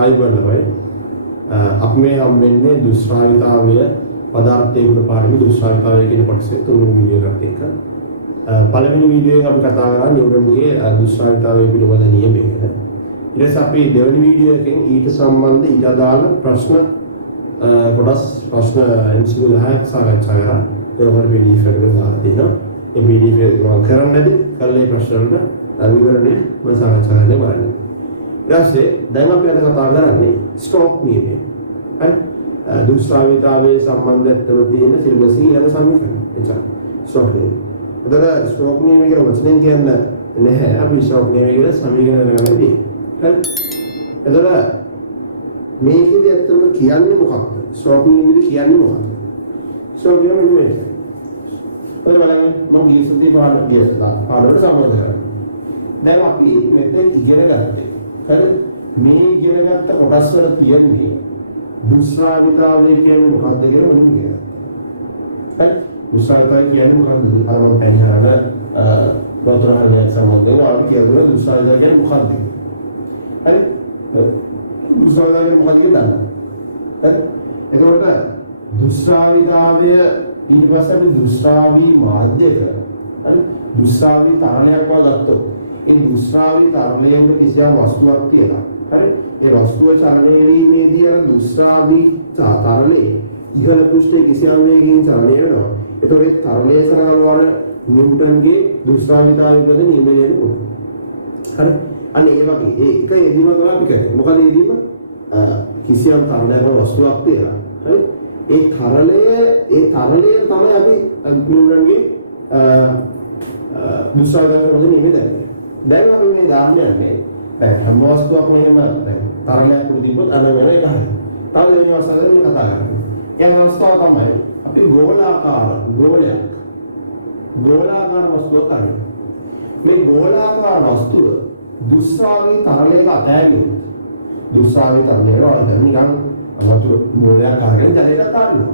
ආයිබලවයි අපි මේ හම්බෙන්නේ දුෂ්ටාවිතාවය පදාර්ථයකට පාඩමේ දුෂ්ටාවිතාවය කියන කොටසේ තුන්වෙනි වීඩියෝ එකත් එක්ක පළවෙනි වීඩියෝ එක අපි කතා කරා නියුරන්ගේ දුෂ්ටාවිතාවය පිළිබඳ නියමය ගැන. ඊට පස්සේ අපි දෙවෙනි වීඩියෝ එකෙන් ඊට සම්බන්ධ ඊට අදාළ ප්‍රශ්න කොටස් ප්‍රශ්න MCQ 10ක් සාකච්ඡා කරා. ඒක වල PDF එකකට දාලා තියෙනවා. ඒ PDF එක කරන්නදී කල්ලේ ප්‍රශ්න වලට විවරණය මම සාකච්ඡා කරන්න බලන්න. ඊට දැන් අපි අද කතා කරන්නේ ස්ටෝක් නියමය. හරි? දුෂ්ටාවිතාවයේ සම්බන්ධයත්ව තියෙන සිලබස් ඊළඟ සමීකරණ. එච්චර. ස්ටෝක් නියමය. ඒතර ස්ටෝක් නියමය කියන වචනෙන් කියන්නේ නැහැ. අපි ස්ටෝක් නියමය කියන සමීකරණ ගන්නදී. හරි? ඒතර මේකෙදි ඇත්තම කියන්නේ මොකක්ද? ස්ටෝක් නියමෙදි කියන්නේ මොකක්ද? ස්ටෝක් නියමය නෙමෙයි. ඔය බලන්න මම ගියසුදී පාඩමට සම්බන්ධ කරා. දැන් අපි මෙතෙන් ඉගෙන ගත්තේ. හරි? මේ ඉගෙන ගත්ත කොටස් වල තියෙන්නේ දුෂ්ටාවිතාවය කියන්නේ මොකක්ද කියලා උන් කියනවා. හරි? දුෂ්ටාවිතාවය කියන්නේ මොකක්ද? අර මම පැහැදිලිවම වතුර හරියට සම්බන්ධව අපි කියනවා දුෂ්ටාවිතාවය කියන්නේ මොකක්ද? හරි? දුෂ්ටාවිතාවය මොකක්ද කියලා. හරි? එතකොට දුෂ්ටාවිතාවය ඊට පස්සේ අපි දුෂ්ටාවී මාධ්‍යක හරි? දුෂ්ටාවී තරණයක් වගත්තොත් ඒ දුෂ්ටාවී තරණයේ කිසියම් වස්තුවක් කියලා. හරි? ඒ වස්තුව චලනය වීමේදී අර දුෂ්ටාවී තරණයේ ඉහළ පෘෂ්ඨයේ කිසියම් වේගකින් චලනය වෙනවා. ඒතකොට ඒ තරණයේ සරලවර නිව්ටන්ගේ දුෂ්ටාවිතාවය පිළිබඳ නියමය නේද? හරි? අන්න ඒ වගේ ඒ එක එදීම තමයි අපි කරන්නේ. මොකද එදීම කිසියම් තරණයක වස්තුවක් තියලා. හරි? ඒ තරණය තමයි අපි නිව්ටන්ගේ දුෂ්ටාවිතාවය පිළිබඳ නියමය දැක්කේ. දැන් අපි මේ දාන්නේ දැන් හැම වස්තුවක්ම එහෙම දැන් තරණයක් උඩ තිබ්බොත් අර වෙන එක හරියි. තව දෙවෙනි අවස්ථාවේදී මේ කතා කරන්නේ. ඒ අවස්ථාව තමයි අපි ගෝලාකාර වස්තුවක් කරන්නේ. මේ ගෝලාකාර වස්තුව දුෂ්ටාවී තරණයක අතෑරියොත් දුෂ්ටාවී තරණය වල නිකන් වතුර ගෝලයක් අරගෙන ජලයට තාන්නවා.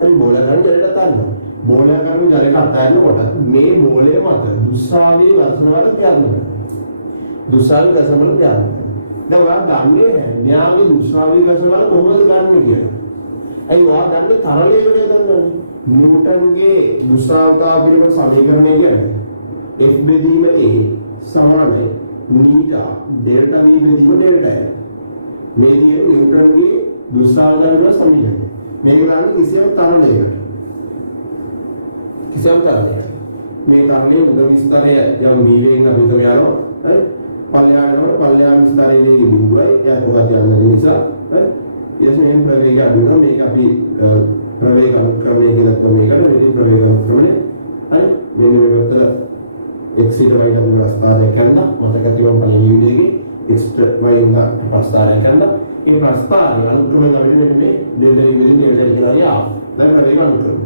හරි ගෝලයක් අරගෙන ජලයට තාන්නවා. බෝලයක් අරගෙන ජලයට අතෑරනකොට මේ බෝලය මත දුෂ්ටාවී වර්ෂණ වල ක්‍රියාත්මක වෙනවා. දුෂ්ටාවී ඝර්ෂණ වල ක්‍රියාත්මක වෙනවා. දැන් ඔයා දන්නේ න්යාගේ දුෂ්ටාවී ඝර්ෂණ වල කොහොමද ගන්න කියලා. අයි ඔයා දන්නේ තරලයේ වලේ දන්නවනේ. නිව්ටන්ගේ දුෂ්ටාවිතාව පිළිබඳ සමීකරණය කියන්නේ F බෙදීම A සමානයි මීටා ඩෙල්ටා V බෙදීම ඩෙල්ටා L. මේ දියේ නිව්ටන්ගේ දුෂ්ටාවිතාව පිළිබඳ සමීකරණය. මේක ගන්න කිසියම් තරලයකට. කිසියම් තරලයකට. මේ තරලයේ උඩ විස්තරය යම් නීලයෙන් අපි හිතමු යනවා. හරි? පල්ලෙහාම විස්තරයේදී බිඳුවයි එයා පොඩක් යන නිසා හරි? ඊටසේ ප්‍රවේගය අනුව මේක අපි ප්‍රවේග අනුක්‍රමණය කියලා මේකට මෙතන ප්‍රවේග අනුක්‍රමණය හරි? මෙන්න මෙතන x ඊට y ට ප්‍රස්ථාරය කරන මතක තියවන්න පළවෙනි වීඩියෝ එකේ x ට y ට ප්‍රස්ථාරය කරන ඒ ප්‍රස්ථාරය අනුක්‍රමණය අපිට මෙන්න මේ දෙල්ටා විදිහට කියලා ආවා. දැන් ප්‍රවේග අනුක්‍රමණය.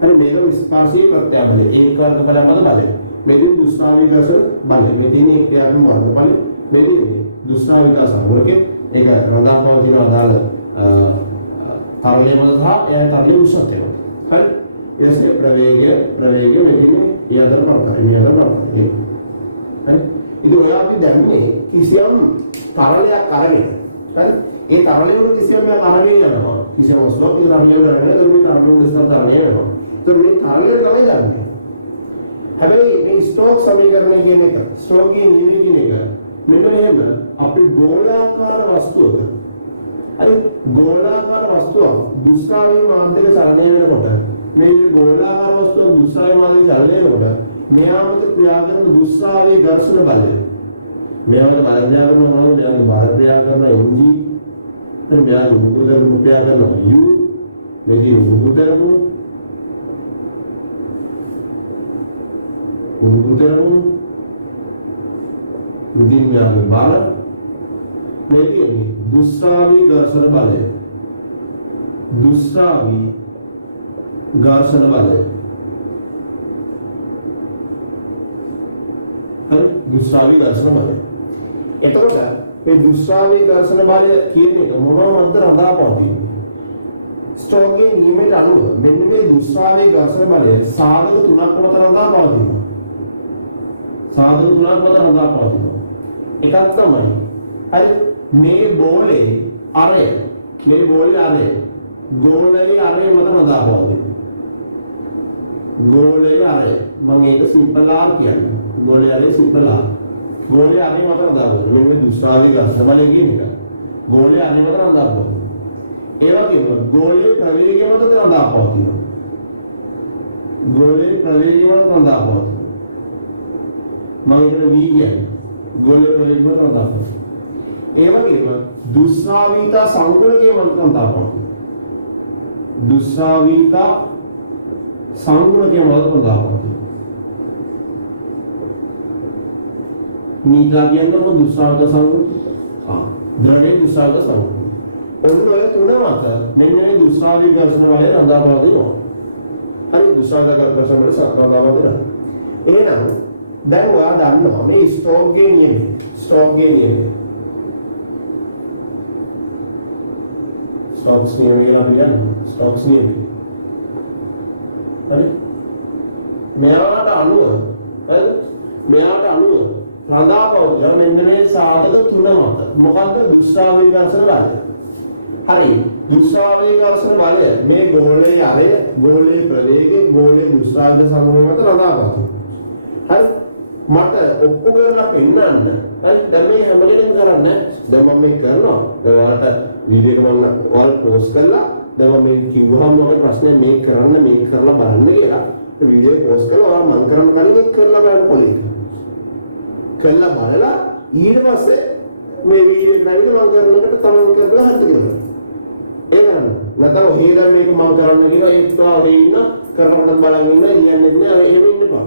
හරි මේක ස්පර්ශී ප්‍රත්‍යබලය ඒකාන්ත බලය මත බලය. මෙදින දුෂ්ටාවී ඝර්ෂණ බලය. මෙදින ඒ ක්‍රියාත්මක වර්ගඵල මෙදින දුෂ්ටාවිතා සමූහකේ ඒක රඳාපවතින අදාළ තරණය මත සහ එය තරණය උසත්ය. හරි? එසේ ප්‍රවේගය මෙදින ඒ අතර පරතරය මේ අතර පරතරය. හරි? ඉතින් ඔයා අපි දැන්නේ කිසියම් තරණයක් අරගෙන. හරි? ඒ තරණය වල කිසියම් අරගෙන යනවා. කිසියම් වස්තුවක් ඒ තරණය වල අරගෙන ඒ තරණය වල තරණය වෙනවා. તો මේ තරණය තමයි ගන්නේ. හැබැයි මේ ස්ටෝක් සමීකරණය කියන එක ස්ටෝක්ගේ නියමය කියන එක මෙන්න මෙහෙම අපි ගෝලාකාර වස්තුවක හරි ගෝලාකාර වස්තුවක් දුෂ්ටාවී මාධ්‍යක චලනය වෙනකොට මේ ගෝලාකාර වස්තුව දුෂ්ටාවී මාධ්‍යක චලනය වෙනකොට මෙයාමත ක්‍රියා කරන දුෂ්ටාවී ඝර්ෂණ බලය මෙයාමත බල ක්‍රියා කරනවා මෙයාමත බල ක්‍රියා කරන mg එතන මෙයාමත උගුදර ක්‍රියා කරන u මේදී උගුදරමු මුදින් යාගේ බල මේ කියන්නේ දුෂ්ටාවී ඝර්ෂණ බලය. දුෂ්ටාවී ඝර්ෂණ බලය. හරි දුෂ්ටාවී ඝර්ෂණ බලය. එතකොට මේ දුෂ්ටාවී ඝර්ෂණ බලය කියන එක මොනවද අතර අදාපවතින්නේ? ස්ටෝක්ගේ නියමයට අනුව මෙන්න මේ දුෂ්ටාවී ඝර්ෂණ බලය සාධක තුනක් මත අදාපවතිනවා. සාධක තුනක් මත අදාපවතිනවා. එකක් තමයි හරි මේ බෝලේ අරය ගෝලයේ අරය මත රඳාපවතින. ගෝලයේ අරය මම ඒක සිම්පල් ආර් කියන්නේ. ගෝලයේ අරය සිම්පල් ආර්. ගෝලයේ අරය මත රඳාපවතින. මේ දුෂ්ටාවේ ඝර්ෂණ බලය කියන එක. ගෝලයේ අරය මත රඳාපවතින. ඒ වගේම ගෝලයේ ප්‍රවේගය මත රඳාපවතින. ගෝලයේ ප්‍රවේගය මත රඳාපවතින. මම ඒකට v කියන්නේ. ගෝලයේ ප්‍රවේගය මත රඳාපවතින. ඒ වගේම දුෂ්ටාවිතා සංගුණකයේ මත රඳාපවතින. දුෂ්ටාවිතා සංගුණකයේ මත රඳාපවතින. නීතා කියන්නේ මොකද දුෂ්ටාවිතා සංගුණ? ද්‍රවයේ දුෂ්ටාවිතා සංගුණ. ඔන්න ඔය තුන මත මෙන්න මේ දුෂ්ටාවී ඝර්ෂණ වල රඳාපවතිනවා. හරි දුෂ්ටාවිතා ඝර්ෂණ වල රඳාපවතිනවා. එහෙනම් දැන් ඔයා දන්නවා මේ ස්ටෝක්ගේ නියමය. ස්ටෝක්ස් නියමය අපි දන්නවා. ස්ටෝක්ස් නියමය. හරි මෙයාට අනුව හරිද? මෙයාට අනුව රඳාපවතින මෙන්න මේ සාධක තුන මත මොකද්ද දුෂ්ටාවී ඝර්ෂණ බලය? හරි දුෂ්ටාවී ඝර්ෂණ බලය මේ ගෝලයේ අරය ගෝලයේ ප්‍රවේගය ගෝලයේ දුෂ්ටාවිත සමූහය මත රඳාපවතින. හරි මට ඔක්කොම කරලා පෙන්නන්න. හරි දැන් මේ හැම කෙනෙක්ම කරන්නේ දැන් මම මේ කරනවා. දැන් ඔයාලට වීඩියෝ එක මම ඔයාලට පෝස්ට් කළා. දැන් මම මේ කිව්වහම ඔය ප්‍රශ්නේ මේක කරන්න මේක කරලා බලන්න කියලා. වීඩියෝ එක පෝස්ට් කළා. ඔයා මම කරන කලින් ඒක කරලා බලන්න පොලේ. කරලා බලලා ඊට පස්සේ මේ වීඩියෝ එක ගන්න මම කරනකොට තමයි කරලා හරියට කරනවා. ඒ කරන්නේ. නැත්නම් ඔහේ දැන් මේක මම කරන්න කියලා ඒත් ඔය ඉන්න කරනකොට බලන් ඉන්න ලියන්නේ නැහැ එහෙම ඉන්න එපා.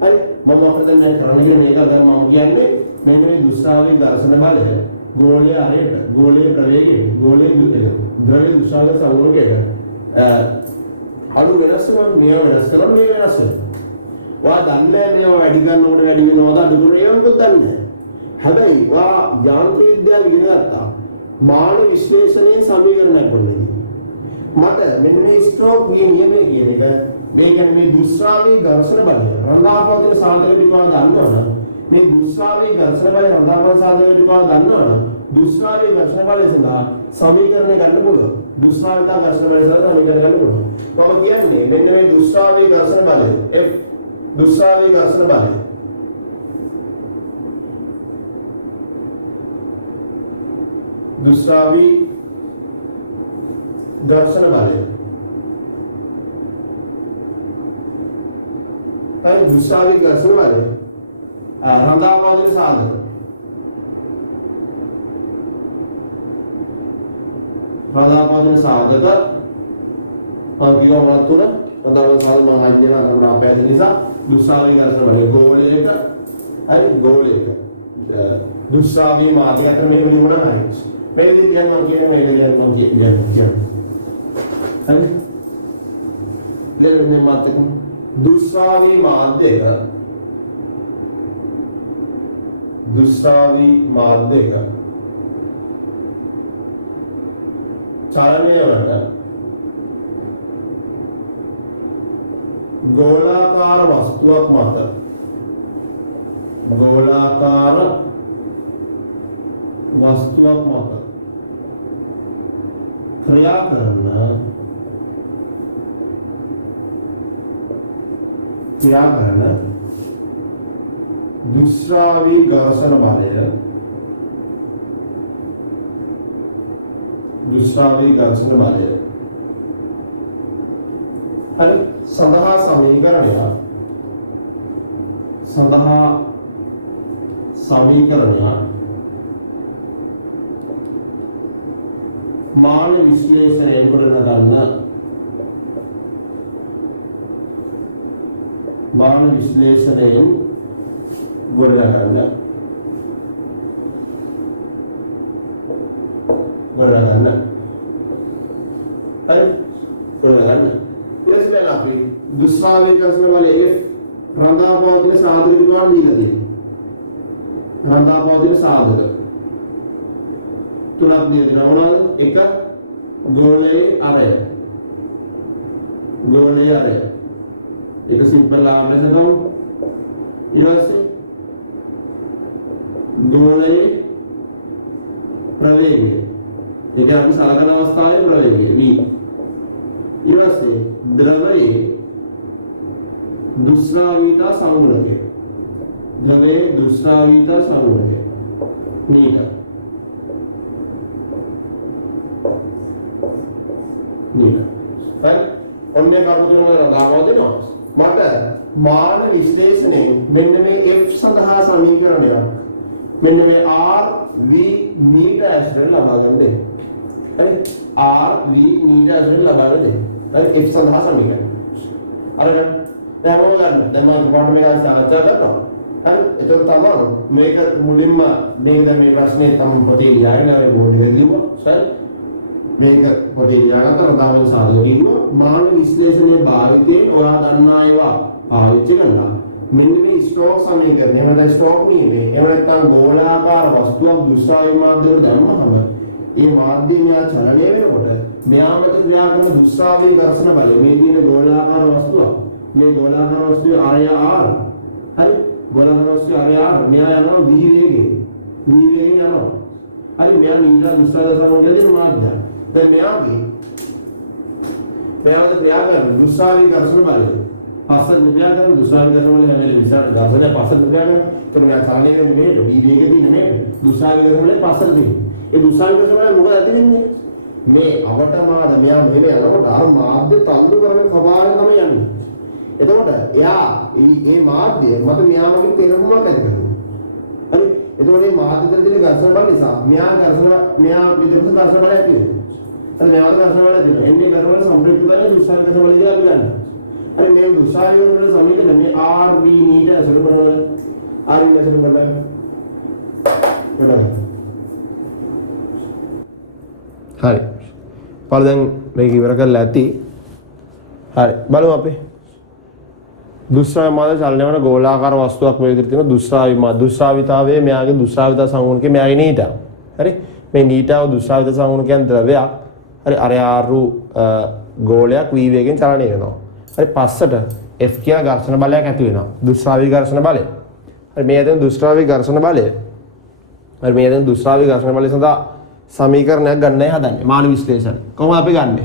හරි මම අපිට දැන් කරන්න කියන එක දැන් මම කියන්නේ මෙන්න මේ දුෂ්ටාවී ඝර්ෂණ බලය ගෝලයේ අරයට ගෝලයේ ප්‍රවේගය ගෝලයේ ද්‍රව්‍ය දුෂ්ටාවී සංයෝගයට අලු වෙනස් කරන මේ වෙනස් කරන මේ වෙනස් වෙනවා. වා දන්නේ මේවා වැඩි ගන්නකොට වැඩි වෙනවද අඩු වෙනවද ඒක මොකද දන්නේ. හැබැයි වා යාන්ත්‍රික විද්‍යාව ඉගෙන ගත්තා. මාන විශ්ලේෂණයේ සමීකරණයක් වුණේ. මට මෙන්න මේ ස්ටෝක් නියමයේ කියන එක මේ කියන්නේ මේ දුෂ්ටාවී ඝර්ෂණ බලය රඳාපවතින සාධක ටිකව දන්නවනම් මේ දුෂ්ටාවී ඝර්ෂණ බලය රඳාපවතින සාධක ටිකව දන්නවනම් දුෂ්ටාවී ඝර්ෂණ බලය සඳහා සමීකරණය ගන්න පුළුවන්. දුෂ්ටාවිතා ඝර්ෂණ බලය සඳහා සමීකරණය ගන්න පුළුවන්. මම කියන්නේ මෙන්න මේ දුෂ්ටාවී ඝර්ෂණ බලය F දුෂ්ටාවී ඝර්ෂණ බලය දුෂ්ටාවී ඝර්ෂණ බලය අය දුෂ්ටාවී ඝර්ෂණ බලය රඳාපවතින සාධක රඳාපවතින සාධක අර්ගියව තුන රඳාපවතින සාධක මම අයින් කරනවා අපේ නිසා දුෂ්ටාවී ඝර්ෂණ බලය ගෝලයක හරි ගෝලයක දුෂ්ටාවී මාධ්‍යයක් මේක ලියුණා හරි මේ විදිහට මම කියන්නේ මේ විදිහට මම කියන්නේ හරි දෙන්නේ මාතක දුෂ්ටාවී මාධ්‍යක චලනය වලට ගෝලාකාර වස්තුවක් මත ක්‍රියා කරන දුෂ්ටාවී ඝර්ෂණ බලය අර සඳහා සමීකරණය මාන විශ්ලේෂණයෙන් ගොඩනගන්න ඊළඟට අපි දුෂ්ටාවී ඝර්ෂණ බලයේ රඳාපවතින සාධක පිටවල දීලා තියෙනවා. රඳාපවතින සාධක තුනක් දීලා තියෙනවා. එක ගෝලයේ අරය ඒක සිම්පල් ආවලස ගමු. ඊට පස්සේ ගෝලයේ ප්‍රවේගය. ඒක අපි සලකන අවස්ථාවේ ප්‍රවේගය v. ඊට පස්සේ ද්‍රවයේ දුෂ්ණාවිතා සංගුණකය. ද්‍රවයේ දුෂ්ණාවිතා සංගුණකය. නීට. හරි. ඔන්නේ කරුණු තුනක් දාපුවා දෙනවා. මට මාන විශ්ලේෂණයෙන් මෙන්න මේ f සඳහා සමීකරණයක් මෙන්න මේ r v මීටර් ඇස්ටර් ලබා ගන්න දෙන්න. හරි. r v මීටර් ඇස්ටර් ලබා ගන්න දෙන්න. හරි. f සඳහා සමීකරණ. අරගෙන දැන් මොකද ගන්න? දැන් මම පාඩම එක සාකච්ඡා කරනවා. හරි. ඒක තමයි මේක මුලින්ම මේක දැන් මේ ප්‍රශ්නේ තමයි පොතේ ලියගෙන ආවේ බෝඩ් එකේ දීපුවා. හරි. මේක පොතේ ලියාගත්තා රදාවල සාධකීව මාන විශ්ලේෂණයේ භාවිතයෙන් ඔයා දන්නා ඒවා පාවිච්චි කරනවා. මෙන්න මේ ස්ටෝක් සමීකරණය එහෙම ස්ටෝක් නීමේ එහෙම නැත්නම් ගෝලාකාර වස්තුවක් දුෂ්ටාවි මාධ්‍යවල දැම්මහම ඒ මාධ්‍ය මෙයා චලනය වෙනකොට මෙයා මත ක්‍රියා කරන දුෂ්ටාවි ඝර්ෂණ බලය මේ තියෙන ගෝලාකාර වස්තුවක් මේ ගෝලාකාර වස්තුවේ ආරය r හරි ගෝලාකාර වස්තුවේ ආරය r මෙයා යනවා v වේගයෙන් යනවා හරි මෙයා නින්දා දුෂ්ටාවි සමගදී මාධ්‍යය දැන් මෙයාගේ ක්‍රියා කරන දුෂ්ටාවි ඝර්ෂණ බලය පස්සට ක්‍රියා කරන දුෂ්ටාවි ඝර්ෂණ වල හැමලේ විසර ඝර්ෂණය පස්සට ක්‍රියා කරන තමයි ආසාරණය වෙන්නේ මේ වේගදී නෙමෙයි දුෂ්ටාවි ඝර්ෂණ වල පස්සට තියෙන්නේ ඒ දුෂ්ටාවි ඝර්ෂණ වල මොකද ඇති වෙන්නේ මේ අවටමාද මෙයා මෙහෙම යනකොට අර මාධ්‍ය තල්ලු කරන ස්වභාවය තමයි යන්නේ එතකොට එයා මේ මාධ්‍ය මත මෙයාමකින් පෙරමුණක් ඇති කරනවා හරි එතකොට මේ මාධ්‍ය දෙක තියෙන ඝර්ෂණ බල නිසා මෙයා විදිහට ඝර්ෂණ බල ඇති වෙනවා හරි මෙයාට ඝර්ෂණ බල දෙනවා එන්නේ ඝර්ෂණ සම්ප්‍රේක්ෂ කරන දුෂ්ටාවි ඝර්ෂණ වල ඉඳලා අපි ගන්නවා अरे मैं दुष्टावी वल समीकरण में r v नीट असर बनवला r इन असर बनवला හරි බලන්න දැන් මේක ඉවර කරලා ඇති හරි බලමු අපි දුෂ්ටාවි මාධ්‍ය චලනය වන ගෝලාකාර වස්තුවක් මේ විදිහට තියෙන දුෂ්ටාවිතාවයේ මෙයාගේ දුෂ්ටාවිතා සංගුණකේ මෙයාගේ නීටා හරි මේ නීටාව දුෂ්ටාවිතා සංගුණකයන් ද්‍රවයක් හරි අරයාරු ගෝලයක් v වේගෙන් චලනය වෙනවා හරි පස්සට F කියන ඝර්ෂණ බලයක් ඇති වෙනවා. දුෂ්ටාවි ඝර්ෂණ බලය. හරි මේ ඇතුළේ දුෂ්ටාවි ඝර්ෂණ බලය. හරි මේ ඇතුළේ දුෂ්ටාවි ඝර්ෂණ බලය සඳහා සමීකරණයක් ගන්නයි හදන්නේ. මාන විශ්ලේෂණ. කොහොමද අපි ගන්නෙ?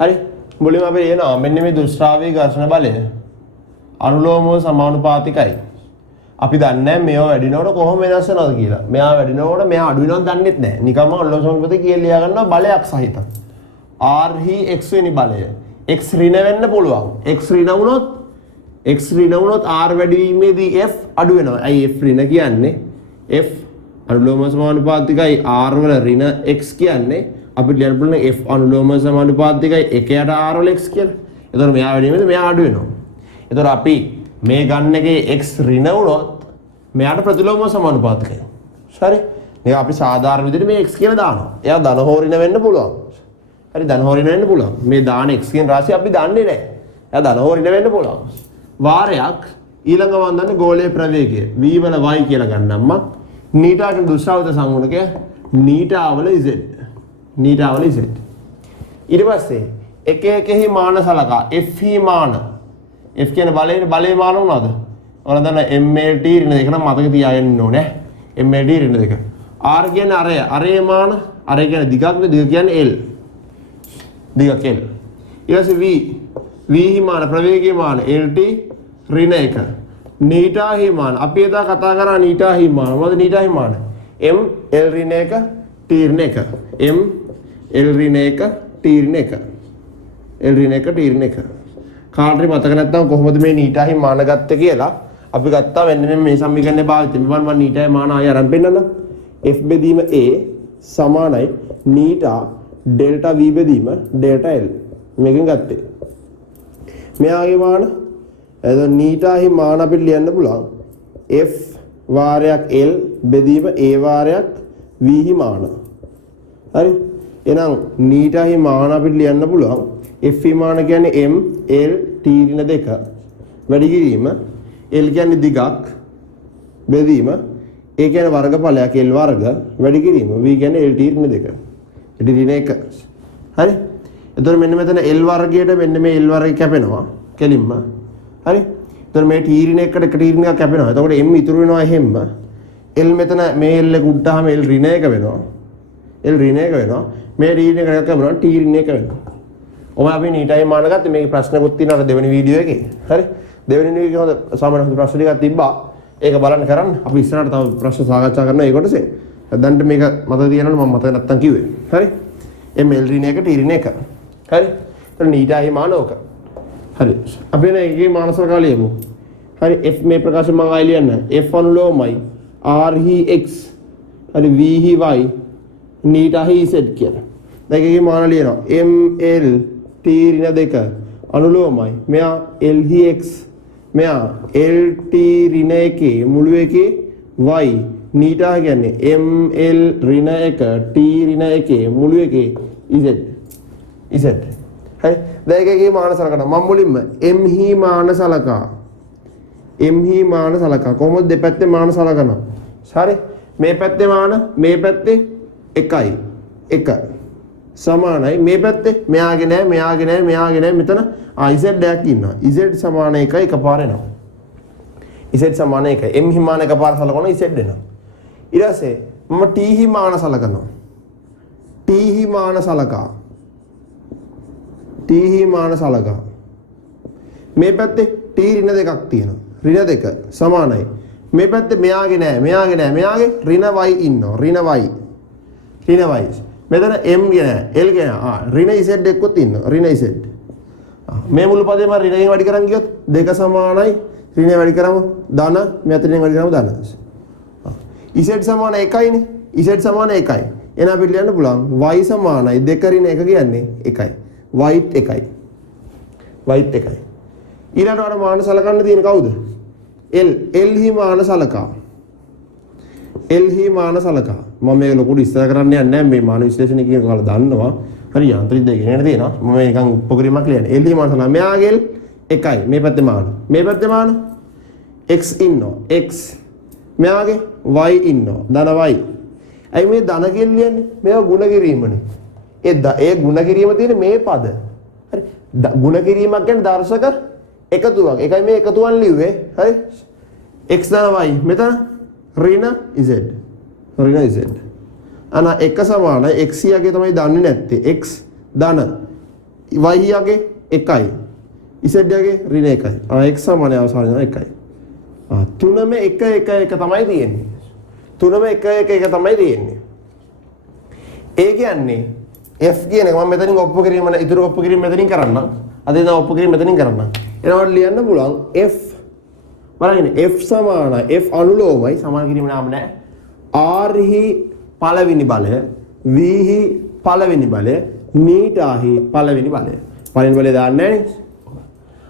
හරි මුලින්ම අපි එනවා මෙන්න මේ දුෂ්ටාවි ඝර්ෂණ බලය අනුලෝමව සමානුපාතිකයි. අපි දන්නේ මේව වැඩිනකොට කොහොම වෙනස් වෙනවද කියලා. මෙයා වැඩිනකොට මෙයා අඩු වෙනවද දන්නෙත් නැහැ. නිකම්ම අනුලෝම සමානුපාතික කියලා ලියා ගන්නවා බලයක් සහිත. R හි x වෙනි බලය. x ඍණ වෙන්න පුළුවන්. x ඍණ වුණොත් r වැඩි වීමේදී f අඩු වෙනවා. අයි f ඍණ කියන්නේ f අනුලෝම සමානුපාතිකයි r වල ඍණ x කියන්නේ අපිට ලියන්න පුළුවන් f අනුලෝම සමානුපාතිකයි 1යට r වල x කියලා. එතකොට මෙයා වැඩි වීමේදී මෙයා අඩු වෙනවා. එතකොට අපි මේ ගන්න එකේ x ඍණ වුණොත් මෙයාට ප්‍රතිලෝම සමානුපාතිකයි. හරි. මේක අපි සාධාරණ විදිහට මේ x කියලා දානවා. එයා ධන හෝ ඍණ වෙන්න පුළුවන්. හරි ධන හෝ ඍණ වෙන්න පුළුවන්. මේ දාන x කියන රාශිය අපි දන්නේ නැහැ. එයා ධන හෝ ඍණ වෙන්න පුළුවන්. වාරයක් ඊළඟ මම දන්නේ ගෝලයේ ප්‍රවේගය v වල y කියලා ගන්නම් මම. නීටාට දුෂ්ටාවිත සංගුණකය නීටාවල z. නීටාවල z. ඊට පස්සේ එක එකෙහි මාන සලකා f හි මාන. f කියන බලයේ මාන මොනවද? ඔයාලා දන්න mlt ඍණ දෙක නම් මතක තියාගන්න ඕනේ. mlt ඍණ දෙක. r කියන්නේ අරය. අරේ මාන. අරය කියන්නේ දිගක්නේ. දිග කියන්නේ l. දිගක් l. ඊළඟට v හි මාන ප්‍රවේගයේ මාන lt ඍණ 1. නීටා හි මාන අපි එදා කතා කරා නීටා හි මාන. මොකද නීටා හි මාන? m l ඍණ 1 t ඍණ 1. m l ඍණ 1 t ඍණ 1. l ඍණ 1 t ඍණ 1. කාටරි මතක නැත්නම් කොහොමද මේ නීටා හි මාන ගත්තේ කියලා අපි ගත්තා මෙන්න මේ සමීකරණය භාවිතය. මම නීටා හි මාන ආය අරන් පෙන්නන්න. f බෙදීම a සමානයි නීටා ඩෙල්ටා v බෙදීම ඩෙල්ටා l. මේකෙන් ගත්තේ. මෙයාගේ මාන එතකොට නීටා හි මාන අපිට ලියන්න පුළුවන් f වාරයක් l බෙදීම a වාරයක් v හි මාන. හරි. එහෙනම් නීටා හි මාන අපිට ලියන්න පුළුවන් f හි මාන කියන්නේ m l t ඍණ 2 වැඩි කිරීම l කියන්නේ දිගක් බෙදීම a කියන්නේ වර්ගඵලයක් l වර්ග වැඩි කිරීම v කියන්නේ l t ඍණ 2 ඍණ 1. හරි. එතකොට මෙන්න මෙතන l වර්ගයට මෙන්න මේ l වර්ගය කැපෙනවා කෙලින්ම. හරි. එතකොට මේ t ඍණ 1කට එක t ඍණ එකක් කැපෙනවා. එතකොට m ඉතුරු වෙනවා එහෙම්ම l මෙතන මේ l එක උඩ්ඩාම l ඍණ 1 වෙනවා. L ඍණ 1 වෙනවා. මේ ඍණ 1 එකක් කරනවා T ඍණ 1 වෙනවා. ඔම අපි නීටයි මාන ගත්තේ මේකේ ප්‍රශ්නකුත් තියෙනවා අර දෙවෙනි වීඩියෝ එකේ. හරි. දෙවෙනි වීඩියෝ එකේ හොඳ සාමාන්‍ය හොඳ ප්‍රශ්න ටිකක් තිබ්බා. ඒක බලන්න කරන්න. අපි ඉස්සරහට තව ප්‍රශ්න සාකච්ඡා කරනවා ඒ කොටසේ. දැන්ට මේක මතක තියාගන්න මම මතක නැත්තම් කිව්වේ. හරි. ML ඍණ 1 T ඍණ 1. හරි. එතන නීටයි මාන ඕක. හරි. අපි එන එකේ මාන සලකා ලියමු. හරි F මේ ප්‍රකාශය මම ආයෙ ලියන්න. F අනුලෝමයි R හි X හරි V හි Y නීටා හි Z කියලා. දැන් එකේ මාන ලියනවා. ML T ඍණ 2 අනුලෝමයි. මෙයා L හි X මෙයා LT ඍණ 1 මුළු එකේ Y නීටා කියන්නේ ML ඍණ 1 T ඍණ 1 මුළු එකේ Z. හරි. දැන් එකේ මාන සලකනවා. මම මුලින්ම M හි මාන සලකා. M හි මාන සලකා. කොහොමද දෙපැත්තේ මාන සලකනවා? හරි. මේ පැත්තේ මාන මේ පැත්තේ 1යි. 1 සමානයි. මේ පැත්තේ මෙයාගේ නෑ මෙයාගේ නෑ මෙයාගේ නෑ මෙතන Z එකක් ඉන්නවා. Z සමාන 1යි එකපාර එනවා. Z සමාන 1යි. M හි මාන එකපාර සලකනවා Z එනවා. ඊට පස්සේ මම T හි මාන සලකනවා. T හි මාන සලකා. T හි මාන සලකා. මේ පැත්තේ T ඍණ 2ක් තියෙනවා. ඍණ 2 සමානයි. මේ පැත්තේ මෙයාගේ නෑ මෙයාගේ නෑ මෙයාගේ ඍණ y ඉන්නවා. ඍණ y. ඍණ y. මෙතන m ගේ නෑ l ගේ නෑ. ඍණ z එක්කත් ඉන්නවා. ඍණ z. මේ මුළු පදේ මම ඍණයෙන් වැඩි කරන් ගියොත් 2 සමානයි. ඍණය වැඩි කරාම ධන මෙතනින් වැඩි කරාම ධන. z සමාන 1යිනේ. z සමාන 1යි. එහෙනම් අපිට ලියන්න පුළුවන් y සමානයි 2 ඍණ 1 කියන්නේ 1යි. y 1යි. y 1යි. ඊළඟට වර මාන සලකන්න තියෙන කවුද? L හි මාන සලකා. L හි මාන සලකා. මම මේක ලොකුට ඉස්සර කරන්න යන්නේ නැහැ. මේ මාන විශ්ලේෂණය කියන කාල දන්නවා. හරි යාන්ත්‍රික දෙක ගෙනන තියෙනවා. මම නිකන් උපකරීමක් ලියන්නේ. L හි මාන සලකා. මෙයාගේ L 1යි. මේ පැත්තේ මාන. මේ පැත්තේ මාන x ඉන්නවා. x. මෙයාගේ y ඉන්නවා. ධන y. ඇයි මේ ධන කියලා ලියන්නේ? මේවා ಗುಣ කිරීමනේ. ඒ ಗುಣ කිරීම තියෙන්නේ මේ පද. හරි. ಗುಣ කිරීමක් කියන්නේ දර්ශක එකතුවක්. ඒකයි මේ එකතුවන් ලිව්වේ. හරි. x ධන y මෙතන ඍණ z. ඍණ z. අන 1 සමානයි x යගේ තමයි දන්නේ නැත්තේ. x ධන y යගේ 1යි. z යගේ ඍණ 1යි. x සමානයි අවසානයේ 1යි. තුනම 1 1 1 තමයි තියෙන්නේ. තුනම 1 1 1 තමයි තියෙන්නේ. ඒ කියන්නේ f කියන එක මම මෙතනින් ඔප්පු කිරීම ඉතුරු ඔප්පු කිරීම මෙතනින් කරන්නම්. අද ඉතින් ඔප්පු කිරීම මෙතනින් කරන්නම්. එනකොට ලියන්න පුළුවන් f බලන්න f සමානයි f අනුලෝමයි සමාන කිරීම නාම නැහැ. r හි පළවෙනි බලය v හි පළවෙනි බලය නීටා හි පළවෙනි බලය. පළවෙනි බලය දාන්නේ නැහැ නේ.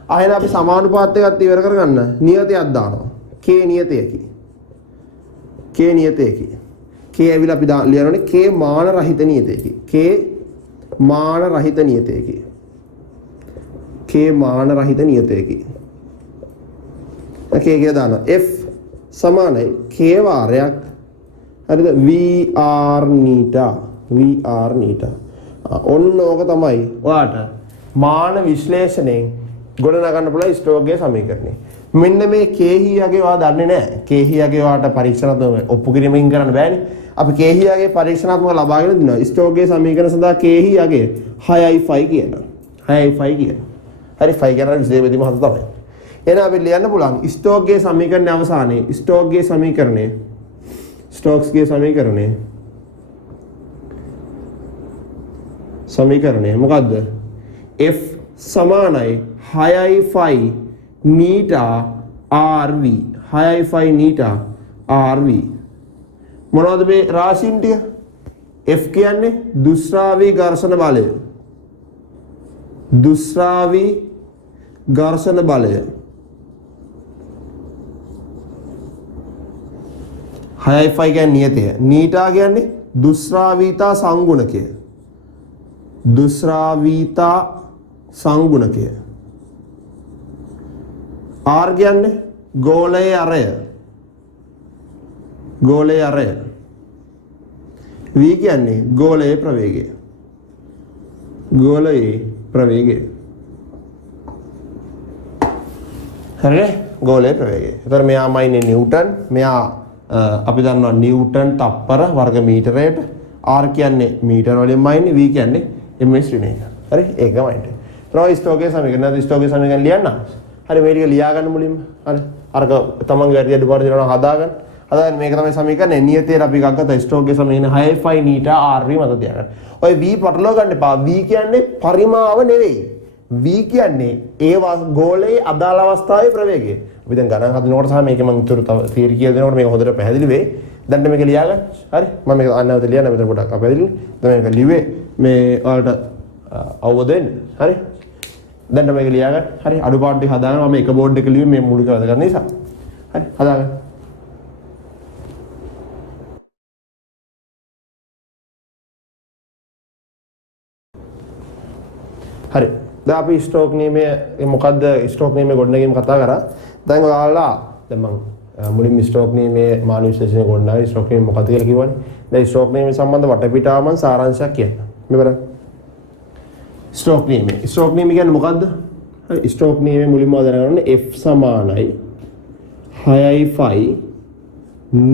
ආයෙත් අපි සමානුපාත එකත් ඉවර කරගන්න නියතයක් දානවා. k නියතයකි. k නියතයකි. k ඇවිල්ලා අපි ලියනෝනේ k මාන රහිත නියතයකි. k මාන රහිත නියතයකි. k මාන රහිත නියතයකි. k කියලා දානවා. f සමානයි k වාරයක් හරිද vr නීටා vr නීටා. ඔන්න ඕක තමයි ඔයාට මාන විශ්ලේෂණයෙන් ගොඩනගන්න පුළුවන් ස්ටෝක්ගේ සමීකරණය. මෙන්න මේ k හියගේ ඔයා දන්නේ නැහැ. k හියගේ ඔයාට පරීක්ෂණාත්මක ඔප්පු කිරීමකින් කරන්න බෑනේ. අපි k හියගේ පරීක්ෂණාත්මක ලබාගෙන දිනවා. ස්ටෝක්ගේ සමීකරණ සඳහා k හියගේ 6යි 5 කියනවා. 6යි 5 කියනවා. හරි 5 කරන විශේෂ බෙදීම හත තමයි. එහෙනම් අපි ලියන්න පුළුවන් ස්ටෝක්ගේ සමීකරණයේ අවසානයේ ස්ටෝක්ගේ සමීකරණය ස්ටෝක්ස්ගේ සමීකරණය මොකද්ද? f සමානයි 6යි 5 නීටා rv 6යි 5 නීටා rv මොනවද මේ රාශීන් ටික? f කියන්නේ දුෂ්‍රාවී ඝර්ෂණ බලය. දුෂ්‍රාවී ඝර්ෂණ බලය 6යි 5 කියන්නේ නියතය. නීටා කියන්නේ දුෂ්‍රාවීතා සංගුණකය. දුෂ්‍රාවීතා සංගුණකය. R කියන්නේ ගෝලයේ අරය. ගෝලයේ අරය. V කියන්නේ ගෝලයේ ප්‍රවේගය. ගෝලයේ ප්‍රවේගය. හරිනේ? ගෝලයේ ප්‍රවේගය. ඒතර මෙයාමයිනේ නිව්ටන්. මෙයා අපි දන්නවා නිව්ටන් තප්පර වර්ග මීටරයට R කියන්නේ මීටර වලින්ම අයින්නේ V කියන්නේ ms ඍණ එක. හරි ඒකම අයින්නේ. ඊට ස්ටෝක්ගේ සමීකරණ නැත්නම් ස්ටෝක්ගේ සමීකරණ ලියන්න. හරි මේ ටික ලියා ගන්න මුලින්ම. හරි. අරක තමන්ගේ වැඩි අඩුපාඩු දෙනවා හදාගන්න. හදාගන්න මේක තමයි සමීකරණය. නියතේට අපි එකක් ගත්තා ස්ටෝක්ගේ සමීකරණ 6ϕ නීටා R v මත තියාගන්න. ඔය v පටලවා ගන්න එපා. v කියන්නේ පරිමාව නෙවෙයි. v කියන්නේ ඒ ගෝලයේ අදාළ අවස්ථාවේ ප්‍රවේගය. අපි දැන් ගණන් හදනකොට සහ මේක මම උත්තර තව තියරි කියලා දෙනකොට මේක හොඳට පැහැදිලි වෙයි. දැන් මේක ලියා ගන්න. හරි. මම මේක අන්නවත ලියන්න මෙතන පොඩක් අපැදිලි. දැන් මේක ලිව්වේ මේ ඔයාලට අවබෝධ වෙන්න. හරි. දැන් මේක ලියා ගන්න. හරි. අඩුපාඩු ටික හදාගන්න. මම එක බෝඩ් එක ලිව්වේ මේ මූලික වැදගත් නිසා. හරි. හදාගන්න. හරි. දැන් අපි ස්ටෝක් නියමය මොකද්ද ස්ටෝක් නියමය ගොඩනැගීම කතා කරා. දැන් ඔයාලා දැන් මම මුලින්ම ස්ටෝක් නියමයේ මානව විශ්ලේෂණය ගොඩනගා ස්ටෝක් නියමය මොකක්ද කියලා කිව්වනේ. දැන් ස්ටෝක් නියමය සම්බන්ධ වටපිටාව මම සාරාංශයක් කියන්න. මේ බලන්න. ස්ටෝක් නියමය. ස්ටෝක් නියමය කියන්නේ මොකද්ද? හරි ස්ටෝක් නියමය මුලින්ම දැනගන්න F සමානයි 6ϕ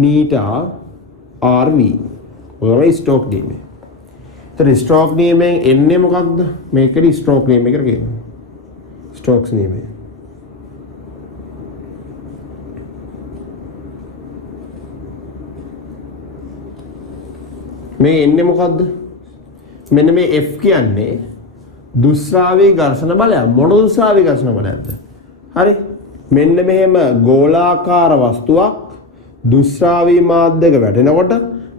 නීටා RV. ඔය ස්ටෝක් නියමය. तर स्ट्रोक नियमයෙන් එන්නේ මොකක්ද? මේකේ ස්ට්‍රෝක් නියමය කියලා කියනවා. ස්ටෝක්ස් නියමය. මේ එන්නේ මොකක්ද? මෙන්න මේ F කියන්නේ දුෂ්‍රාවී ඝර්ෂණ බලය. මොන දුෂ්‍රාවී ඝර්ෂණ බලයක්ද? හරි. මෙන්න මෙහෙම ගෝලාකාර වස්තුවක් දුෂ්‍රාවී මාධ්‍යයක වැටෙනකොට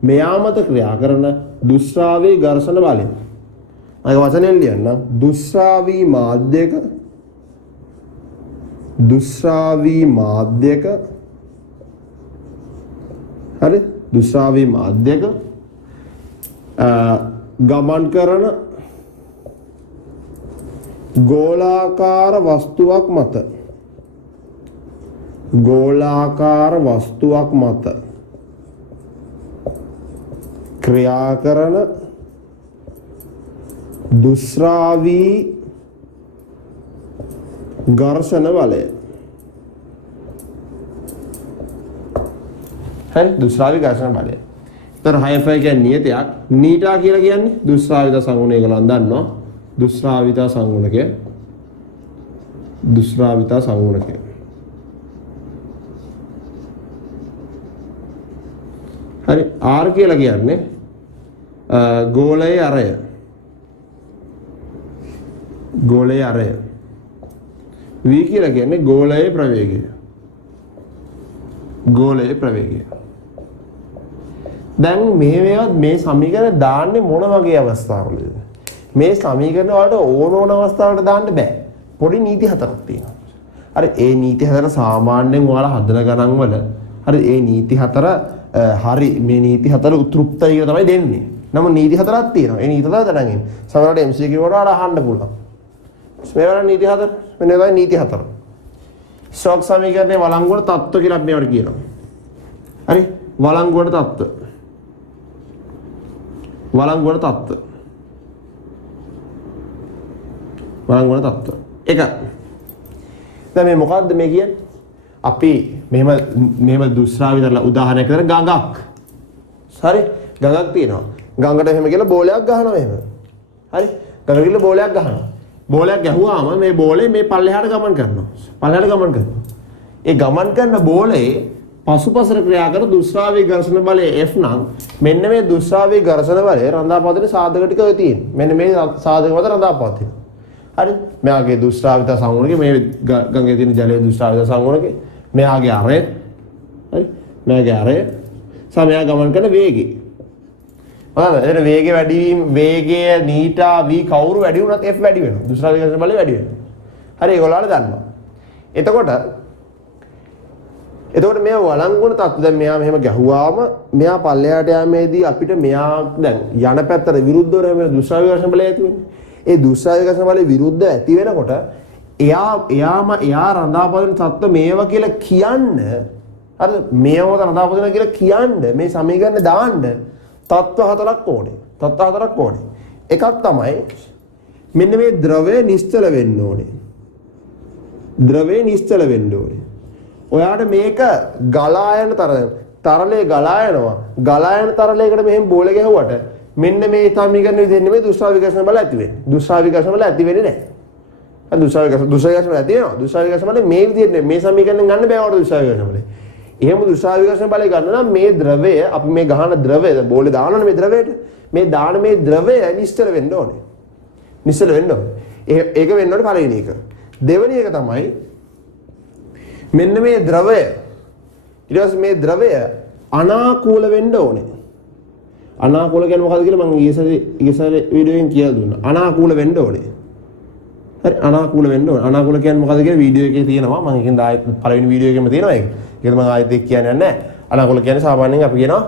මෙයා මත ක්‍රියා කරන දුෂ්‍රාවී ඝර්ෂණ බලය. අය වචනෙන් ලියන්න. දුෂ්‍රාවී මාධ්‍යක හරි දුෂ්‍රාවී මාධ්‍යක ගමන් කරන ගෝලාකාර වස්තුවක් මත ක්‍රියා කරන දුෂ්‍රාවී ඝර්ෂණ බලය. හරි දුෂ්‍රාවී ඝර්ෂණ බලය. තර 6ϕ කියන්නේ නියතයක්. නීටා කියලා කියන්නේ දුෂ්‍රාවිත සංගුණය කියලා දන්නවා. දුෂ්‍රාවිත සංගුණකය. හරි R කියලා කියන්නේ ගෝලයේ අරය. V කියලා කියන්නේ ගෝලයේ ප්‍රවේගය. දැන් මේ සමීකරණ දාන්නේ මොන වගේ අවස්ථාවලද? මේ සමීකරණ වලට ඕන අවස්ථාවලට දාන්න බෑ. පොඩි නීති හතරක් තියෙනවා. හරි ඒ නීති හතර සාමාන්‍යයෙන් ඔයාලා හදන ගණන් වල හරි ඒ නීති හතර හරි මේ නීති හතර උත්ෘප්තයි කියලා තමයි දෙන්නේ. නමුත් නීති හතරක් තියෙනවා. ඒ නීති හතර දැනගන්න. සමහරවිට MCQ වල අහන්න පුළුවන්. මේ වල නීති හතර මෙන්න ඒවා නීති හතර. ස්ටෝක් සමීකරණයේ වළංගුවන තත්ත්ව කියලා අපි මේවට කියනවා. හරි වළංගුවන තත්ත්ව. එක. දැන් මේ මොකද්ද මේ කියන්නේ? අපි මෙහෙම දුෂ්‍රාවිතලා උදාහරණයක් කරන ගඟක්. හරි ගඟක් තියෙනවා. ගඟට එහෙම කියලා බෝලයක් ගහනවා එහෙම. හරි ගඟට කියලා බෝලයක් ගහනවා. බෝලයක් ගැහුවාම මේ බෝලේ මේ පල්ලෙහාට ගමන් කරනවා. ඒ ගමන් කරන බෝලේ පසුපසට ක්‍රියා කරන දුෂ්‍රාවී ඝර්ෂණ බලය F නම් මෙන්න මේ දුෂ්‍රාවී ඝර්ෂණ බලය රඳාපවතින සාධක ටික ඔය තියෙන්නේ. මෙන්න මේ සාධක මත රඳාපවතින. හරි මෙයාගේ දුෂ්‍රාවිත සංගුණකේ මේ ගඟේ තියෙන ජලයේ දුෂ්‍රාවිත සංගුණකේ මෙයාගේ අරය හරි මෙයාගේ අරය සමයා ගමන් කරන වේගය. බලන්න එතන වේගය නීටා v කවුරු වැඩි වුණත් F වැඩි වෙනවා. දුෂ්‍රාවී ඝර්ෂණ බලය වැඩි වෙනවා. හරි ඒගොල්ලෝලා දන්නවා. එතකොට මේ වළංගුණ තත්ත්ව දැන් මෙයා මෙහෙම ගැහුවාම මෙයා පල්ලෙහාට යෑමේදී අපිට මෙයා දැන් යන පැත්තට විරුද්ධව මේ දුෂ්‍රාවී ඝර්ෂණ බලය ඇති වෙන්නේ. ඒ දුෂ්‍රාවී ඝර්ෂණ බලය විරුද්ධ ඇති වෙනකොට එයා රඳාපවතින තත්ත්ව මේවා කියලා කියන්න හරි මේව රඳාපවතින කියලා කියන්න මේ සමීකරණේ දාන්න තත්ත්ව හතරක් ඕනේ. එකක් තමයි මෙන්න මේ ද්‍රවය නිශ්චල වෙන්න ඕනේ. ඔයාට මේක ගලා යන තරලේ ගලා යනවා. ගලා යන තරලයකට මෙහෙම බෝල ගැහුවට මෙන්න මේ සමීකරණ විදිහට නෙමෙයි දුෂ්කර විකර්ෂණ බල ඇති වෙන්නේ. දුෂ්කර විකර්ෂණ බල ඇති වෙන්නේ නැහැ. හරි දුෂ්කර විකර්ෂණ ඇති වෙනවා. දුෂ්කර විකර්ෂණ බල මේ විදිහට මේ සමීකරණයෙන් ගන්න බෑ වඩ දුෂ්කර විකර්ෂණ බලය. එහෙම දුෂ්කර විකර්ෂණ බලය ගන්න නම් මේ ද්‍රවය අපි මේ ගහන ද්‍රවය බෝලේ දානවනේ මේ ද්‍රවයට. මේ දාන මේ ද්‍රවය නිශ්චල වෙන්න ඕනේ. නිශ්චල වෙන්න ඕනේ. ඒක වෙන්න ඕනේ පළවෙනි එක. දෙවෙනි එක තමයි මෙන්න මේ ද්‍රවය ඊට පස්සේ මේ ද්‍රවය අනාකූල වෙන්න ඕනේ. අනාකූල කියන්නේ මොකද්ද කියලා මම ඊසරේ වීඩියෝෙන් කියලා දුන්නා. අනාකූල වෙන්න ඕනේ. හරි අනාකූල වෙන්න ඕනේ. අනාකූල කියන්නේ මොකද්ද කියලා වීඩියෝ එකේ තියෙනවා. මම ඒකෙන් ආයෙත් පළවෙනි වීඩියෝ එකේම තියෙනවා ඒක. ඒක මම ආයෙත් එක් කියන්නේ නැහැ. අනාකූල කියන්නේ සාමාන්‍යයෙන් අපි කියනවා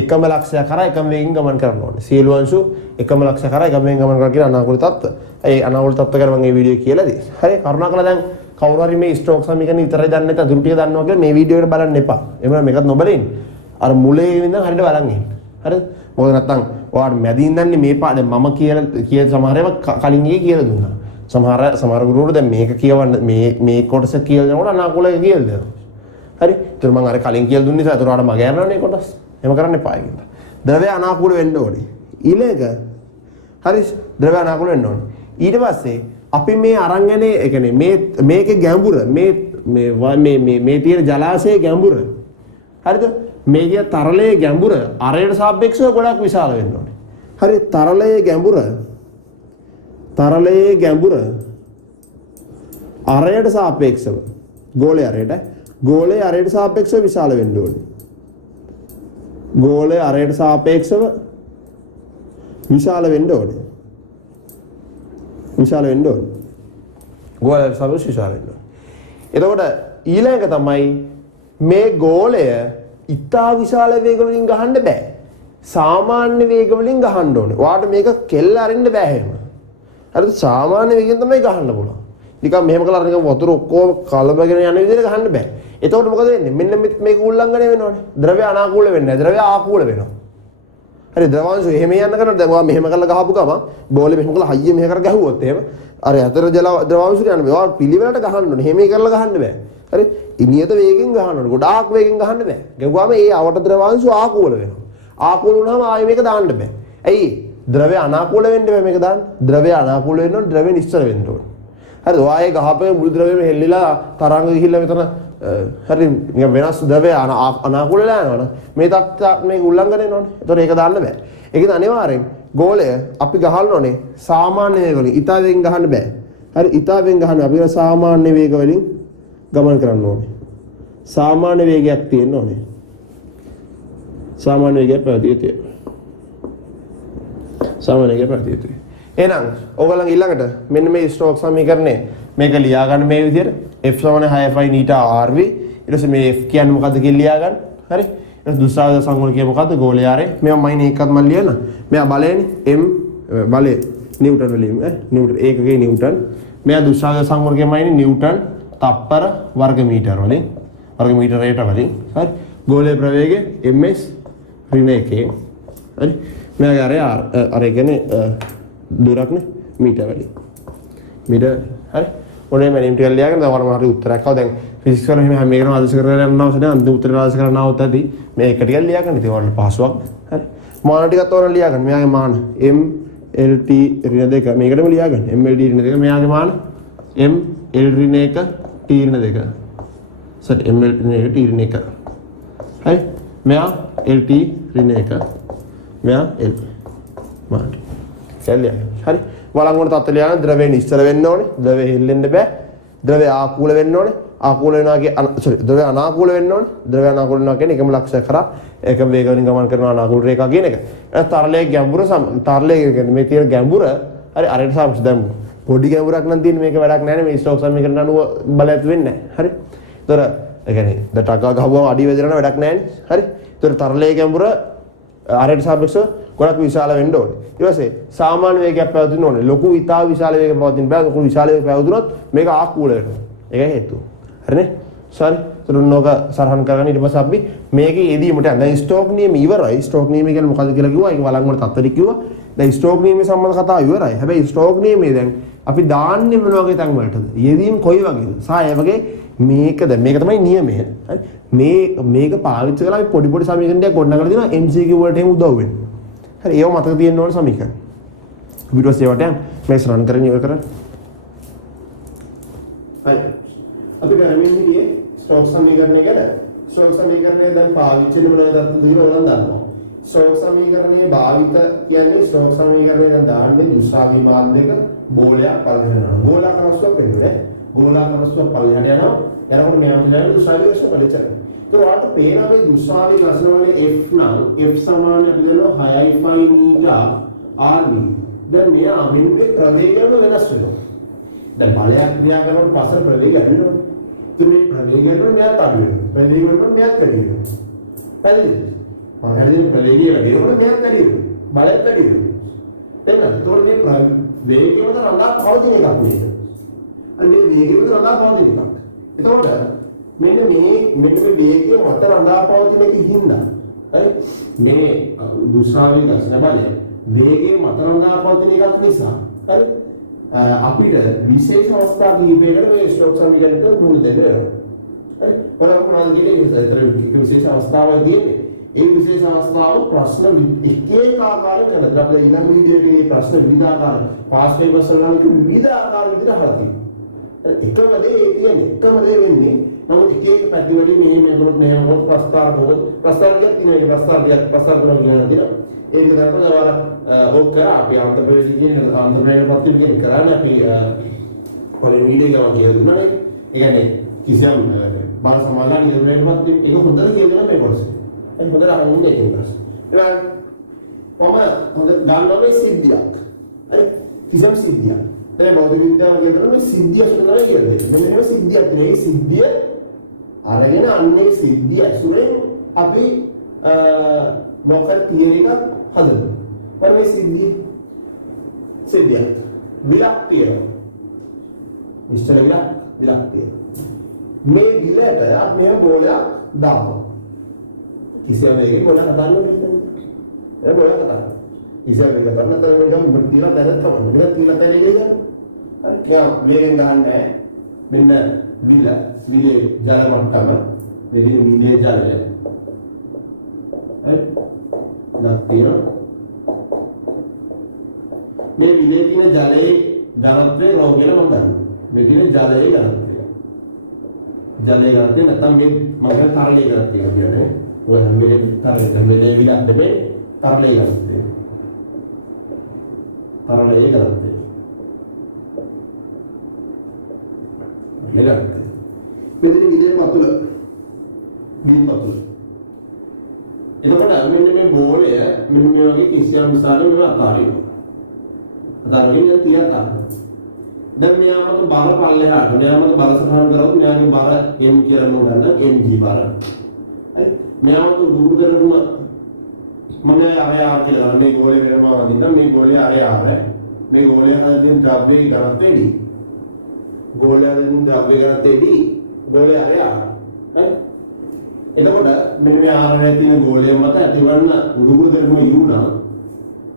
එකම ලක්ෂය කරා එකම වේගයෙන් ගමන් කරන්න ඕනේ. සියලු අංශු එකම ලක්ෂය කරා එකම වේගයෙන් ගමන් කරනවා කියන අනාකූල තත්ත්ව. ඒ අනාකූල තත්ත්ව ගැන මම මේ වීඩියෝ කියලා දී. හරි කරුණාකරලා දැන් කවුරු හරි මේ ස්ට්‍රෝක් සමීකරණ විතරයි දන්නේ නැත්නම් අඳුරු ටික දන්නවා කියලා මේ වීඩියෝ එකට බලන්න එපා. එහෙම මේකත් නොබලින්. අර මුලේ ඉඳන් හරියට බලන් ඉන්න. හරිද? මොකද නැත්තම් ඔයාලට මැදින් ඉඳන්නේ මේ පාඩ මම කියන සමහර ඒවා කලින් ගියේ කියලා දුන්නා. සමහර ගුරුවරු දැන් මේක කියවන්න මේ කොටස කියලා දෙනකොට අනාකූල එක කියලා දෙනවා. හරි? ඒතර මම අර කලින් කියලා දුන්න නිසා ඒතර ඔයාලට මග යනවනේ කොටස්. එහෙම කරන්න එපා ඒකෙන්ද. ද්‍රව්‍ය අනාකූල වෙන්න ඕනේ. ඊළඟ හරි ද්‍රව්‍ය අනාකූල වෙන්න ඕනේ. ඊට පස්සේ අපි මේ අරන් යන්නේ ඒ කියන්නේ මේකේ ගැඹුර මේ තියෙන ජලාශයේ ගැඹුර හරිද මේ කිය තරලයේ ගැඹුර අරයට සාපේක්ෂව ගොඩක් විශාල වෙන්න ඕනේ. හරි තරලයේ ගැඹුර අරයට සාපේක්ෂව ගෝලයේ අරයට සාපේක්ෂව විශාල වෙන්න ඕනේ. ගෝලයේ අරයට සාපේක්ෂව විශාල වෙන්න ඕනේ. විශාල වෙන්න ඕනේ. ගෝලයට සාපේක්ෂව විශාල වෙන්න ඕනේ. එතකොට ඊළඟ තමයි මේ ගෝලය ඉතා විශාල වේග වලින් ගහන්න බෑ. සාමාන්‍ය වේග වලින් ගහන්න ඕනේ. ඔයාලට මේක කෙල්ල අරින්න බෑ එහෙම. හරිද? සාමාන්‍ය වේගෙන් තමයි ගහන්න පුළුවන්. නිකන් මෙහෙම කළා නිකන් වතුර ඔක්කොම කලබගෙන යන විදිහට ගහන්න බෑ. එතකොට මොකද වෙන්නේ? මෙන්න මේක උල්ලංඝනය වෙනවනේ. ද්‍රව්‍ය අනාකූල වෙන්නේ නැහැ. ද්‍රව්‍ය ආකූල වෙනවා. හරි ද්‍රවාංශය එහෙම යන්න කරන දැන් ඔයා මෙහෙම කරලා ගහපු ගමන් බෝලේ මෙහෙම කරලා හයිය මෙහෙ කර ගැහුවොත් එහෙම අර ඇතර ද්‍රවාංශය යන මේවා පිළිවෙලට ගහන්න ඕනේ. එහෙම කරලා ගහන්න බෑ. හරි නියත වේගෙන් ගහන්න ඕනේ. ගොඩාක් වේගෙන් ගහන්න බෑ. ගැහුවාම ඒ අවට ද්‍රවාංශය ආකූල වෙනවා. ආකූල වුණාම ආයෙ මේක දාන්න බෑ. ඇයි? ද්‍රව්‍ය අනාකූල වෙන්න බෑ මේක දාන්න. ද්‍රව්‍ය අනාකූල වෙන්න ඕනේ. ද්‍රව්‍ය නිශ්චල වෙන්න ඕනේ. හරිද? ඔයාගේ ගහපේ මුළු ද්‍රව්‍යෙම හෙල්ලිලා තරංග ගිහිල්ලා මෙතන හරි නිකන් වෙනස් ද්‍රව්‍ය අනාකූල වෙලා යනවනේ. මේ තත්ත්ව මේක උල්ලංඝනය වෙනවනේ. ඒතකොට ඒක දාන්න බෑ. ඒකද අනිවාර්යෙන් ගෝලය අපි ගහන්න ඕනේ සාමාන්‍ය වේග වලින්. ඉතා වේගෙන් ගහන්න බෑ. හරි ඉතා වේගෙන් ගහන්න අපි සාමාන්‍ය වේග වලින් ගමන් කරන්න ඕනේ. සාමාන්‍ය වේගයක් තියෙන්න ඕනේ. සාමාන්‍ය වේගයක් පැවතිය යුතුයි. සාමාන්‍ය වේගයක් පැවතිය යුතුයි. එහෙනම් ඔයගොල්ලන් ඊළඟට මෙන්න මේ ස්ටෝක් සමීකරණය මේක ලියා ගන්න මේ විදිහට f = 6pi නීටා rv ඊට පස්සේ මේ f කියන්නේ මොකද්ද කියලා ලියා ගන්න. හරි? ඊට දුස්සාවිත සංගුණකය මොකද්ද? ගෝලයේ ආරේ. මේවා මයින් එකක්වත් මම ලියන්න. මෙයා බලයනේ m බලය නිව්ටන් වලින් නිව්ටන් ඒකකයේ නිව්ටන්. මෙයා දුස්සාවිත සංගුණකය මයින් නිව්ටන් තප්පර වර්ග මීටර වලින් වර්ග මීටර රේට වලින්. හරි? ගෝලයේ ප්‍රවේගය ms ඍණ 1. හරි? මෙයාගේ ආරේ කියන්නේ දුරක්නේ මීටර වලින්. මීටර හරි? ඔනේ මම ටිකක් ලියාගෙන දැන් වරම හරි උත්තරයක් ආව. දැන් ෆිසික්ස් වල මෙහෙම මේකම ආදර්ශ කරගෙන යන්න අවශ්‍ය නැහැ. අන්තිම උත්තරය ආදර්ශ කරන්න આવත් ඇති. මේ එක ටිකක් ලියාගන්න. ඉතින් ඔයාලට පහසුවක්. හරි? මාන ටිකත් ඕන ලියාගන්න. මෙයාගේ මාන m lt ඍණ 2 මේකටම ලියාගන්න. m lt ඍණ 2 මෙයාගේ මාන m l ඍණ 1 t ඍණ 2. සර් m l ඍණ 1 t ඍණ 1. හරි? මෙයා lt ඍණ 1. මෙයා l මාන. හරි? වළංගුන තත්ත්ව ලියන ද්‍රව්‍ය නිශ්චල වෙන්න ඕනේ. ද්‍රව්‍ය හෙල්ලෙන්න බෑ. ද්‍රව්‍ය ආකූල වෙන්න ඕනේ. ආකූල වෙනවා කිය ද්‍රව්‍ය අනාකූල වෙන්න ඕනේ. ද්‍රව්‍ය අනාකූල වෙනවා කියන්නේ එකම ලක්ෂය කරා එකම වේග වලින් ගමන් කරන අනාකූල රේඛා කියන එක. එහෙනම් තරලයේ ගැඹුර තරලයේ කියන්නේ මේ තියෙන ගැඹුර හරි අරයට සාපේක්ෂව දැන් පොඩි ගැඹුරක් නම් තියෙන මේක වැඩක් නැහැ නේ මේ ස්ටෝක් සමීකරණ අනුව බල ඇති වෙන්නේ නැහැ. හරි? ඒතර ඒ කියන්නේ ටකා ගහුවම අඩි වේදනන වැඩක් නැහැ නේ. හරි? ඒතර තරලයේ ගැඹුර අරයට සාපේක්ෂව ගොඩක් විශාල වෙන්න ඕනේ. ඊට පස්සේ සාමාන්‍ය වේගයක් පැවතුන ඕනේ. ලොකු ඉතා විශාල වේගයක් පවතින්න බෑ. ලොකු විශාල වේගයක් පැවතුනොත් මේක ආකූල වෙනවා. ඒකයි හේතුව. හරිනේ? සරි. තුරුනෝක සරහන් කරගන්න ඊට පස්සේ අපි මේකේ යෙදීමට දැන් ස්ටෝක් නියම ඉවරයි. ස්ටෝක් නියම කියන්නේ මොකද්ද කියලා කිව්වා. ඒක වළංගුන තත්ත්වෙට කිව්වා. දැන් ස්ටෝක් නියමේ සම්බන්ධ කතාව ඉවරයි. හැබැයි ස්ටෝක් නියමේ දැන් අපි දාන්නේ මොන වගේ තැන් වලටද? යෙදීම් කොයි වගේද? ඒ වගේ මේකද මේක තමයි නියමය. හරි? මේක පාවිච්චි කරලා අපි පොඩි පොඩි සමීකරණයක් ගොඩනගලා දෙනවා MCQ වලට එහෙම උදව් වෙන්නේ. හරි ඒව මතක තියෙන්න ඕන සමීකරණ. ඊට පස්සේ ඒවට යන්න මේස් රන් කරගෙන ඉවර කරන්න. හරි. අපි කරමින් ඉන්නේ ස්ටෝක්ස් සමීකරණය ගැන. ස්ටෝක්ස් සමීකරණය දැන් පාවිච්චි වෙන මොනවද කියලා දන්නවා. ස්ටෝක්ස් සමීකරණයේ භාවිත කියන්නේ ස්ටෝක්ස් සමීකරණය දැන් දාන්නේ දුෂ්ටාවි මාර්ගයක බෝලයක් පල්ලෙහාට යනවා. ගෝලාකාරස්වප් වෙන්නේ. ගෝලාකාරස්වප් පල්ලෙහාට යනවා. යනකොට මෙයාට දැන් දුෂ්ටාවි වශයෙන් පරිචය. तो आप पेना में दुष्टावी घर्षण वाले F ना F समान අපි දෙනවා 6.5 මීටර RV. දැන් මෙයා මෙන්නේ ප්‍රවේගයම වෙනස් වෙනවා. දැන් බලයක් ක්‍රියා කරනකොට පස්සට ප්‍රවේගය අඩු වෙනවා. ඉතින් මේ ප්‍රවේගය වල මෙයා අඩු වෙනවා. ප්‍රවේගය වල මෙයාත් වැඩි වෙනවා. හරිද? පාරදී ප්‍රවේගය වැඩි වෙනකොට මෙයාත් වැඩි වෙනවා. බලයත් වැඩි වෙනවා. එහෙනම් ඒතකොට මේ වේගය මත රඳා පවතින එකක් මේක. අන්නේ වේගය මත රඳා පවතින එකක්. එතකොට මෙන්න මේ වේගය මත රඳා පවතින එක හින්දා හරි මේ දුෂ්ටාවි දර්ශන බලය වේගයේ මත රඳා පවතින එකක් නිසා හරි අපිට විශේෂ අවස්ථා කිහිපයකට මේ ස්ටෝක්ස් සමීකරණයට මුල් දෙන්න වෙනවා. හරි ඔයාලා මොනවද කියන්නේ විශේෂ අවස්ථාවල් කියන්නේ ඒ විශේෂ අවස්ථාව ප්‍රශ්න එක ආකාරයකට කරලා අපේ ඊළඟ වීඩියෝ එකේ ප්‍රශ්න විවිධාකාර පාස් පේපර්ස් වල විවිධාකාර විදිහට අහලා තියෙනවා. එකම දේ කියන්නේ එකම දේ වෙන්නේ නමුත් එක එක පැති වලින් මෙහෙම මොකද ප්‍රස්තාර කියක් තියෙනවා. ඒ ප්‍රස්තාර කරනවා කියනවා. ඒක තමයි ඔක්ක අපි අන්තර්ජාලය කියන අන්තර්ජාලය කරන්නේ අපි පොලිමීඩියා වගේ කියනවා. ඒ කියන්නේ කිසියම් බාල සමාජාන නිර්ණයවත් ඒක හොඳට කියනවා මේ කොටස. ඒක හොඳට අහන්න දෙන්න කොටස. ඒක හොඳ ගන්නෝනේ සිද්ධියක්. හරි කිසියම් සිද්ධියක්. දැන් බෞද්ධ විද්‍යාව කියනවා මේ සිද්ධිය සුන්දරයි කියන්නේ. මෙන්න මේ සිද්ධියක් නේ සිද්ධිය අරගෙන අන්නේ සිද්ධිය ඇසුරෙන් අපි මොකක්ද තියරි එකක් හදනවා. ਪਰ මේ සිද්ධියක් විලක් තියෙනවා. ඉස්සර විලක් තියෙනවා. මේ විලට අපි බෝලයක් දානවා. කිසියම් එකකින් මොනවද හදන්න ඕනේ? ඒ බෝලයක් හදන්න. කිසියම් එකක් ගන්න තරම නම් තියලා දැනත් තමයි. මේක තියලා දැනෙන්නේ නැහැ. හරි මේකෙන් ගන්නෑ. මෙන්න විලේ ජල මට්ටම මෙදින විලේ ජලය හරි නැතිව මේ විලේ තියෙන ජලයේ ඝනත්වය රෝ කියලා මම දන්නවා. මෙදින ජලයේ ඝනත්වය නැත්නම් මේ මම තරලයේ ඝනත්වය කියන්නේ ඔය හැමෙලේ තරලයේ විලක් දෙමේ තරලයේ ඝනත්වය මෙතන විලේ පතුල එතකොට මෙන්න මේ බෝලය මෙන්න මේ වගේ කිසියම් විශාලව මෙව අතාරිනවා. අතාරින්න තියනවා. දැන් මෙයාමත බර පල්ලෙහාට මෙයාමත බර සටහන් කරොත් මෙයාගේ බර m කියලා නෝගන්න mg බර. හරි මෙයාමත දුරු කරගම මම ආරයා කියලා මේ ගෝලය වෙනවා වදින්න මේ ගෝලය ආරයා මේ ගෝලය හදින් ද්‍රව්‍යයේ ඝනත්වය D. ගෝලයෙන් ද්‍රව්‍ය ඝනත්වය D. ගෝලය ආරයා. හරි එතකොට මෙන්න මේ ආරණයේ තියෙන ගෝලය මත ඇතිවන්න උඩුකුරු දෙකම u නම්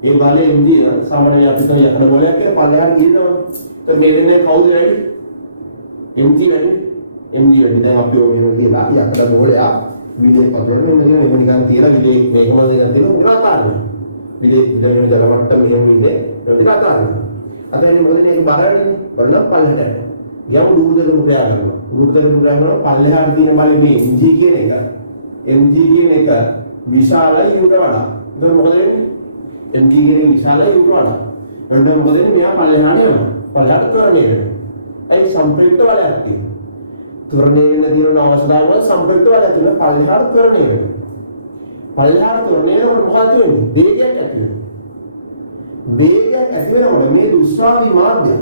ඒ බලය mg සාමාන්‍යයෙන් අපි කියන යකඩ ගෝලයක් කියලා පල්ලෙහාට ගියනවා. එතකොට මේ දෙන්නේ කවුද වැඩි? mg වැඩි. දැන් අපි ඔය මෙහෙම තියලා යකඩ ගෝලයක් විලේ පතර මෙන්න නිකන් තියලා විලේ මේකම දෙන්න තියෙනවා විලාකාරයි. විලේ ජල මට්ටම මෙහෙම ඉන්නේ විලාකාරයි. අතනින් මොකද මේක බරවන්නේ? බලන්න පල්ලෙහාට. යම් උඩුකුරු දෙකම ප්‍රයා කරනවා. පල්ලෙහාට තියෙන බලය මේ mg කියන එක විශාලයි යට වඩා. එතකොට මොකද වෙන්නේ? mg කියන එක විශාලයි යට වඩා. එතකොට මොකද වෙන්නේ? මෙයා පල්ලෙහාට යනවා. පල්ලෙහාට ත්වරණය වෙනවා. ඒ සම්ප්‍රයුක්ත බලයක් තියෙනවා. ත්වරණය වෙන දින අවස්ථාව වල සම්ප්‍රයුක්ත බලයක් තියෙනවා. පල්ලෙහාට ත්වරණය වෙනවා. පල්ලෙහාට ත්වරණය වෙනකොට මොකද වෙන්නේ? වේගයක් ඇති වෙනවා. වේගයක් ඇති වෙනකොට මේ දුෂ්ටාවි මාර්ගයක්.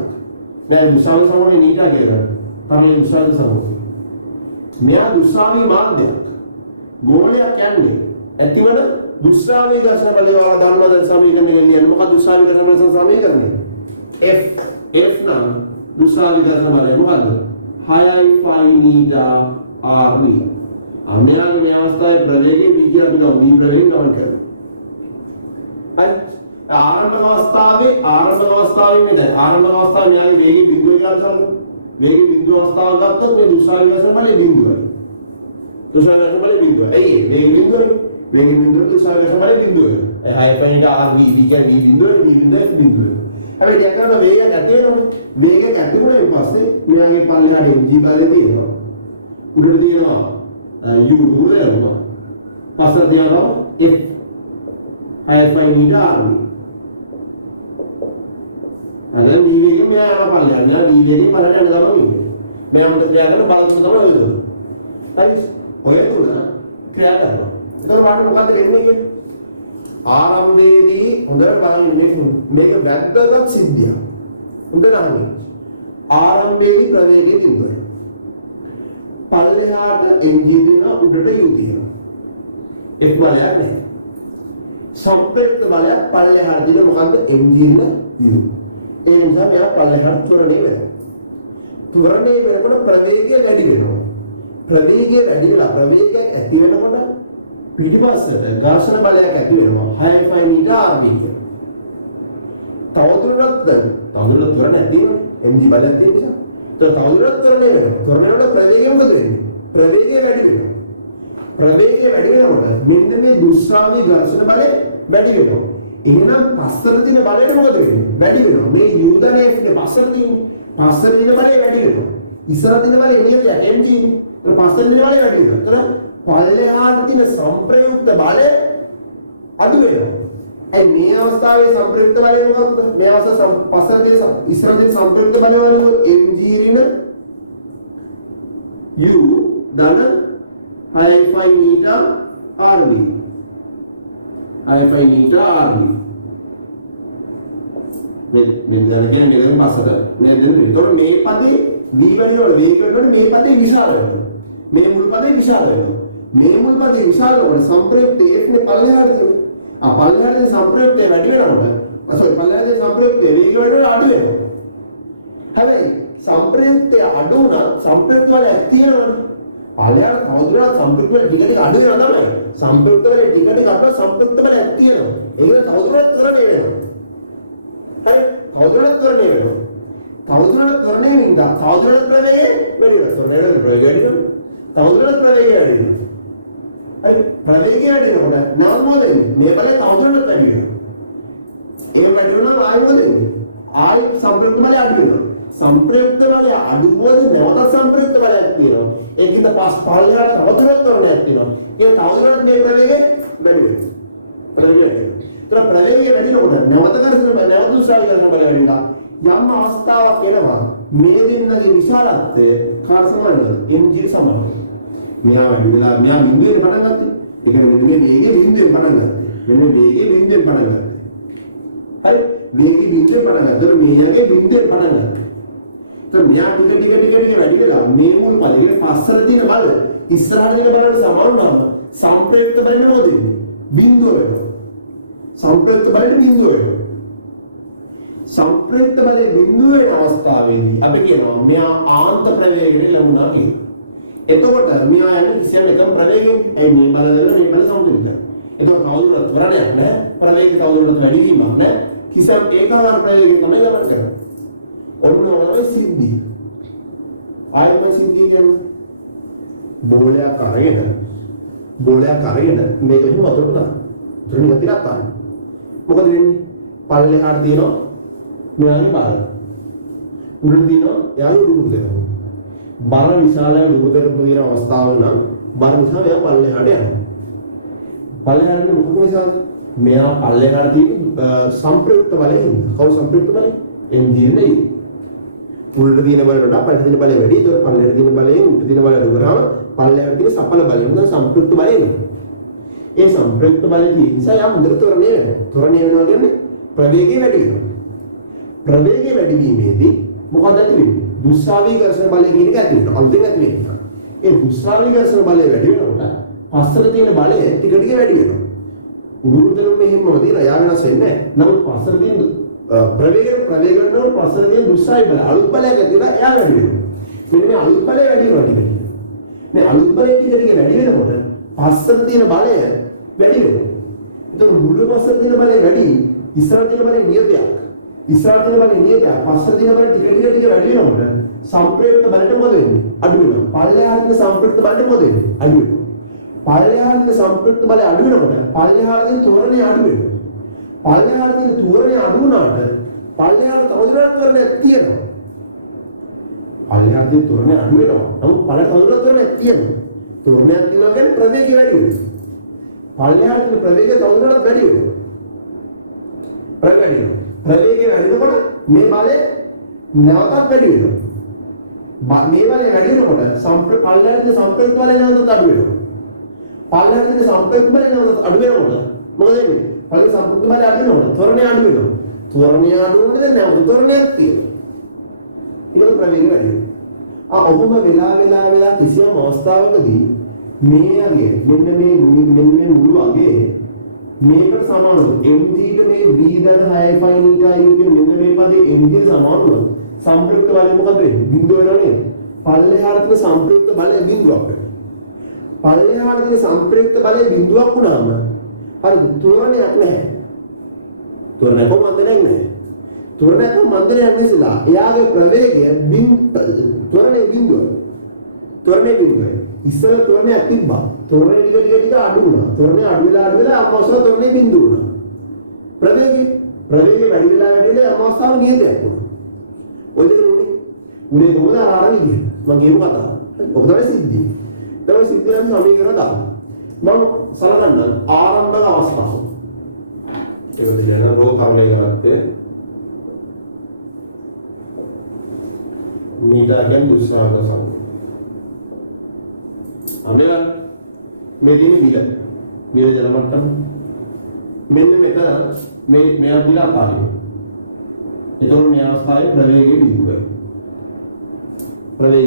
දැන් දුෂ්ටාවි සමෝනේ නීතා කියලා තමයි දුෂ්ටාවි සමෝනේ. මෙයා දුෂ්ටාවි මාර්ගයක්. ගෝලයක් යන්නේ ඇතිවන දුෂ්ටාවි ඝර්ෂණ බලය වල ධර්මද සමීකරණය කියන්නේ මොකක්ද දුෂ්ටාවි ඝර්ෂණ සමීකරණය? F නම් දුෂ්ටාවි ඝර්ෂණ බලය මොකක්ද? 6.5 මීටර RV. අන්‍යයන් මේ අවස්ථාවේ ප්‍රවේගයේ v කියලා කියනවා v ප්‍රවේගය ගමන් කරනවා. හරි ආරම්භ අවස්ථාවේ නේද? ආරම්භ අවස්ථාවේ න්යාය වේගය බිඳුව කියලා කරන්නේ. වේගය බිඳුව අවස්ථාව ගත්තොත් මේ දුෂ්ටාවි ඝර්ෂණ බලය බිඳුවයි. දුෂ්ටාවි ඝර්ෂණ බලය බිඳුවයි. ඇයි ඒ වේගය බිඳුවයි? වේගයේ බිඳුවට දුෂ්‍රාවි ඝර්ෂණ බලය බිඳුව වෙනවා. F1 ට R V කියන්නේ V බිඳුව V බිඳුව F බිඳුව වෙනවා. හැබැයි දැන් කරන වේගයක් ඇති වෙනවනේ. වේගයක් ඇති වුණාට පස්සේ මෙයාගේ පල්ලෙහාට mg බලය තියෙනවා. උඩට තියෙනවා u දුර යනවා. පස්සට තියෙනවා f F1 ඊට R V. අද v වේගෙන් මෙයා යන පල්ලෙහාට මෙයා v වේගෙන් බලන්න යන ගමන් වෙන්නේ. මෙයා මට ක්‍රියා කරන බලතුන තමයි වෙන්නේ. හරි. ඔය තුන ක්‍රියා කරනවා. එතකොට වාට මොකද්ද වෙන්නේ කියන්නේ? ආරම්භයේදී හොඳට බලන්න මේක වැද්දගත් සිද්ධියක්. හොඳට අහන්න. ආරම්භයේදී ප්‍රවේගය තිබුණා. පල්ලෙහාට එන්ජින් දෙන උඩට යු තියෙනවා. එක් බලයක් නැහැ. සම්ප්‍රේක්ෂ බලයක් පල්ලෙහාට දෙන මොකද්ද එන්ජින් යු. ඒ නිසා මෙයා පල්ලෙහාට ත්වරණය වෙනවා. ත්වරණය වෙනකොට ප්‍රවේගය වැඩි වෙනවා. ප්‍රවේගය වැඩි වෙලා ප්‍රවේගයක් ඇති වෙනකොට පිටිපස්සට ඝර්ෂණ බලයක් ඇති වෙනවා. F1 ඊට R V කියන. තවදුරටත් ත්වරණ ඇති වෙනවා. mg බලයක් තියෙන නිසා. තවදුරටත් ත්වරණය වෙනවා. ත්වරණය වල ප්‍රවේගය මොකද වෙන්නේ? ප්‍රවේගය වැඩි වෙනවා. ප්‍රවේගය වැඩි වෙනකොට මෙන්න මේ දුෂ්‍රාවි ඝර්ෂණ බලය වැඩි වෙනවා. එහෙනම් පස්සට තියෙන බලයට මොකද වෙන්නේ? වැඩි වෙනවා. මේ u ධන f නේ පස්සට තියෙන්නේ. පස්සට තියෙන බලය වැඩි වෙනවා. ඉස්සරහ තියෙන බලය එළියට mg නේ. ඒක පස්සට තියෙන බලය වැඩි වෙනවා. පල්ලෙහාට තියෙන සංප්‍රයුක්ත බලය අඩු වෙනවා. ඒ මේ අවස්ථාවේ සංප්‍රයුක්ත බලය මොකක්ද? මේ අවස්ථාව පස්සට තියෙන ඉස්සරහ තියෙන සංප්‍රයුක්ත බලය වල mg ඍණ u ධන I5 ඊට RV. I5 ඊට RV. මේ දැන් කියන්නේ මෙතන පස්සට මේ දෙන්න. ඒතකොට මේ පදේ v වැඩි වල වේග වෙනකොට මේ පදේ විශාල වෙනවා. මේ මුල් පදේ විශාල වෙනවා. මේ මුල් පදේ විශාල වෙනකොට සංප්‍රයුක්ත f නේ පල්ලෙහාට තියෙනවා. පල්ලෙහාට සංප්‍රයුක්තය වැඩි වෙනකොට පල්ලෙහාට සංප්‍රයුක්තය වේග වැඩි වෙලා අඩු වෙනවා. හැබැයි සංප්‍රයුක්තය අඩු වුණා සංප්‍රයුක්ත වල තියෙනවනේ. පල්ලෙහාට තවදුරටත් සංප්‍රයුක්ත වල ටික ටික අඩු වෙනවා තමයි. සංප්‍රයුක්ත වල ටික ටික අපේ සංප්‍රයුක්ත වල තියෙනවා. ඒක තවදුරටත් ත්වරණය වෙනවා. හරි තවදුරටත් ත්වරණය වෙනවා. තවදුරටත් ත්වරණය වෙනවා. තවදුරටත් ප්‍රවේගය වැඩි වෙනවා. ත්වරණය ප්‍රවේගය වැඩි වෙනවා. තවදුරටත් ප්‍රවේගය වැඩි වෙනවා. හරි ප්‍රවේගය වැඩි වෙනකොට නැවත මොකද වෙන්නේ? මේ බලය තවදුරටත් වැඩි වෙනවා. ඒ වැඩි වෙනවා ආයෙ මොකද වෙන්නේ? ආයෙ සංප්‍රයුක්ත බලය අඩු වෙනවා. සංප්‍රයුක්ත බලය අඩු වුවද නැවත සංප්‍රයුක්ත බලයක් තියෙනවා. ඒකින්ද පල්ලෙහාට තවදුරටත් ත්වරණයක් තියෙනවා. ඒ තවදුරටත් මේ ප්‍රවේගය වැඩි වෙනවා. ප්‍රවේගය වැඩි වෙනවා. ඒතර ප්‍රවේගය වැඩි වෙනකොට නැවත කරන බල නැවත උත්සාහය කරන බල වැඩි වෙනවා. යම් අවස්ථාවක් එනවා මේ දෙන්නගේ විශාලත්වය කාට සමානද? mg සමානයි. මෙයා වැඩි වෙලා මෙයා බිඳුවේ පටන් ගත්තා. ඒ කියන්නේ මෙන්න මේ වේගයේ බිඳුවේ පටන් ගත්තා. මෙන්න වේගයේ බිඳුවේ පටන් ගත්තා. හරි වේගයේ බිඳුවේ පටන් ගත්තා. ඒතර මෙයාගේ බිඳුවේ පටන් ගත්තා. ඒතර මෙයා ටික වැඩි වෙලා මේ මුල් පදේ පස්සට තියෙන බල ඉස්සරහට තියෙන බලට සමාන නම් සංප්‍රයුක්ත බලය මොකද වෙන්නේ? බිඳුව වෙනවා. සංප්‍රයුක්ත බලය බිඳුව වෙනවා. සංප්‍රයුක්ත බලයේ බිඳුව වෙන අවස්ථාවේදී අපි කියනවා මෙයා ආන්ත ප්‍රවේගයට ලැබුණා කියලා. එතකොට මෙයා යන්නේ කිසියම් එකම ප්‍රවේගයෙන් ඒ මේ බල දෙන මේ බල සමතුලිතයි. එතකොට කවුරුත් ත්වරණයක් නැහැ. ප්‍රවේගය කවුරුත් වැඩි වීමක් නැහැ. කිසියම් ඒකාකාර ප්‍රවේගයක තමයි ගමන් කරන්නේ. ඔන්න ඔය සිද්ධිය. ආයතන සිද්ධිය කියන්නේ බෝලයක් අරගෙන මේක එහෙම වතුරට දාන්න. වතුරේ ගතියක් ගන්න. මොකද වෙන්නේ? පල්ලෙහාට තියෙනවා මෙයාගේ බල. උඩට තියෙනවා එයාගේ උඩුකුරු දෙක. බර විශාලයි උඩුකුරු තියෙන අවස්ථාව නම් බර නිසා එයා පල්ලෙහාට යනවා. පල්ලෙහාට මොකද නිසාද? මෙයා පල්ලෙහාට තියෙන සංප්‍රයුක්ත බලයෙන්. කවුරු සංප්‍රයුක්ත බලය? එන්ජින් නේ. උඩට තියෙන බලයට වඩා පල්ලෙහාට තියෙන බලය වැඩි. ඒතකොට පල්ලෙහාට තියෙන බලයෙන් උඩට තියෙන බලය අඩු කරාම පල්ලෙහාට තියෙන සපල බලය මොකද සංප්‍රයුක්ත බලය නේ. ඒ සංප්‍රයුක්ත බලය නිසා යා හොඳට ත්වරණය වෙනවා. ත්වරණය වෙනවා කියන්නේ ප්‍රවේගය වැඩි වෙනවා. ප්‍රවේගය වැඩි වීමේදී මොකක්ද ඇති වෙන්නේ? දුෂ්‍රාවී ඝර්ෂණ බලය කියන එක ඇති වෙනවා. අලුතෙන් ඇති වෙනවා. ඒ දුෂ්‍රාවී ඝර්ෂණ බලය වැඩි වෙනකොට පස්සට තියෙන බලය ටික ටික වැඩි වෙනවා. උඩුතලම මෙහෙමම තියෙනවා. යා වෙනස් වෙන්නේ නැහැ. නමුත් පස්සට තියෙන ප්‍රවේගය නෝ පස්සට තියෙන දුෂ්‍රාවී බලය අලුත් බලයක් ඇති වෙනවා. එයා වැඩි වෙනවා. මෙන්න මේ අලුත් බලය වැඩි වෙනවා ටික ටික. මේ අලුත් බලය ටික ටික වැඩි වෙනකොට පස්සට තියෙන බලය වැඩි වෙනවා. එතකොට මුල පස්සට තියෙන බලය වැඩි ඉස්සරහට තියෙන බලය නියතයක්. ඉස්සරහට තියෙන බලය නියතයක්. පස්සට තියෙන බලය ටික ටික වැඩි වෙනකොට සංප්‍රයුක්ත බලයට මොකද වෙන්නේ? අඩු වෙනවා. පල්ලෙහාට තියෙන සංප්‍රයුක්ත බලයට මොකද වෙන්නේ? අඩු වෙනවා. පල්ලෙහාට තියෙන සම්ප්‍රයුක්ත බලය අඩු වෙනකොට පල්ලෙහාට තියෙන ත්වරණය අඩු වෙනවා. පල්ලෙහාට තියෙන ත්වරණය අඩු වුණාට පල්ලෙහාට තවදුරටත් ත්වරණයක් තියෙනවා. පල්ලෙහාට තියෙන ත්වරණය අඩු වෙනවා. නමුත් පල්ලෙහාට තවදුරටත් ත්වරණයක් තියෙනවා. ත්වරණයක් තියෙනවා කියන්නේ ප්‍රවේගය වැඩි වෙනවා. පල්ලෙහාට තියෙන ප්‍රවේගය තවදුරටත් වැඩි වෙනවා. ප්‍රවේගය වැඩිනකොට මේ බලය නැවතත් වැඩි වෙනවා. මේ බලය වැඩි වෙනකොට පල්ලෙහාට තියෙන සම්ප්‍රයුක්ත බලය නැවතත් අඩු වෙනවා. පල්ලෙහාට තියෙන සම්ප්‍රයුක්ත බලය නැවතත් අඩු වෙනකොට මොකද වෙන්නේ? පල්ලෙහාට සම්ප්‍රයුක්ත බලය අඩු වෙනකොට ත්වරණය අඩු වෙනවා. ත්වරණය අඩු වෙනකොට දැන් නැවත ත්වරණයක් තියෙනවා. ඒක ප්‍රවේගය වැඩි වෙනවා. ඔබම වෙලා කිසියම් අවස්ථාවකදී මේ අගය මෙන්න මේ මුළු අගය මේකට සමානව mg ට මේ v දැන් 6.5 නීටා u කියන මෙන්න මේ පදේ mg ට සමානව සම්ප්‍රයුක්ත බලය මොකද වෙන්නේ? බිඳුව වෙනව නේද? පල්ලෙහාට තියෙන සම්ප්‍රයුක්ත බලය බිඳුවක් වෙනවා. පල්ලෙහාට තියෙන සම්ප්‍රයුක්ත බලය බිඳුවක් වුණාම හරි ත්වරණයක් නැහැ. ත්වරණයක් මන්දනයක් නැහැ. ත්වරණයක් මන්දනයක් නිසා එයාගේ ප්‍රවේගය ත්වරණය බිඳුව. ඉස්සර ත්වරණයක් තිබ්බා. ත්වරණය ටික අඩු වුණා. ත්වරණය අඩු වෙලා අමවස්ථාව ත්වරණය බිඳුව වුණා. ප්‍රවේගය වැඩි වෙලා අමවස්ථාව නියතයක් වුණා. ඔය දෙක උනේ කොහොමද ආරම්භ කියන්නේ? මම කියමු කතාව. ඔබ තමයි සිද්ධිය. තමයි සිද්ධිය නම් සමීකරණ දාන්න. මම සලකන්න ආරම්භක අවස්ථාව. ඒක දෙන්න රෝ තරලේ කරත්තේ. මීටර් ගැන දුස්සාව සම. අමෙලා මේ දිනේ බිල ජල මට්ටම මෙන්න මෙතන මෙයා දිලා පාරියි. එතකොට මේ අවස්ථාවේ ප්‍රවේගය බිඳුවයි. හරි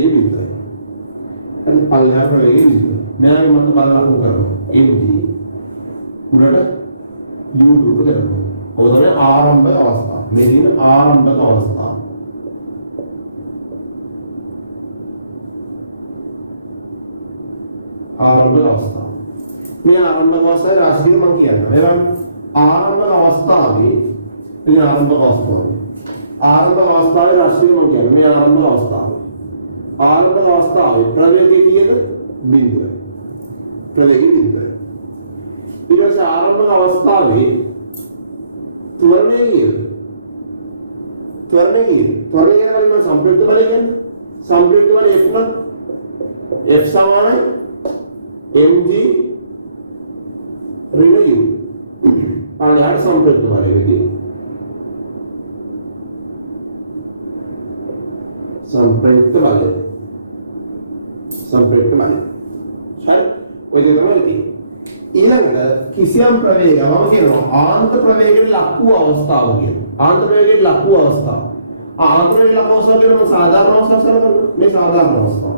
පල්ලෙහා ප්‍රවේගය බිඳුවයි. මෙයාගේ මත බල ලකුණු කරනවා. mg උඩට u දුර කරනවා. ඔය තමයි ආරම්භක අවස්ථාව. මේ දින ආරම්භක අවස්ථාව. ආරම්භක අවස්ථාව. මේ ආරම්භක අවස්ථාවේ රාශිය මම කියන්නම්. එනම් ආරම්භක අවස්ථාවේ ඉතින් ආරම්භක අවස්ථාවේ රාශිය මම කියන්නේ මේ ආරම්භක අවස්ථාව. ආරම්භක අවස්ථාවේ ප්‍රවේගය කීයද? බිඳුව. ප්‍රවේගය බිඳුව. ඊට පස්සේ ආරම්භක අවස්ථාවේ ත්වරණය කීයද? ත්වරණය කියන්නේ සම්ප්‍රයුක්ත බලය කියන්නේ. සම්ප්‍රයුක්ත බලය F නම් F සමානයි mg ඍණ u. පල්ලෙහාට සම්ප්‍රයුක්ත බලය කියන්නේ. සම්ප්‍රයුක්ත බලය. හරි. ඔය දෙක තමයි තියෙන්නේ. ඊළඟට කිසියම් ප්‍රවේගයක් මම කියනවා ආන්ත ප්‍රවේගයට ලක් වූ අවස්ථාව කියනවා. ආන්ත ප්‍රවේගයට ලක් වූ අවස්ථාව. ආන්ත ප්‍රවේගයට ලක් වූ අවස්ථාව කියනවා සාධාරණ අවස්ථාව සලකනවා. මේ සාධාරණ අවස්ථාව.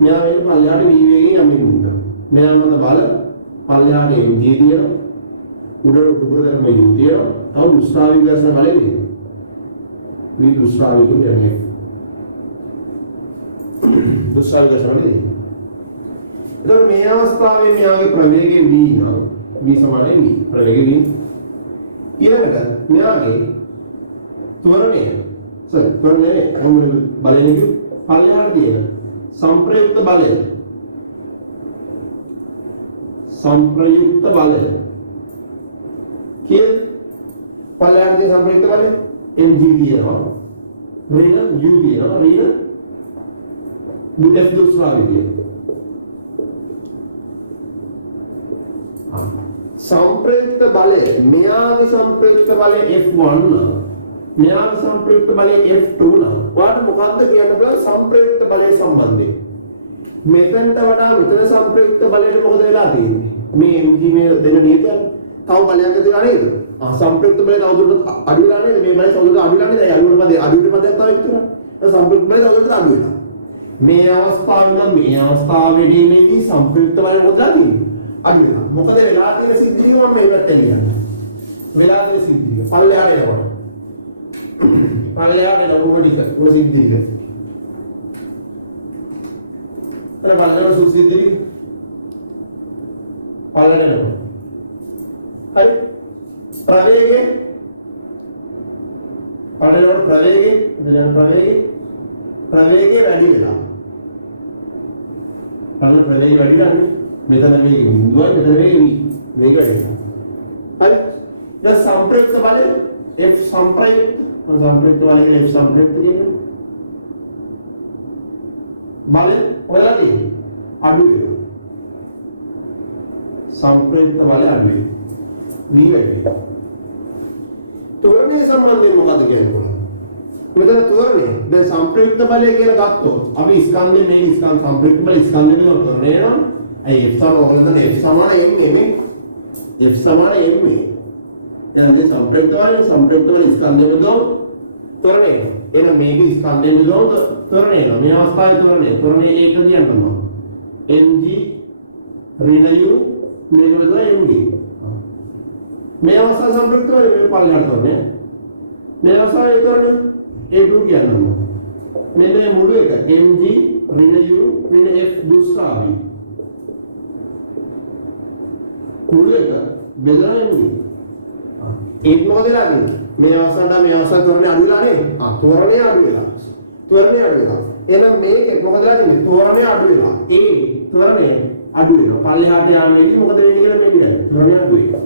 මෙයා මේ පල්ලෙහාට v වේගයෙන් යමින් ඉන්නවා. මෙයා මත බල පල්ලෙහාට mg දියනවා. උඩට උඩරම u දියනවා. තව දුෂ්ටාවික ගැසන බලය දියනවා. මේ දුෂ්ටාවික කියන්නේ දුෂ්ටාවික ගැසන බලය දියනවා. එතකොට මේ අවස්ථාවේ මෙයාගේ ප්‍රවේගය v නම් v සමානයි v. ප්‍රවේගය v. ඊළඟට මෙයාගේ ත්වරණය ත්වරණය බලයෙන් පල්ලෙහාට තියෙන සම්ප්‍රයුක්ත බලය කිය පල්ලෙහාට තියෙන සම්ප්‍රයුක්ත බලය mg දියනවා ඍණ u දියනවා ඍණ f දුෂ්ටාවිකය සම්ප්‍රයුක්ත බලය මෙයාගේ සම්ප්‍රයුක්ත බලය f1 මෙයාගේ සම්ප්‍රයුක්ත බලය f2 නම් ඔයාලට මොකක්ද කියන්න බෑ සම්ප්‍රයුක්ත බලය සම්බන්ධයෙන්. මෙතනට වඩා මෙතන සම්ප්‍රයුක්ත බලයට මොකද වෙලා තියෙන්නේ? මේ mg මේ දෙන නියතය තව බලයක් දෙනවා නේද? සම්ප්‍රයුක්ත බලය තවදුරටත් අඩු වෙලා නේද? මේ බලය තවදුරටත් අඩු වෙලා නේද? අඩු වෙන පදේ අඩු වෙන පදයක් තමයි ඉතුරු. සම්ප්‍රයුක්ත බලය තවදුරටත් අඩු වෙනවා. මේ අවස්ථාවේදී මේකී සම්ප්‍රයුක්ත බලය මොකද තියෙන්නේ? අඩු වෙනවා. මොකද වෙලා තියෙන සිද්ධිය මම මේකට කියන්නේ. වෙලා තියෙන සිද්ධිය පල්ලෙහාට යනවා. පල්ලෙහාට ලකුණු ටික ඔය සිද්ධියක. අර පල්ලෙහාට සිද්ධිය පල්ලෙහාට යනවා. හරි. ප්‍රවේගය පල්ලෙහාට ප්‍රවේගය මෙතන ප්‍රවේගය වැඩි වෙලා. අන්න ප්‍රවේගය වැඩි ගන්න. මෙතන වේගය බිඳුවයි මෙතන වේගය වේග වැඩි වෙනවා. හරි. දැන් සම්ප්‍රයුක්ත බලය F සම්ප්‍රයුක්ත සම්ප්‍රයුක්ත බලය F සම්ප්‍රයුක්ත කියන්නේ බලය ඔයාලා තියෙන්නේ අඩු වෙනවා. සම්ප්‍රයුක්ත බලය අඩු වෙනවා. B වැඩි. ත්වරණයේ සම්බන්ධයෙන් මොකද කියන්නේ? මෙතන ත්වරණය දැන් සම්ප්‍රයුක්ත බලය කියලා ගත්තොත් අපි ස්කන්ධේ මේ ස්කන්ධ සම්ප්‍රයුක්ත බලය ස්කන්ධේ වල ත්වරණය නේද? අයි F සමාන F සමාන m නේ. F සමාන m නේ. දැන් මේ සම්ප්‍රයුක්ත බලය ස්කන්ධේ වල ත්වරණය. එහෙනම් මේක ස්කන්ධේ වල ත්වරණය නෝ. මේ අවස්ථාවේ ත්වරණය ඒක කියන්න තමයි. mg ඍණ u මේක විතර mg. මේ අවස්ථාව සම්ප්‍රයුක්ත බලය මේ පල්ලයට තෝරන්නේ. මේ අවස්ථාවේ ත්වරණය A2 කියනවා. මේ මුළු එක mg ඍණ u ඍණ f දුස්රාවි. මුළු එක බෙදලා යන්නේ. ඒක මොකද කරන්නේ? මේ අවස්ථාවට ත්වරණය අඩු වෙලා නේ. ත්වරණය අඩු වෙලා. එහෙනම් මේකේ මොකද කරන්නේ? ත්වරණය අඩු වෙනවා. ඒ ත්වරණය අඩු වෙනවා. පල්ලෙහාට යාමේදී මොකද වෙන්නේ කියලා මේ කියන්නේ. ත්වරණය අඩු වෙනවා.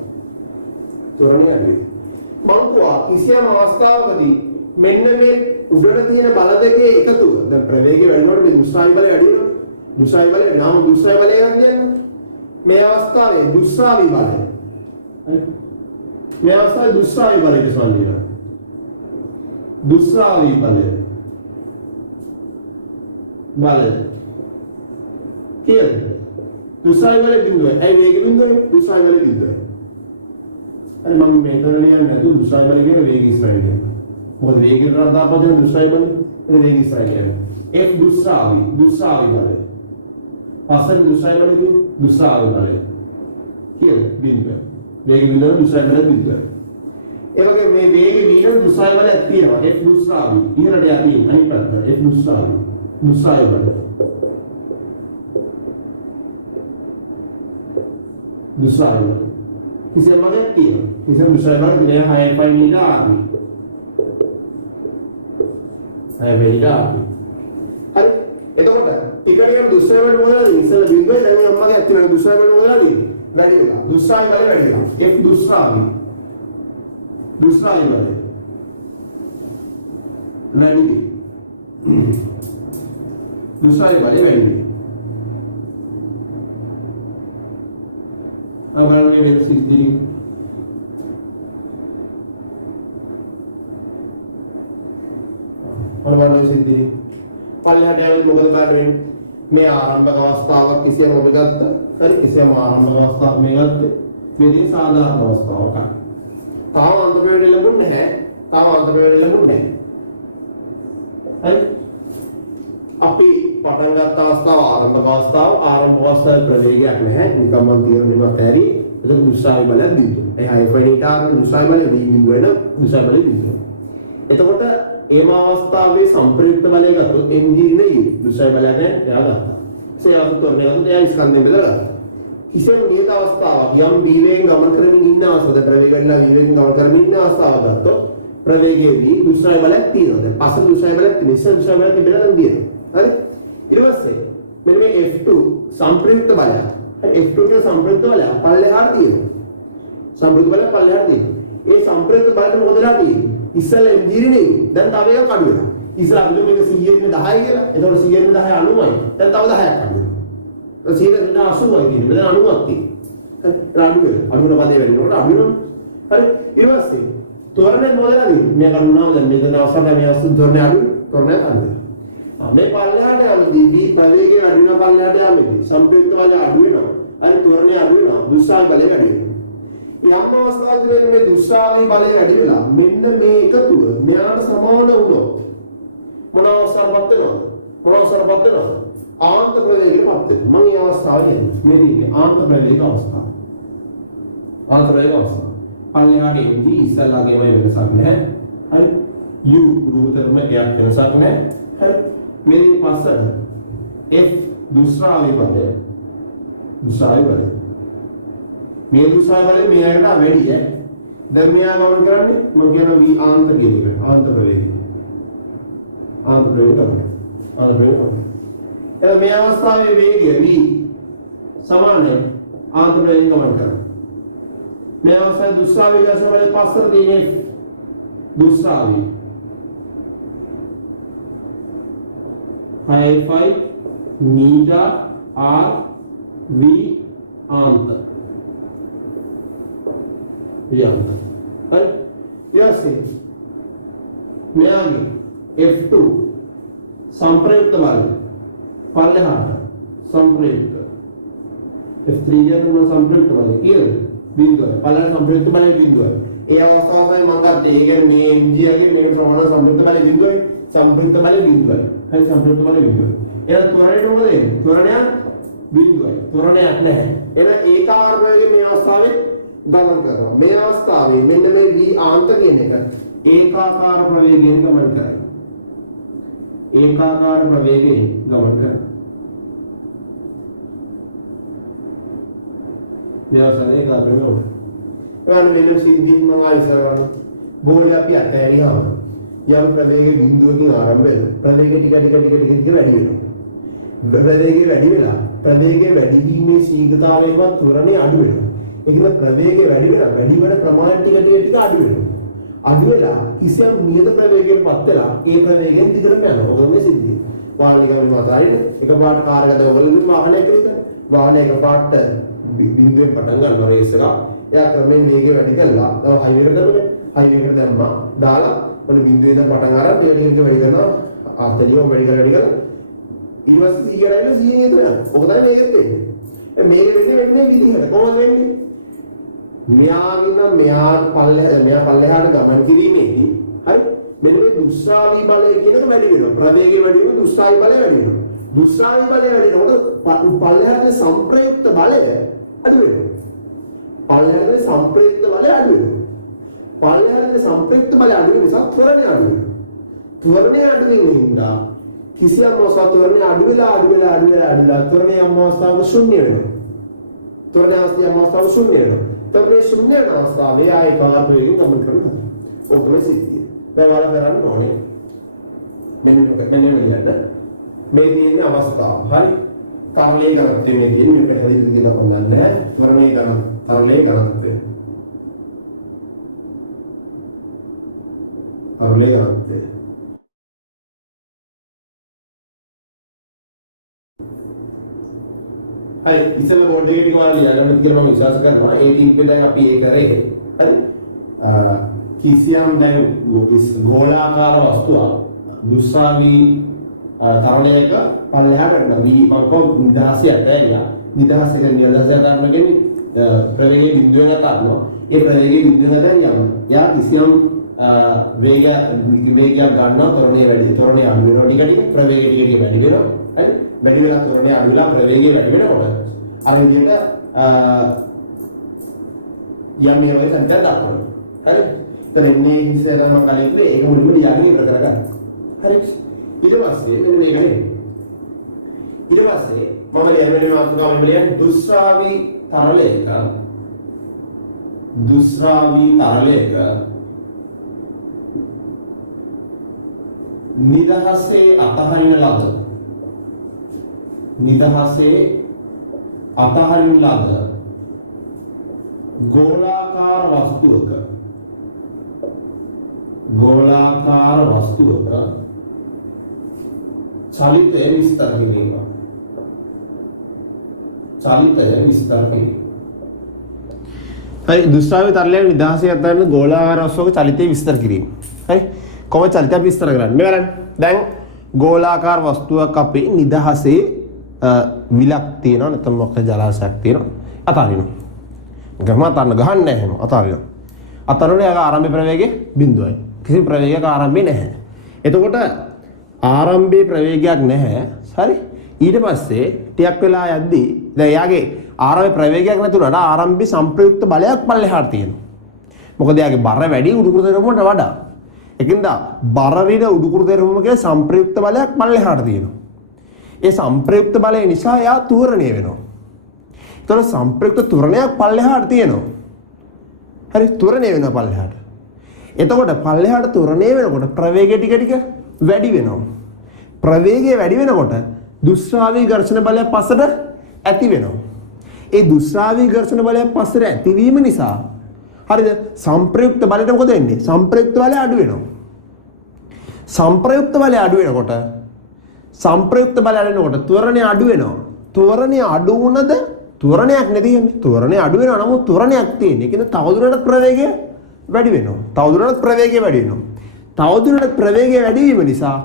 මම කිසියම් අවස්ථාවකදී මෙන්න මේ උඩට තියෙන බල දෙකේ එකතුව දැන් ප්‍රවේගය වැඩිනකොට මේ දුස්රාවි බලය වැඩි වෙනවා. දුස්රාවි බලය නාම දුස්රාවි බලය ගන්න මේ අවස්ථාවේ දුස්රාවි බලය. මේ අවස්ථාවේ දුස්රාවි බලයට සම්බන්ධ දුස්රාවි බලය කියන්නේ දුස්රාවි බලය බිඳුවයි. ඇයි වේග බිඳුවයි? දුස්රාවි බලය බිඳුවයි. අර මම මෙතන ලියන්නේ නැතු දුස්රාවි බලය කියන වේග ඉස්සරහින් යනවා. මොකද වේගයට රඳාපදින දුස්රාවි බලය ඒ වේග ඉස්සරහින් යනවා. F දුස්රාවි බලය. පස්සෙන් දුස්රාවි බලය දුස්රාවි බලය. කියලා බිඳුව. වේග බිඳුව දුස්රාවි බලය බිඳුව. ඒ වගේ මේ වේග බිඳුව දුස්රාවි බලයක් තියෙනවා. F දුස්රාවි ඉහළට යතියි අනිත් පැත්තට F දුස්රාවි බලය. දුස්රාවි බලය किसी मदद की किसी मुसलमान ने हाई फाई मीटर आदमी हाई मीटर आदमी अरे එතකොට ටිකටික දුස්සාවල මොකදද ඉස්සෙල්ලා බින්දුවේ දැන් අම්මගේ ඇත්තට දුස්සාවල මොකදද වැඩි වෙලා දුස්සාවි වල වැඩි වෙලා F දුස්සාවි වල වැඩි දුස්සාවි වල වැඩි අමරණය වෙන සිද්ධි පරමාණු සිද්ධි පල්ලෙහාට යන මොකද කරන්නේ මේ ආරම්භක අවස්ථාවක් කිසියම් ඔබ ගත්ත හරි කිසියම් ආරම්භක අවස්ථාවක් මේ ගත්තේ මේදී සාධාරණ අවස්ථාවක් තාම අන්තප්‍රවේශය ලැබුණේ නැහැ හරි අපි පටන් ගත්ත අවස්ථාව ආරම්භක අවස්ථාවේ ප්‍රවේගයක් නැහැ නිකම් මම කියන මේවා ඇරි ඒක දුස්සාවි බලයක් බිඳුව. ඒ හයිෆයිනීටාර දුස්සාවි බලය බිඳුව වෙන දුස්සාවි බලය බිඳුව. එතකොට ඒම අවස්ථාවේ සම්ප්‍රයුක්ත බලය ගත්තොත් mg නේ දුස්සාවි බලය නැහැ එයා ගත්තා. සේවතුර්ණය ගත්තොත් එයා ස්කන්ධයෙන් බෙදලා ගත්තා. කිසියම් නියත අවස්ථාවක් යම් b වේගයෙන් ගමන් කරමින් ඉන්න අවස්ථාවක ප්‍රවේග වෙලා v වේගයෙන් ගමන් කරමින් ඉන්න අවස්ථාවක් ගත්තොත් ප්‍රවේගයේ v දුස්සාවි බලයක් තියෙනවා. දැන් පස්සේ දුස්සාවි බලයක් තියෙන නිසා දුස්සාවි බලයක් බෙදලා දෙනවා. හරි ඊට පස්සේ මෙන්න මේ F2 සම්ප්‍රයුක්ත බලය F2 කියන සම්ප්‍රයුක්ත බලය පල්ලෙහාට තියෙනවා සම්ප්‍රයුක්ත බලය පල්ලෙහාට තියෙනවා ඒ සම්ප්‍රයුක්ත බලයට මොකද වෙලා තියෙන්නේ ඉස්සෙල්ලා mg නේ දැන් තව එකක් අඩු වෙනවා ඉස්සෙල්ලා අඩු මේක 100 10 කියලා එතකොට 100 10 අනුමයි දැන් තව 10ක් අඩු වෙනවා 100 80යි කියන්නේ මෙතන 90ක් තියෙනවා අඩු වෙනවා අඩු වෙන පදේ වෙනකොට අඩු වෙනවා හරි ඊට පස්සේ තොරණය මොකද වෙන්නේ මේක අඩුනවා දැන් මෙතන අවසානයේ මේ අවස්ථාවේ තොරණය අඩු තොරණය අඩු මේ පල්ලෙහාට යන්නේ B ප්‍රවේගය වැඩි වෙන පල්ලෙහාට යන්නේ සම්ප්‍රයුක්ත බලය අඩු වෙනවා අර ත්වරණය අඩු වෙනවා දුස්සාවි බලය වැඩි වෙනවා යම් අවස්ථාවකදී මේ දුස්සාවි බලය වැඩි වෙලා මෙන්න මේ එකතුව මෙයාට සමාන වුණොත් මොන අවස්ථාවකටද ආන්ත ප්‍රවේගයටපත් වෙනවා මම මේ අවස්ථාව කියන්නේ මෙදී ආන්ත ප්‍රවේග අවස්ථාව පල්ලෙහාට එන්නේ ඉස්සල්ලාගේම වෙනසක් නැහැ හරි u රූපතරම ගයක් වෙනසක් නැහැ හරි मेरी पास F दूसरा බලය මේ දුස්සාවි බලය මෙයාට වැඩි දැන් මෙයා ගමන් කරන්නේ මම කියනවා v ආන්ත ප්‍රවේගය ආන්තර ප්‍රවේගය ගමන්. ආන්තර ප්‍රවේගය ගමන්. එහෙනම් මේ අවස්ථාවේ වේගය v සමානයි ආන්තර ප්‍රවේගය ගමන් කරනවා. මේ අවස්ථාවේ දුෂ්ටාවී දශමවල පස්සට තියෙන දුෂ්ටාවී 5 meter r v ආන්තර. යාන්තර. හරි. ඊයසේ මෙයාගේ F2 සංප්‍රයුක්ත බල පල්ලෙහාට සංප්‍රයුක්ත F3 යන සංප්‍රයුක්ත බල කියලා බිඳුව පල්ලෙහාට සංප්‍රයුක්ත බලයේ බිඳුව. ඒ අවස්ථාවේ මම ගත්තේ ඒ කියන්නේ මේ mg යගේ මේකට සමාන සංප්‍රයුක්ත බලයේ බිඳුවයි සංප්‍රයුක්ත බලයේ බිඳුවයි. හරි සංප්‍රයුක්ත බලයේ බිඳුවයි. එහෙනම් ත්වරණයට මොකද වෙන්නේ? ත්වරණයක් බිඳුවයි. ත්වරණයක් නැහැ. එහෙනම් ඒකාකාරයේ මේ අවස්ථාවේ ගමන් කරනවා. මේ අවස්ථාවේ මෙන්න මේ v ආන්තර කියන එක ඒකාකාර ප්‍රවේගයෙන් ගමන් කරයි. ඒකාකාර ප්‍රවේගයෙන් ගමන් කරයි. මේ අවස්ථාවේ ඒකාකාර ප්‍රවේගය. එවන මෙන්න සිද්ධි මම ආයිසරවන බෝලේ අපි අතෑරියාම යම් ප්‍රවේග බිඳුවකින් ආරම්භ වෙන ප්‍රවේගය ටික වැඩි වෙනවා. ප්‍රවේගය වැඩි වෙලා ප්‍රවේගය වැඩි වීමේ ශීඝ්‍රතාවයවත් ත්වරණය අඩු වෙනවා. ඒ කියන්නේ ප්‍රවේගය වැඩි වෙන ප්‍රමාණය ටික අඩු වෙනවා. අඩු වෙලා කිසියම් නියත ප්‍රවේගයකටපත් වෙලා ඒ ප්‍රවේගයෙන් දිගටම යනවා. ඔක තමයි සිද්ධිය. වාහන ගමන මාතරින් එකපාරට කාර්යගත වෙවලින් වාහනයක ඉතින් වාහනය එකපාරට බිඳුවෙන් පටන් ගන්නවා රේසලා. එයා ක්‍රමයෙන් වේගය වැඩි කරලා තව හයිවේකට කරන්නේ. හයිවේකට දැම්මා. දාලා ඔන්න බිඳුවෙන් ඉඳන් පටන් අරන් ටික වැඩි කරනවා. ආතලියම වැඩි කරලා ඊවස්සේ 100 රයින 100 නේද යනවා. ඔක තමයි මේකෙත් වෙන්නේ. මේක වෙන්නේ විදිහට. කොහොමද වෙන්නේ? මෙයා පල්ලෙහාට ගමන් කිරීමේදී හරි මෙන්න මේ දුෂ්ටාවී බලය කියන එක වැඩි වෙනවා. ප්‍රවේගය වැඩි වෙනවා දුෂ්ටාවී බලය වැඩි වෙනවා. දුෂ්ටාවී බලය වැඩි වෙනකොට පල්ලෙහාට සංප්‍රයුක්ත බලය අඩු වෙනවා. පල්ලෙහාට සංප්‍රයුක්ත බලය අඩු වෙනවා. පල්ලෙහාට සංප්‍රයුක්ත බලය අඩු වෙන නිසා ත්වරණය අඩු වෙනවා. ත්වරණය අඩු වෙන නිසා කිසියම් අවස්ථාවක ත්වරණය අඩු වෙලා ත්වරණය යම් අවස්ථාවක ශුන්‍ය වෙනවා. ත්වරණය අවස්ථාවක ශුන්‍ය වෙනවා. तो මේ ශුන්‍ය අවස්ථාවේ ආයි කාර්යයෙන් ගමන් කරනවා. ඔක තමයි සිද්ධිය. දැන් වල කරන්න ඕනේ. මෙන්න මේ තියෙන අවස්ථාව. හරි. තරලයේ ගණන් තියෙන්නේ කියන්නේ මේකට හරියට කියලා හොඳන්නේ නැහැ. ත්වරණයේ ගණන් තරලයේ ගණන් තියෙනවා. තරලයේ ගණන් තියෙනවා. හරි ඉතින් බෝඩ් එකේ ටික වල ලියන්න කියලා මම විශ්වාස කරනවා ඒ ටික දැන් අපි ඒ කරේ හරි කිසියම් දැන් ගෝලාකාර වස්තුවක් දුස්සාවී තරණයක පල්ලෙහාට යනවා වී මංකෝ නිදහසට ඇරියා නිදහස කියන්නේ ප්‍රවේගයේ බිඳුවෙන් අතරනවා ඒ ප්‍රවේගයේ බිඳුවෙන් අතරියම යා කිසියම් වේගයක් ගන්නවා තරණය අඩු වෙනවා ටික ප්‍රවේගය ටික වැඩි වෙනවා හරි වැඩි වෙලා ත්වරණය අඩු වෙලා ප්‍රවේගය වැඩි වෙනකොට අර විදිහට යන්නේ වගේ සංකල්ප දානවා. හරි? එතන එන්නේ ඉස්සෙල්ලා මම කලින් කිව්වේ ඒක මුලින්ම ලියන්නේ ඉවර කරගන්න. හරි? ඊට පස්සේ මෙන්න මේක නේ. ඊට පස්සේ මම ලියන්නේ මාතෘකාව මෙලියන් දුෂ්ටාවී තරලයක නිදහසේ අතහරින ලද ගෝලාකාර වස්තුවක චලිතය විස්තර කිරීම. හරි දුෂ්ටාවී තරලයේ නිදහසේ අතහරින ගෝලාකාර වස්තුවක චලිතය විස්තර කිරීම. හරි කොහොමද චලිතය විස්තර කරන්නේ? මේ බලන්න. දැන් ගෝලාකාර වස්තුවක් අපේ නිදහසේ විලක් තියෙනවා නැත්නම් මොකද ජලාශයක් තියෙනවා අතාරිනවා. ගම අතාරන ගහන්නේ නැහැ එහෙම අතාරිනවා. අතාරුනේ යක ආරම්භ ප්‍රවේගයේ බිඳුවයි. කිසි ප්‍රවේගයක ආරම්භය නැහැ. එතකොට ආරම්භයේ ප්‍රවේගයක් නැහැ. හරි? ඊට පස්සේ ටිකක් වෙලා යද්දී දැන් යාගේ ආරම්භ ප්‍රවේගයක් නැතුණාට ආරම්භයේ සංප්‍රයුක්ත බලයක් පල්ලෙහාට තියෙනවා. මොකද යාගේ බර වැඩි උඩුකුරු තෙරපුමට වඩා. ඒකින්ද බර වින උඩුකුරු තෙරපුම කියලා සංප්‍රයුක්ත බලයක් පල්ලෙහාට තියෙනවා. ඒ සංප්‍රයුක්ත බලය නිසා යා ත්වරණය වෙනවා. ඒතකොට සංප්‍රයුක්ත ත්වරණයක් පල්ලෙහාට තියෙනවා. හරි ත්වරණය වෙනවා පල්ලෙහාට. එතකොට පල්ලෙහාට ත්වරණය වෙනකොට ප්‍රවේගය ටික වැඩි වෙනවා. ප්‍රවේගය වැඩි වෙනකොට දුෂ්‍රාවී ඝර්ෂණ බලය පස්සට ඇති වෙනවා. ඒ දුෂ්‍රාවී ඝර්ෂණ බලය පස්සට ඇතිවීම නිසා හරිද සංප්‍රයුක්ත බලයට මොකද වෙන්නේ? සංප්‍රයුක්ත බලය අඩු වෙනවා. සංප්‍රයුක්ත බලය අඩු වෙනකොට ත්වරණය අඩු වෙනවා. ත්වරණය අඩු වුණද ත්වරණයක් නැති යන්නේ. ත්වරණය අඩු වෙනවා නමුත් ත්වරණයක් තියෙන. ඒ කියන්නේ තවදුරටත් ප්‍රවේගය වැඩි වෙනවා. තවදුරටත් ප්‍රවේගය වැඩි වෙනවා. තවදුරටත් ප්‍රවේගය වැඩි වීම නිසා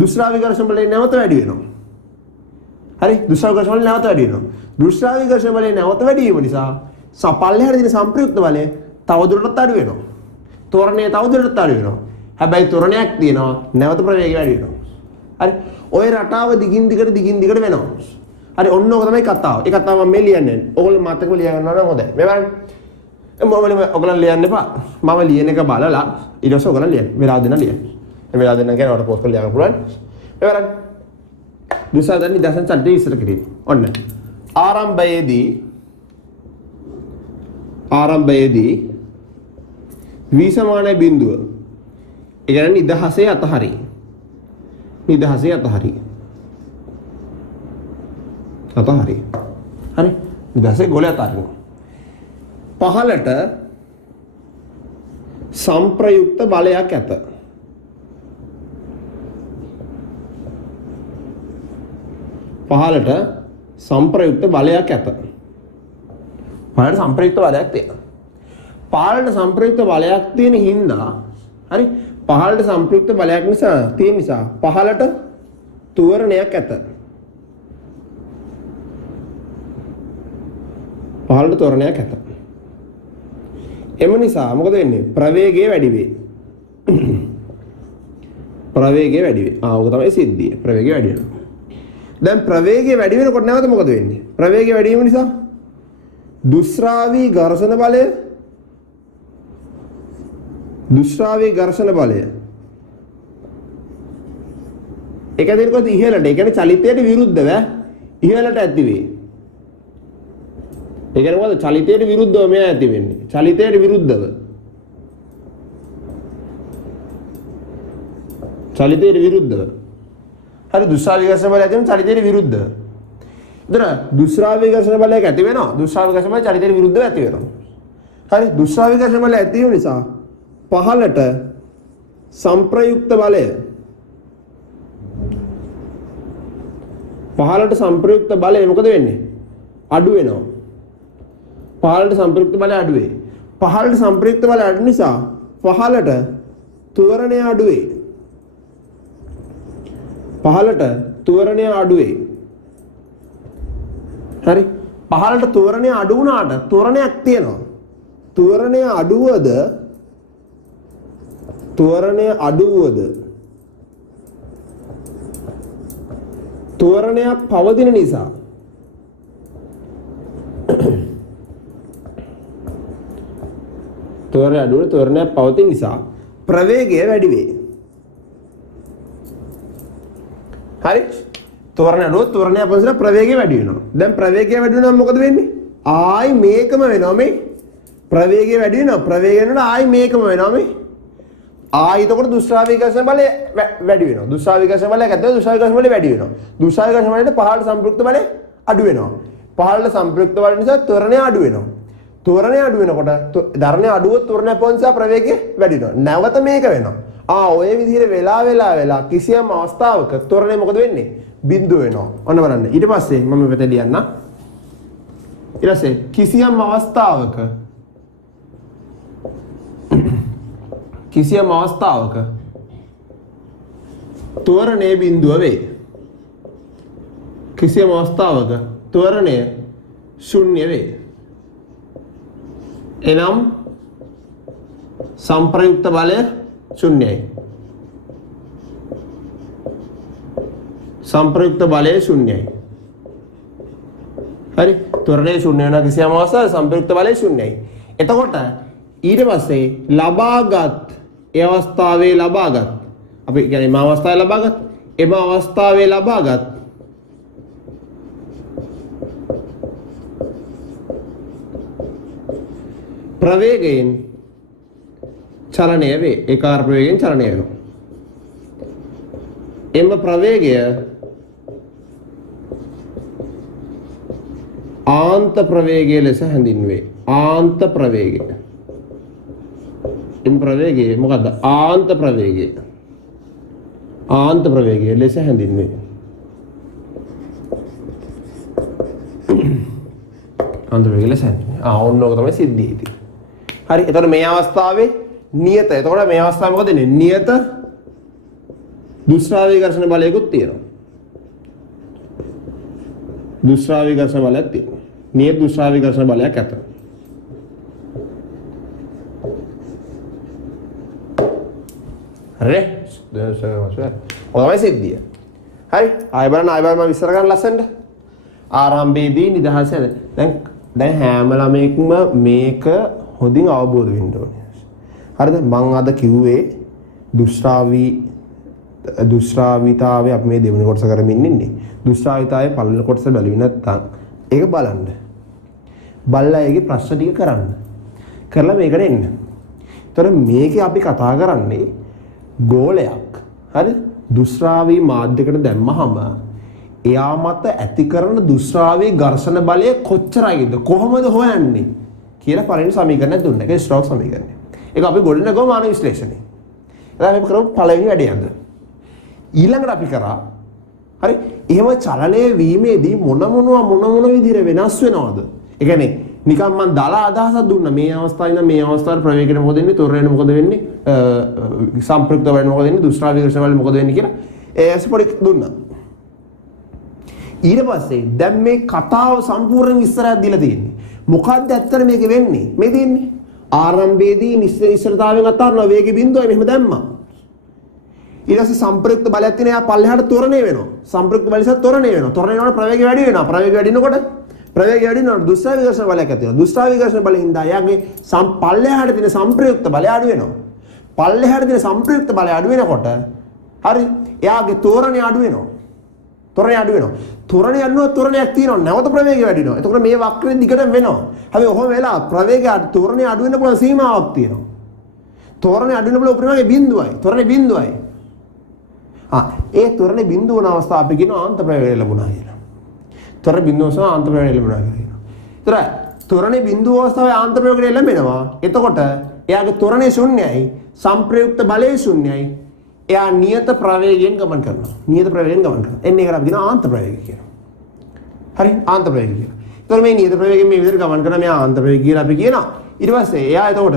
දුෂ්‍රාවී ඝර්ෂණ බලය නැවත වැඩි වෙනවා. හරි දුෂ්‍රාවී ඝර්ෂණ බලය නැවත වැඩි වෙනවා. දුෂ්‍රාවී ඝර්ෂණ බලය නැවත වැඩි වීම නිසා පල්ලෙහාට තියෙන සංප්‍රයුක්ත බලය තවදුරටත් අඩු වෙනවා. ත්වරණය තවදුරටත් අඩු වෙනවා. හැබැයි ත්වරණයක් තියෙනවා නැවත ප්‍රවේගය වැඩි වෙනවා. හරි ඔය රටාව දිගින් දිගට වෙනවා. හරි ඔන්න ඕක තමයි කතාව. ඒ කතාව මම මේ ලියන්නේ. ඕගොල්ලෝ මතකව ලියා ගන්නවා නම් හොඳයි. මේ බලන්න. ඔයගොල්ලෝ ලියන්න එපා. මම ලියන එක බලලා ඊට පස්සේ ඔයගොල්ලෝ ලියන්න. වෙලාව දෙන්න ලියන්න. මේ වෙලාව දෙන්න කියන්නේ ඔයාලට පොත් කරලා ලියන්න පුළුවන්. මේ බලන්න. දුසාදන් නිදර්ශන චරිතය විස්තර කිරීම. ඔන්න. ආරම්භයේදී v සමානයි බිඳුව. ඒ කියන්නේ නිදහසේ අතහරි. හරි නිදහසේ ගොල අතහරිනවා. පහළට සංප්‍රයුක්ත බලයක් ඇත. පහළට සංප්‍රයුක්ත බලයක් තියෙන හින්දා හරි පහළට සංප්‍රයුක්ත බලයක් නිසා පහළට ත්වරණයක් ඇත. එම නිසා මොකද වෙන්නේ? ප්‍රවේගය වැඩි වේ. ඕක තමයි සිද්ධිය. ප්‍රවේගය වැඩි වෙනවා. දැන් ප්‍රවේගය වැඩි වෙනකොට නැවත මොකද වෙන්නේ? ප්‍රවේගය වැඩි වීම නිසා දුෂ්‍රාවී ඝර්ෂණ බලය එක දිනකට ඉහළට, ඒ කියන්නේ චලිතයට විරුද්ධව ඉහළට ඇති වේ. ඒ කියන්නේ මොකද? චලිතයට විරුද්ධව මෙයා ඇති වෙන්නේ. චලිතයට විරුද්ධව. හරි දුෂ්‍රාවී ඝර්ෂණ බලය ඇති වෙන චලිතයට විරුද්ධව. එතන දුෂ්‍රාවී ඝර්ෂණ බලයක් ඇති වෙනවා. දුෂ්‍රාවී ඝර්ෂණ බලය චලිතයට විරුද්ධව ඇති වෙනවා. හරි දුෂ්‍රාවී ඝර්ෂණ බලය ඇති වෙන නිසා පහළට සංප්‍රයුක්ත බලය මොකද වෙන්නේ? අඩු වෙනවා. පහළට සංප්‍රයුක්ත බලය අඩු වේ. පහළට සංප්‍රයුක්ත බලය අඩු නිසා පහළට ත්වරණය අඩු වේ. හරි පහළට ත්වරණය අඩු වුණාට ත්වරණයක් තියෙනවා. ත්වරණය අඩුවද ත්වරණයක් පවතින නිසා ත්වරණයක් පවතින නිසා ප්‍රවේගය වැඩි වේ. හරි ත්වරණය අඩුව ත්වරණයක් පවතින නිසා ප්‍රවේගය වැඩි වෙනවා. දැන් ප්‍රවේගය වැඩි වෙනවා මොකද වෙන්නේ? ආයි මේකම වෙනවා මේ. ප්‍රවේගය වැඩි වෙනවා. ප්‍රවේගය වෙනකොට ආයි මේකම වෙනවා මේ. ආයි එතකොට දුෂ්‍රාවී ඝර්ෂණ බලය වැඩි වෙනවා. දුෂ්‍රාවී ඝර්ෂණ බලයක් ඇතුළේ දුෂ්‍රාවී ඝර්ෂණ බලය වැඩි වෙනවා. දුෂ්‍රාවී ඝර්ෂණ බලයට පහළට සංප්‍රයුක්ත බලය අඩු වෙනවා. පහළට සංප්‍රයුක්ත බලය නිසා ත්වරණය අඩු වෙනවා. ත්වරණය අඩු වෙනකොට ධර්ණය අඩුවොත් ත්වරණය පවතින නිසා ප්‍රවේගය වැඩි වෙනවා. නැවත මේක වෙනවා. ඔය විදිහට වෙලා කිසියම් අවස්ථාවක ත්වරණය මොකද වෙන්නේ? බිඳුව වෙනවා. ඔන්න බලන්න. ඊට පස්සේ මම මෙතන ලියන්න. ඊට පස්සේ කිසියම් අවස්ථාවක ත්වරණය බිඳුව වේ. කිසියම් අවස්ථාවක ත්වරණය ශුන්‍ය වේ. එනම් සංප්‍රයුක්ත බලය ශුන්‍යයි. හරි ත්වරණය ශුන්‍ය වෙනවා කිසියම් අවස්ථාවක සංප්‍රයුක්ත බලය ශුන්‍යයි. එතකොට ඊට පස්සේ ඒ අවස්ථාවේ ලබාගත් අපි කියන්නේ එම අවස්ථාවේ ලබාගත් ප්‍රවේගයෙන් චලනය වේ. ඒකාර ප්‍රවේගයෙන් චලනය වෙනවා. එම ප්‍රවේගය ආන්ත ප්‍රවේගය ලෙස හැඳින්වේ. ආන්ත ප්‍රවේගය. එම ප්‍රවේගය මොකද්ද? ආන්ත ප්‍රවේගය. ආන්ත ප්‍රවේගය ලෙස හැඳින්වේ. ආන්ත ප්‍රවේගය ලෙස හැඳින්වේ. ඕනෝක තමයි සිද්ධියේදී. හරි. එතකොට මේ අවස්ථාවේ නියත. එතකොට මේ අවස්ථාවේ මොකද වෙන්නේ? නියත දුෂ්ටාවී ඝර්ෂණ බලයකුත් තියෙනවා. දුෂ්ටාවී ඝර්ෂණ බලයක් තියෙනවා. නියත දුෂ්ටාවී ඝර්ෂණ බලයක් ඇත. හරි. ඔයමයි සිද්ධිය. හරි. ආයෙ බලන්න මම විස්තර කරන්න ලස්සනට. ආරම්භයේදී නිදහස දැන් හැම ළමයෙක්ම මේක හොඳින් අවබෝධ වෙන්න ඕනේ. හරිද? මම අද කිව්වේ දුෂ්ටාවිතාවේ අපි මේ දෙවෙනි කොටස කරමින් ඉන්නේ. දුෂ්ටාවිතාවේ පළවෙනි කොටස බැලුවේ නැත්නම් ඒක බලන්න. බලලා ඒකේ ප්‍රශ්න ටික කරන්න. කරලා මේකට එන්න. ඒතර මේකේ අපි කතා කරන්නේ ගෝලයක්. හරි? දුෂ්ටාවී මාධ්‍යයකට දැම්මහම එයා මත ඇති කරන දුෂ්ටාවී ඝර්ෂණ බලය කොච්චරයිද? කොහොමද හොයන්නේ? කියලා පළවෙනි සමීකරණය දුන්නා. ඒක ස්ටෝක් සමීකරණය. ඒක අපි ගොඩනගමු මානව විශ්ලේෂණය. එතන අපි කරමු පළවෙනි වැඩේ අද. ඊළඟට අපි කරා හරි එහෙම චලනය වීමේදී මොන විදිහට වෙනස් වෙනවද? ඒ කියන්නේ නිකන් මම දාලා අදහසක් දුන්නා මේ අවස්ථාවේ ඉඳන් මේ අවස්ථාවට ප්‍රවේගයට මොකද වෙන්නේ? තොරණයට මොකද වෙන්නේ? සම්ප්‍රයුක්ත වලට මොකද වෙන්නේ? දුෂ්ටාවී ඝර්ෂණ වලට මොකද වෙන්නේ කියලා ඒස් පොඩි දුන්නා. ඊට පස්සේ දැන් මේ කතාව සම්පූර්ණ විස්තරයක් දීලා තියෙන්නේ. මොකක්ද ඇත්තට මේක වෙන්නේ? මේ තියෙන්නේ ආරම්භයේදී නිශ්චිතතාවයෙන් අතාරන වේග බිඳුවයි මෙහෙම දැම්මා. ඊට පස්සේ සම්ප්‍රයුක්ත බලයක් තියෙන එයා පල්ලෙහාට ත්වරණය වෙනවා. සම්ප්‍රයුක්ත බලය නිසා ත්වරණය වෙනවා. ත්වරණය වෙනකොට ප්‍රවේගය වැඩි වෙනවා. ප්‍රවේගය වැඩි වෙනකොට දුෂ්ටාවී ඝර්ෂණ බලයක් ඇති වෙනවා. දුෂ්ටාවී ඝර්ෂණ බලයෙන් හින්දා එයාගේ පල්ලෙහාට තියෙන සම්ප්‍රයුක්ත බලය අඩු වෙනවා. පල්ලෙහාට තියෙන සම්ප්‍රයුක්ත බලය අඩු වෙනකොට හරි එයාගේ ත්වරණය අඩු වෙනවා. ත්වරණය අඩු වෙනවා. ත්වරණය අඩුනොත් ත්වරණයක් තියෙනවා. නැවත ප්‍රවේගය වැඩි වෙනවා. එතකොට මේ වක්‍රය දිගටම වෙනවා. හැබැයි ඔහොම වෙලා ප්‍රවේගය ත්වරණය අඩු වෙන්න පුළුවන් සීමාවක් තියෙනවා. ත්වරණය අඩු වෙන්න පුළුවන් උපරිමයේ බිඳුවයි. ත්වරණය බිඳුවයි. ඒ ත්වරණය බිඳුව වන අවස්ථාව අපි කියනවා ආන්ත ප්‍රවේගය ලැබුණා කියලා. ත්වරණ බිඳුව සහ ආන්ත ප්‍රවේගය ලැබුණා කියලා. ඒතර ත්වරණය බිඳුව අවස්ථාවේ ආන්ත ප්‍රවේගය ලැබෙනවා. එතකොට එයාගේ ත්වරණය ශුන්‍යයි. සම්ප්‍රයුක්ත බලය ශුන්‍යයි. එයා නියත ප්‍රවේගයෙන් ගමන් කරනවා. නියත ප්‍රවේගයෙන් ගමන් කරනවා. එන්නේ ඒකට අපි කියනවා ආන්ත ප්‍රවේගය කියලා. හරි ආන්ත ප්‍රවේගය කියලා. ඒතකොට මේ නියත ප්‍රවේගයෙන් මේ විදිහට ගමන් කරන මෙයා ආන්ත ප්‍රවේගය කියලා අපි කියනවා. ඊට පස්සේ එයා එතකොට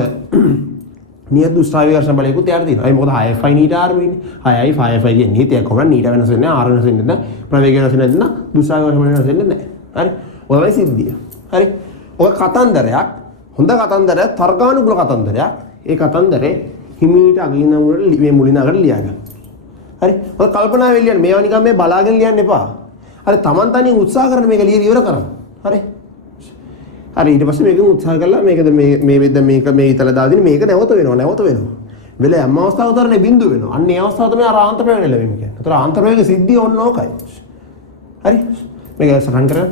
නියත දුෂ්ටාවී ඝර්ෂණ බලයකුත් එයාට තියෙනවා. ඒ මොකද 6fi නීට r වෙන්නේ. 6i 5fi කියන්නේ නීතියක් කොහොමද නීට වෙනස් වෙන්නේ r වෙනස් වෙන්නේ නැහැ. ප්‍රවේගය වෙනස් වෙන්නේ නැහැ. දුෂ්ටාවී ඝර්ෂණ වෙනස් වෙන්නේ නැහැ. හරි. ඔය තමයි සිද්ධිය. හරි. ඔය කතන්දරයක් හොඳ කතන්දරයක් තර්කානුකූල කතන්දරයක්. ඒ කතන්දරේ හිමීට අගින මුලට මේ මුලිනාකට ලියා ගන්න. හරි. ඔය කල්පනා වෙන්න ලියන්න. මේවා නිකන් මේ බලාගෙන ලියන්න එපා. හරි. Taman තනියෙන් උත්සාහ කරන මේක ලියලා ඉවර කරන්න. හරි. හරි ඊට පස්සේ මේකෙන් උත්සාහ කළා මේකද මේක මේ ඉතල දාදින මේක නැවත වෙනවා. වෙල හැම අවස්ථාවක උතරනේ බිඳු වෙනවා. අන්න ඒ අවස්ථාව තමයි ආන්ත ප්‍රවේගය ලැබෙන්නේ කියන්නේ. ඒතර ආන්ත ප්‍රවේග සිද්ධිය ඕන ඕකයි. හරි. මේක සටහන් කරන්න.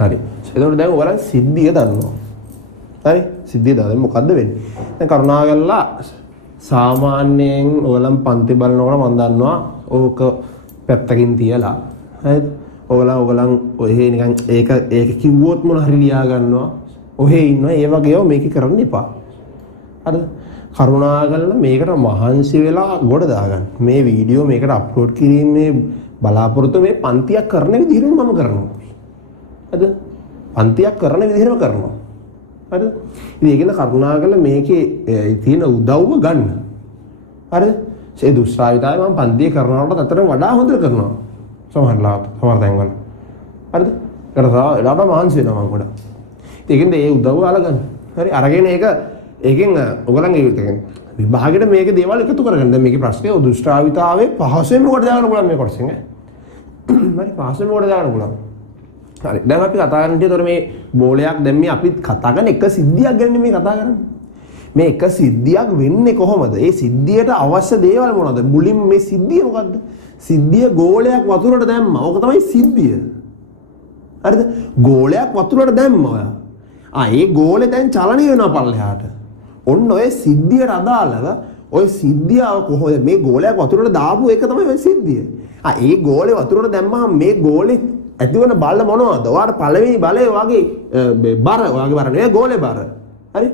හරි. එතකොට දැන් ඔයාලා සිද්ධිය දන්නවා. හරි. සිද්ධිය දන්නවා. මොකද්ද වෙන්නේ? දැන් කරුණාකරලා සාමාන්‍යයෙන් ඔයාලම් පන්ති බලනකොට මම දන්නවා ඕක පැත්තකින් තියලා හරිද? ඔයගලන් ඔහේ නිකන් ඒක කිව්වොත් මොන හරි ලියා ගන්නවා. ඔහේ ඉන්නවා. ඒ වගේව මේක කරන්න එපා. හරිද? කරුණාකරලා මේකට මහන්සි වෙලා ගොඩ දාගන්න. මේ වීඩියෝ මේකට අප්ලෝඩ් කිරීමේ බලාපොරොත්තු මේ පන්තියක් කරන විදිහටම මම කරනවා. හරිද? පන්තියක් කරන විදිහටම කරනවා. හරිද? ඉතින් ඒකෙන් කරුණාකරලා මේකේ තියෙන උදව්ව ගන්න. හරිද? ඒ දුෂ්ටාවිතාවය මම පන්තිය කරනවට අතර වඩා හොඳට කරනවා. සමහර තැන්වල. හරිද? ඒකට මහන්සි වෙනවා මම ගොඩක්. ඒකෙන්ද ඒ උදව්ව අරගන්න. හරි අරගෙන ඒකෙන් ඔයගලන්ගේ විභාගෙට මේක දේවල් එකතු කරගන්න. දැන් මේකේ ප්‍රශ්නේ දුෂ්ටාවිතාවේ පහසෙන්ම කොට දාගන්න පුළුවන් මේ කොටසෙන් ඈ. හරි පහසෙන්ම කොට දාගන්න පුළුවන්. හරි දැන් අපි කතා කරන්නේ මේ බෝලයක් දැන් මේ අපි කතා කරන එක සිද්ධියක් ගැන මේ කතා කරන්නේ. මේ එක සිද්ධියක් වෙන්නේ කොහොමද? ඒ සිද්ධියට අවශ්‍ය දේවල් මොනවද? මුලින්ම මේ සිද්ධිය මොකද්ද? සිද්ධිය ගෝලයක් වතුරට දැම්මා. ඕක තමයි සිද්ධිය. හරිද? ගෝලයක් වතුරට දැම්මා ඔයා. ඒ ගෝලේ දැන් චලනය වෙනවා පල්ලෙහාට. ඔන්න ඔය සිද්ධියට අදාළව ඔය සිද්ධිය කොහොමද මේ ගෝලයක් වතුරට දාපු එක තමයි ඔය සිද්ධිය. ඒ ගෝලේ වතුරට දැම්මහම මේ ගෝලේ ඇතිවන බල මොනවද? ඔයාට පළවෙනි බලය වගේ බර ඔයාගේ බර නෙවෙයි ගෝලේ බර. හරි?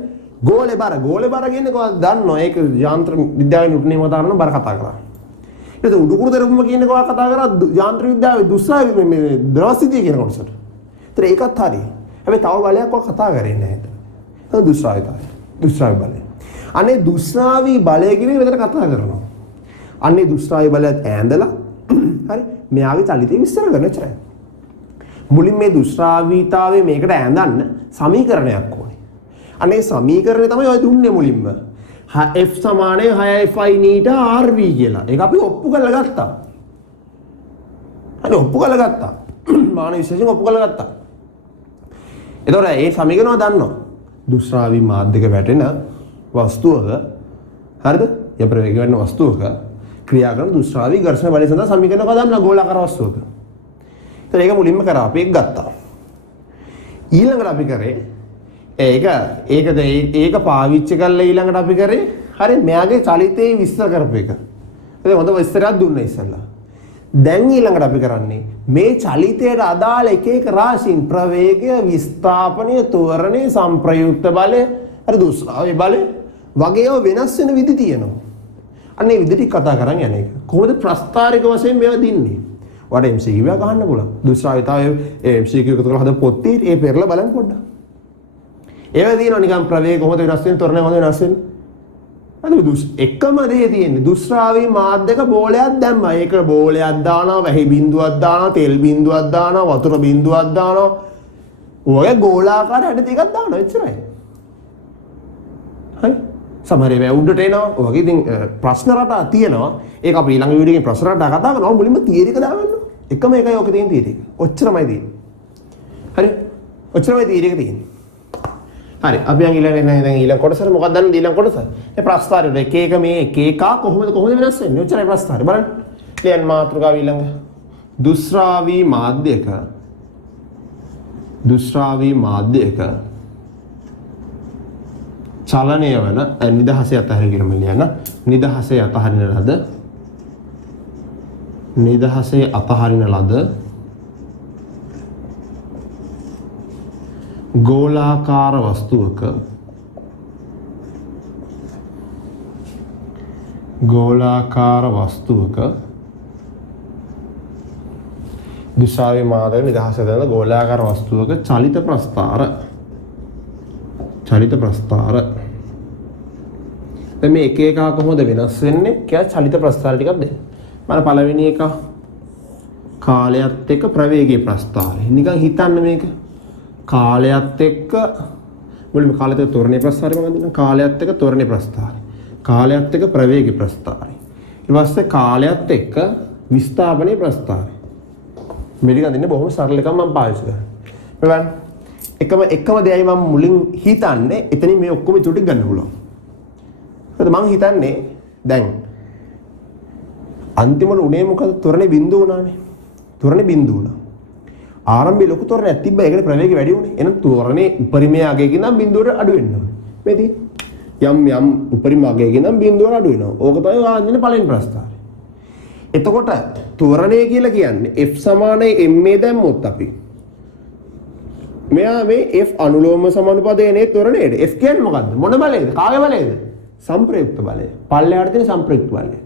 ගෝලේ බර කියන්නේ කොහොමද දන්නව? ඒක යාන්ත්‍ර විද්‍යාවේ නුට්නේ මත කරන බර කතා කරා. ඒක උඩුකුරු දරපුම කියන්නේ කොහොමද කතා කරා? යාන්ත්‍ර විද්‍යාවේ දුස්රාවි මේ ද්‍රවසිතිය කියන කොටසට. ඒතර ඒකත් හරි. හැබැයි තව බලයක් ඔය කතා කරේ නැහැ. ඒක දුස්රාවි බලය. අනේ දුස්රාවි බලය කියන්නේ මෙතන කතා කරනවා. අනේ දුස්රාවි බලයත් ඈඳලා හරි මෙයාගේ චලිතය විස්තර කරන්න ඉච්චරයි. මුලින් මේ දුස්රාවිතාවේ මේකට ඈඳන්න සමීකරණයක් ඕනේ. අනේ සමීකරණය තමයි ඔය දුන්නේ මුලින්ම. F සමානයි 6fi නීට RV කියලා. ඒක අපි ඔප්පු කරලා ගත්තා. හරි ඔප්පු කරලා ගත්තා. මාන විශේෂයෙන් ඔප්පු කරලා ගත්තා. එතකොට මේ සමීකරණය දන්නවා. දුස්රාවි මාධ්‍යක වැටෙන වස්තුවක හරිද? යම් ප්‍රවේග වෙන වස්තුවක ක්‍රියා කරන දුස්රාවි ඝර්ෂණ බලය සඳහා සමීකරණයක් හදන්න ගෝලාකාර වස්තුවක. ඒතර ඒක මුලින්ම කරා අපි ඒක ගත්තා. ඊළඟට අපි කරේ ඒක පාවිච්චි කරලා ඊළඟට අපි කරේ හරි මෙයාගේ චලිතේ විස්තර කරපු එක. ඒක හොඳ විස්තරයක් දුන්නා ඉස්සෙල්ලා. දැන් ඊළඟට අපි කරන්නේ මේ චලිතයට අදාළ එක එක රාශීන් ප්‍රවේගය, විස්ථාපනය, ත්වරණය, සංප්‍රයුක්ත බලය, හරි දුස්රාවි බලය වගේ වෙනස් වෙන විදි තියෙනවා. අන්නේ විදිහට කතා කරන් යන එක. කොහොමද ප්‍රස්තාරික වශයෙන් මේවා දින්නේ? ඔයාලට MCQ එක ගහන්න පුළුවන්. දුස්රාවිතාවයේ MCQ එකතු කරලා හද පොත්තේ ඒ පෙරලා බලන්න පොඩ්ඩක්. ඒවා දිනනවා නිකන් ප්‍රවේග කොහොමද වෙනස් වෙන්නේ, ත්වරණය කොහොමද වෙනස් වෙන්නේ? එකම දේ තියෙන්නේ දුස්රාවි මාධ්‍යක බෝලයක් දැම්මා. ඒක බෝලයක් දානවා, වැහි බිඳුවක් දානවා, තෙල් බිඳුවක් දානවා, වතුර බිඳුවක් දානවා. ඔය ගෝලාකාර හැඩ ටිකක් දානවා එච්චරයි. හරි? සමහර ඒවා උඩට එනවා. ඔයගේ ඉතින් ප්‍රශ්න රටා තියෙනවා. ඒක අපි ඊළඟ වීඩියෝ එකේ ප්‍රශ්න රටා කතා කරනවා. මුලින්ම තියරි එක දාගන්න. එකම එකයි ඔක තියෙන තියරි එක. ඔච්චරමයි තියෙන්නේ. හරි? ඔච්චරමයි තියරි එක තියෙන්නේ. හරි අපි ඊළඟ කොටසට මොකක්ද දන්නේ ඊළඟ කොටස? මේ ප්‍රස්තාරය එක එක මේ එක එක කොහොමද වෙනස් වෙන්නේ? ඔච්චරයි ප්‍රස්තාරය. බලන්න. ලියන්න මාතෘකාව ඊළඟ දුස්රාවි මාධ්‍යක චලනය වන නිදහසේ අතහැරීම ලියන නිදහසේ අතහරින ලද ගෝලාකාර වස්තුවක දුස්රාවි මාධ්‍යක නිදහසේ දන ගෝලාකාර වස්තුවක චලිත ප්‍රස්ථාර දැන් මේ එක එක කොහොමද වෙනස් වෙන්නේ කියලා චලිත ප්‍රස්ථාර ටිකක් දෙන්න. මම පළවෙනි එක කාලයත් එක්ක ප්‍රවේගී ප්‍රස්ථාරය. නිකන් හිතන්න මේක. කාලයත් එක්ක මුලින්ම කාලයත් එක්ක ත්වරණීය ප්‍රස්ථාරය මම දෙන්නම්. කාලයත් එක්ක ත්වරණීය ප්‍රස්ථාරය. කාලයත් එක්ක ප්‍රවේගී ප්‍රස්ථාරය. ඊට පස්සේ කාලයත් එක්ක විස්ථාපනීය ප්‍රස්ථාරය. මේ ටික දෙන්නේ බොහොම සරල එකක් මම පාවිච්චි කරනවා. එකම දෙයයි මම මුලින් හිතන්නේ එතනින් මේ ඔක්කොම ඉතුරු ටික ගන්න පුළුවන්. ඒකද මම හිතන්නේ දැන් අන්තිමට උනේ මොකද ත්වරණේ බිඳුව උනානේ. ත්වරණේ බිඳුව උනා. ආරම්භයේ ලොකු ත්වරණයක් තිබ්බා ඒකේ ප්‍රවේගය වැඩි වුණේ. එහෙනම් ත්වරණේ උපරිමයේ අගයකින් නම් බිඳුවට අඩු වෙන්න ඕනේ. මේ තියෙන්නේ යම් උපරිම අගයකින් නම් බිඳුවට අඩු වෙනවා. ඕක තමයි ආන්නේ පළවෙනි ප්‍රස්තාරය. එතකොට ත්වරණය කියලා කියන්නේ F සමානයි ma දැම්මොත් අපි මෙයා මේ F අනුලෝම සමානුපාතයේ නේ ත්වරණයට. F කියන්නේ මොකද්ද? මොන බලයද? කාගේ බලයද? සංප්‍රයුක්ත බලය. පල්ලෙහාට තියෙන සංප්‍රයුක්ත බලය.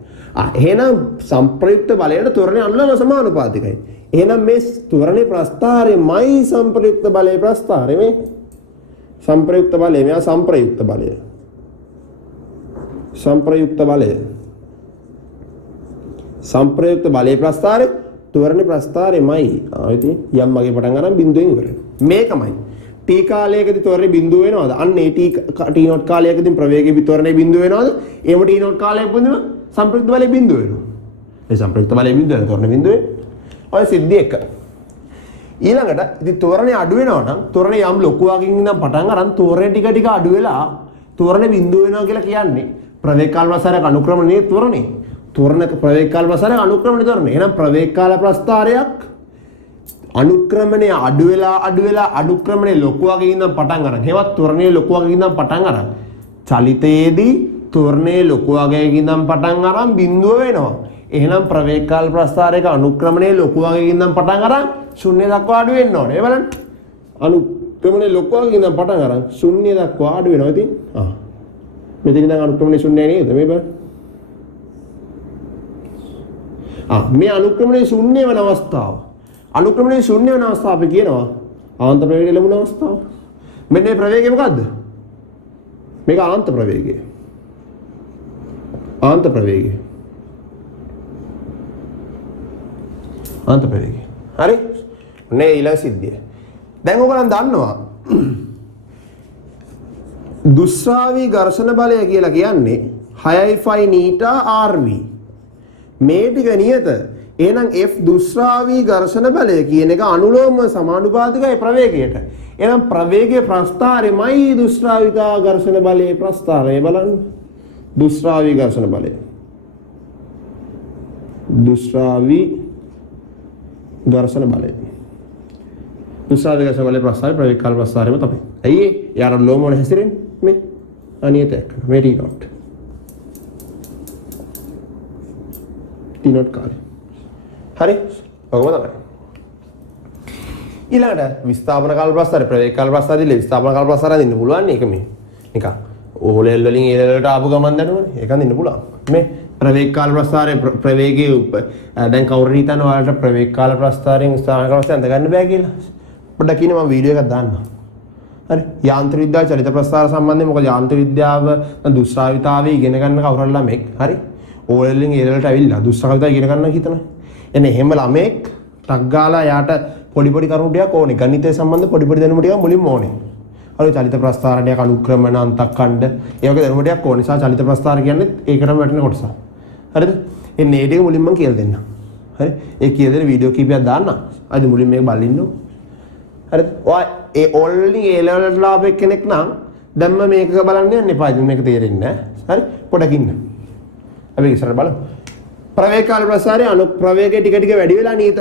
එහෙනම් සංප්‍රයුක්ත බලයට ත්වරණය අනුලෝම සමානුපාතිකයි. එහෙනම් මේ ත්වරණේ ප්‍රස්ථාරයමයි සංප්‍රයුක්ත බලයේ ප්‍රස්ථාරය මේ සංප්‍රයුක්ත බලය. මෙයා සංප්‍රයුක්ත බලය. සංප්‍රයුක්ත බලයේ ප්‍රස්ථාරය ත්වරණේ ප්‍රස්ථාරයමයි. ආයිති යම් මගේ පටන් ගන්න බිඳුවෙන් ඉවරයි. මේකමයි. t කාලයකදී ත්වරණේ බිඳුව වෙනවද? අන්න ඒ t not කාලයකදී ප්‍රවේගයේ ත්වරණේ බිඳුව වෙනවද? එහෙම t not කාලයක් වුණෙම සංප්‍රයුක්ත බලයේ බිඳුව වෙනවා. ඒ සංප්‍රයුක්ත බලයේ බිඳුව වෙන ත්වරණේ බිඳුවේ ඔය සිද්ධිය එක. ඊළඟට ඉතින් ත්වරණේ අඩු වෙනවා නම් ත්වරණේ යම් ලොකු වගකින් ඉඳන් පටන් අරන් ත්වරණේ ටික අඩු වෙලා ත්වරණේ බිඳුව වෙනවා කියලා කියන්නේ ප්‍රවේග කාල ප්‍රසාරක අනුක්‍රමණයේ ත්වරණේ. ත්වරණ ප්‍රවේග කාල ප්‍රසාරක අනුක්‍රමණයේ ත්වරණේ. එහෙනම් ප්‍රවේග කාල ප්‍රස්ථාරයක් අනුක්‍රමණය අඩු වෙලා අනුක්‍රමණය ලොකු වගේ ඉඳන් පටන් අරන් හේවත් ත්වරණයේ ලොකු වගේ ඉඳන් පටන් අරන් චලිතයේදී ත්වරණයේ ලොකු වගේ ඉඳන් පටන් අරන් බිඳුව වෙනවා. එහෙනම් ප්‍රවේග කාල ප්‍රස්ථාරයක අනුක්‍රමණයේ ලොකු වගේ ඉඳන් පටන් අරන් ශුන්‍ය දක්වා අඩු වෙන්න ඕනේ. ඒ බලන්න. අනුක්‍රමණයේ ලොකු වගේ ඉඳන් පටන් අරන් ශුන්‍ය දක්වා අඩු වෙනවා. ඉතින් මෙතන ඉඳන් අනුක්‍රමණයේ ශුන්‍යයි නේද? මේ බලන්න. මේ අනුක්‍රමණයේ ශුන්‍ය වෙන අවස්ථාව. අනුක්‍රමණයේ ශුන්‍ය වෙන අවස්ථාව අපි කියනවා ආන්ත ප්‍රවේගය ලැබුණ අවස්ථාව. මෙන්න මේ ප්‍රවේගය මොකද්ද? මේක ආන්ත ප්‍රවේගය. ආන්ත ප්‍රවේගය. ආන්ත ප්‍රවේගය. හරි? මේ ඊළඟ සිද්ධිය. දැන් ඔයගොල්ලන් දන්නවා දුස්රාවී ඝර්ෂණ බලය කියලා කියන්නේ 6.5 නීටා RV. මේ ටික නියත. එහෙනම් F දුස්රාවී ඝර්ෂණ බලය කියන එක අනුලෝම සමානුපාතිකයි ප්‍රවේගයට. එහෙනම් ප්‍රවේගයේ ප්‍රස්ථාරෙමයි දුස්රාවිතා ඝර්ෂණ බලයේ ප්‍රස්ථාරය බලන්න. දුස්රාවී ඝර්ෂණ බලය. දුස්රාවී ඝර්ෂණ බලය. දුස්රාවී ඝර්ෂණ බලයේ ප්‍රස්ථාරය ප්‍රවේග කාල ප්‍රස්ථාරයම තමයි. ඇයි ඒ? යාර ලෝම වල හැසිරෙන්නේ මේ අනියතයක්. මේ T not. T not කාලය. හරි? ඔකම තමයි. ඊළඟට විස්ථාපන කාල ප්‍රස්ථාරය ප්‍රවේග කාල ප්‍රස්ථාරය දිල විස්ථාපන කාල ප්‍රස්ථාරය දෙන්න පුළුවන් නේ. ඒක මේ නිකන් ඕලෙල් වලින් ඒ ලෙවලට ආපු ගමන් දන්නවනේ. ඒක දෙන්න පුළුවන්. මේ ප්‍රවේග කාල ප්‍රස්ථාරය ප්‍රවේගයේ දැන් කවුරු හිතන ඔයාලට ප්‍රවේග කාල ප්‍රස්ථාරයෙන් විස්ථාපන කාල ප්‍රස්ථාරය අඳ ගන්න බෑ කියලා. පොඩ්ඩක් කියන්න මම වීඩියෝ එකක් දාන්නම්. හරි? යාන්ත්‍රික විද්‍යාව චලිත ප්‍රස්ථාර සම්බන්ධයෙන් මොකද යාන්ත්‍රික විද්‍යාව දුස්රාවිතාවේ ඉගෙන ගන්න කවුරු හරි ළමෙක්. හරි? ඕලෙල් වලින් ඒ ලෙවලට ඇවිල්ලා දුස්රාවිතාව ඉගෙන ගන්න හිතනවා. එනේ එහෙම ළමෙක් ටක් ගාලා යාට පොඩි කරුණු ටිකක් ඕනේ. ගණිතය සම්බන්ධ පොඩි දැනුම ටිකක් මුලින්ම ඕනේ. හරි චලිත ප්‍රස්ථාරණයක් අනුක්‍රමණ අන්තක්ඛණ්ඩ ඒ වගේ දැනුම ටිකක් ඕනේ. නිසා චලිත ප්‍රස්ථාර කියන්නේ ඒකටම වැටෙන කොටස. හරිද? එන්නේ ඒ ටික මුලින්ම මම කියලා දෙන්නම්. හරි? ඒ කියලා දෙන වීඩියෝ කීපයක් දාන්න. අද මුලින් මේක බලන්න ඕනේ. හරිද? ඔය ඒ ඕල්ලි ඒ ලෙවල් වලට ලාභ කෙනෙක් නම් දැම්ම මේක බලන්න යන්න එපා. ඉතින් මේක තේරෙන්නේ නැහැ. හරි? පොඩක් ඉන්න. අපි ඉස්සරහ බලමු. ප්‍රවේග කාල ප්‍රස්ථාරය අනුප්‍රවේගයේ ටික ටික වැඩි වෙලා නියත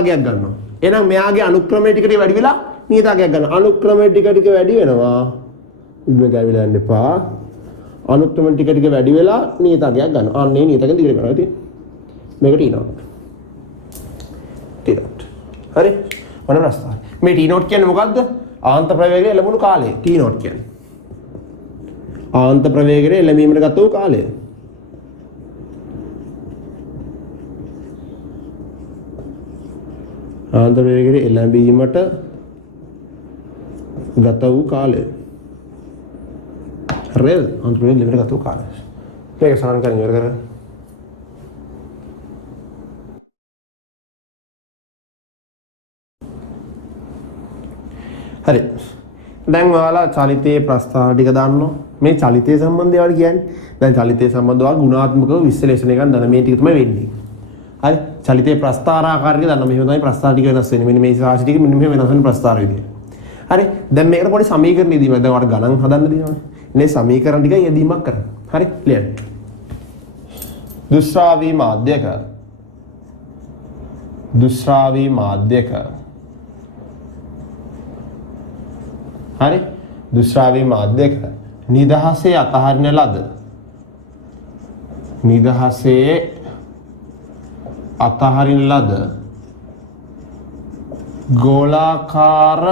අගයක් ගන්නවා. එහෙනම් මෙයාගේ අනුක්‍රමයේ ටික ටික වැඩි වෙලා නියත අගයක් ගන්නවා. අනුක්‍රමයේ ටික ටික වැඩි වෙනවා. ඉන්න ගාවිලා යන්න එපා. අනුක්‍රමයේ ටික ටික වැඩි වෙලා නියත අගයක් ගන්නවා. අන්නේ නියත අගෙන් දිගට කරනවා. ඉතින් මේක T not. T not. හරි? මොන ප්‍රස්ථාරය? මේ T not කියන්නේ මොකද්ද? ආන්ත ප්‍රවේගයේ ලැබුණු කාලය. T not කියන්නේ. ආන්ත ප්‍රවේගයේ ලැබීමට ගත වූ කාලය. ආන්ත ප්‍රවේගයේ එළඹීමට ගත වූ කාලය. හරිද? ආන්ත ප්‍රවේගයේ එළඹීමට ගත වූ කාලය. මේක සාකච්ඡා කරන්න ඉවර කරගන්න. හරි. දැන් ඔයාලා චලිතයේ ප්‍රස්ථාර ටික දාන්නවා. මේ චලිතය සම්බන්ධව ඔයාලා කියන්නේ. දැන් චලිතය සම්බන්ධව ගුණාත්මකව විශ්ලේෂණය කරන දන මේ ටික තමයි වෙන්නේ. හරි චලිතේ ප්‍රස්ථාර ආකාරයක දන්න මෙහෙම තමයි ප්‍රස්ථාර ටික වෙනස් වෙන්නේ. මෙන්න මේ රාශි ටික මෙන්න මෙහෙම වෙනස් වෙන ප්‍රස්ථාර විදිය. හරි දැන් මේකට පොඩි සමීකරණ යෙදීමක් දැන් ඔයාලට ගණන් හදන්න දෙනවනේ. මේ සමීකරණ ටික යෙදීමක් කරන්න. හරි ක්ලියර්. දුස්රාවී මාධ්‍යක හරි දුස්රාවී මාධ්‍යක නිදහසේ අතහරින ලද අතහරින ලද ගෝලාකාර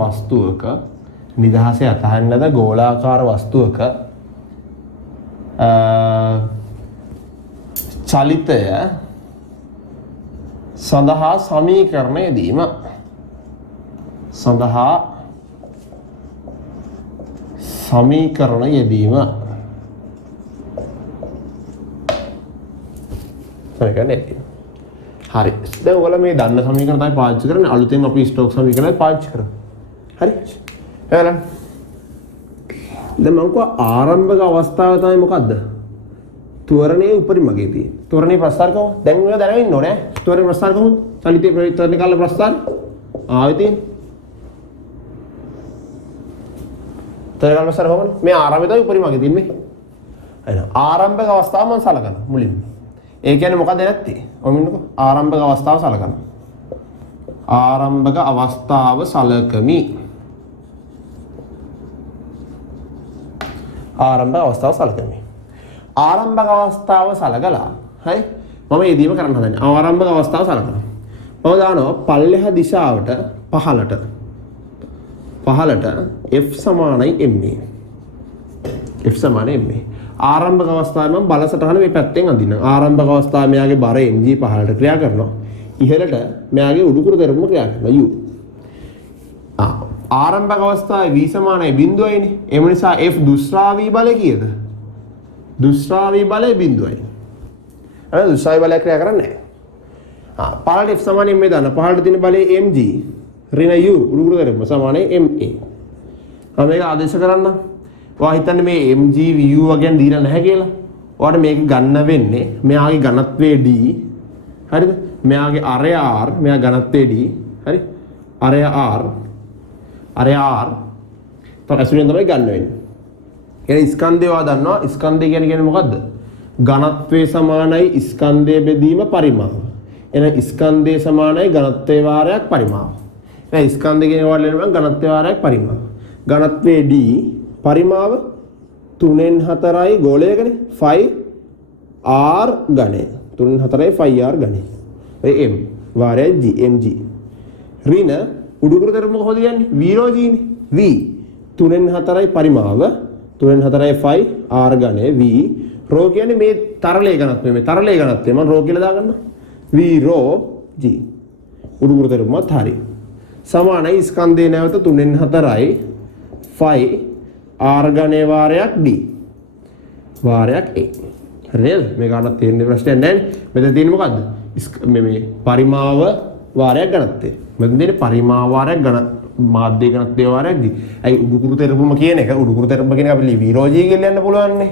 වස්තුවක නිදහසේ අතහරින ලද ගෝලාකාර වස්තුවක චලිතය සඳහා සමීකරණ යෙදීම හරි දැන් ඔයාලා මේ දන්න සමීකරණ තමයි පාවිච්චි කරන්නේ අලුතෙන් අපි ස්ටෝක් සමීකරණය පාවිච්චි කරමු හරි එහෙනම් දැන් මම කෝ ආරම්භක අවස්ථාව තමයි මොකද්ද ත්වරණයේ උපරිමගේ තියෙන ත්වරණයේ ප්‍රස්ථාර කොහොමද දැන් ඔයාලා දැනගෙන ඉන්න ඕනේ ත්වරණයේ ප්‍රස්ථාර කොහොමද චලිතේ ප්‍රවෘත්ති කාල ප්‍රස්ථාර ආවේ තියෙන ත්වරණ කාල ප්‍රස්ථාර කොහොමද මේ ආරම්භය තමයි උපරිමගේ තියෙන්නේ එහෙනම් ආරම්භක අවස්ථාව මම සලකනවා මුලින්ම ඒ කියන්නේ මොකද නැත්තේ? ඔමින්නකෝ ආරම්භක අවස්ථාව සලකනවා. ආරම්භක අවස්ථාව සලකමි. ආරම්භක අවස්ථාව සලකමි. ආරම්භක අවස්ථාව සලකලා හරි මම ඊදීම කරන්න හදන්නේ. ආරම්භක අවස්ථාව සලකනවා. මම දානවා පල්ලෙහා දිශාවට පහළට f සමානයි ma. f සමානයි ma. ආරම්භක අවස්ථාවේ මම බල සටහන මේ පැත්තෙන් අඳිනවා. ආරම්භක අවස්ථාවේ මෙයාගේ බර mg පහළට ක්‍රියා කරනවා. ඉහළට මෙයාගේ උඩුකුරු තෙරපුම ක්‍රියා කරනවා u. ආරම්භක අවස්ථාවේ v සමානයි බිඳුවයිනේ. ඒ නිසා f දුස්රාවී බලය කීයද? දුස්රාවී බලය බිඳුවයි. අර දුස්රාවී බලය ක්‍රියා කරන්නේ නැහැ. පහළට f සමානයි මේ දාන්න. පහළට තියෙන බලය mg ඍණ u උඩුකුරු තෙරපුම සමානයි ma. මේක ආදේශ කරන්න. ඔයා හිතන්නේ මේ mg vu වගේ දීලා නැහැ කියලා. ඔයාට මේක ගන්න වෙන්නේ මෙයාගේ ඝනත්වයේ d. හරිද? මෙයාගේ අරය r, මෙයා ඝනත්වයේ d. හරි? අරය r. තව ඇසුරෙන් තමයි ගන්න වෙන්නේ. එහෙනම් ස්කන්ධය ඔයා දන්නවා. ස්කන්ධය කියන්නේ මොකද්ද? ඝනත්වයේ සමානයි ස්කන්ධයේ බෙදීම පරිමාව. එහෙනම් ස්කන්ධයේ සමානයි ඝනත්වයේ වාරයක් පරිමාව. එහෙනම් ස්කන්ධය කියන වල වෙනවා ඝනත්වයේ වාරයක් පරිමාව. ඝනත්වයේ d පරිමාව 3න් 4යි ගෝලයකනේ 5r ඝනය 3න් 4යි 5r ඝනය ඒ m වාරයයි g mg ඍණ උඩුකුරු තෙරපුම කොහොමද කියන්නේ v රෝ g නේ v 3න් 4යි පරිමාව 3න් 4යි 5r ඝනය v රෝ කියන්නේ මේ තරලයේ ඝනත්වය මේ තරලයේ ඝනත්වය මම රෝ කියලා දාගන්නවා v රෝ g උඩුකුරු තෙරපුමත් හරි සමානයි ස්කන්ධේ නැවත 3න් 4යි 5 r ඝනයේ වාරයක් d වාරයක් a හරිද මේ කාටවත් තේරෙන්නේ ප්‍රශ්නයක් නැහැ මෙතන තියෙන්නේ මොකද්ද මේ පරිමාව වාරයක් ඝනත්වය මෙතන තියෙන්නේ පරිමාව වාරයක් ඝන මාධ්‍ය ඝනත්වය වාරයක් d අයි උඩුකුරු තෙරපුම කියන එක උඩුකුරු තෙරපුම කියන එක අපි විරෝජී කියලා යන්න පුළුවන් නේ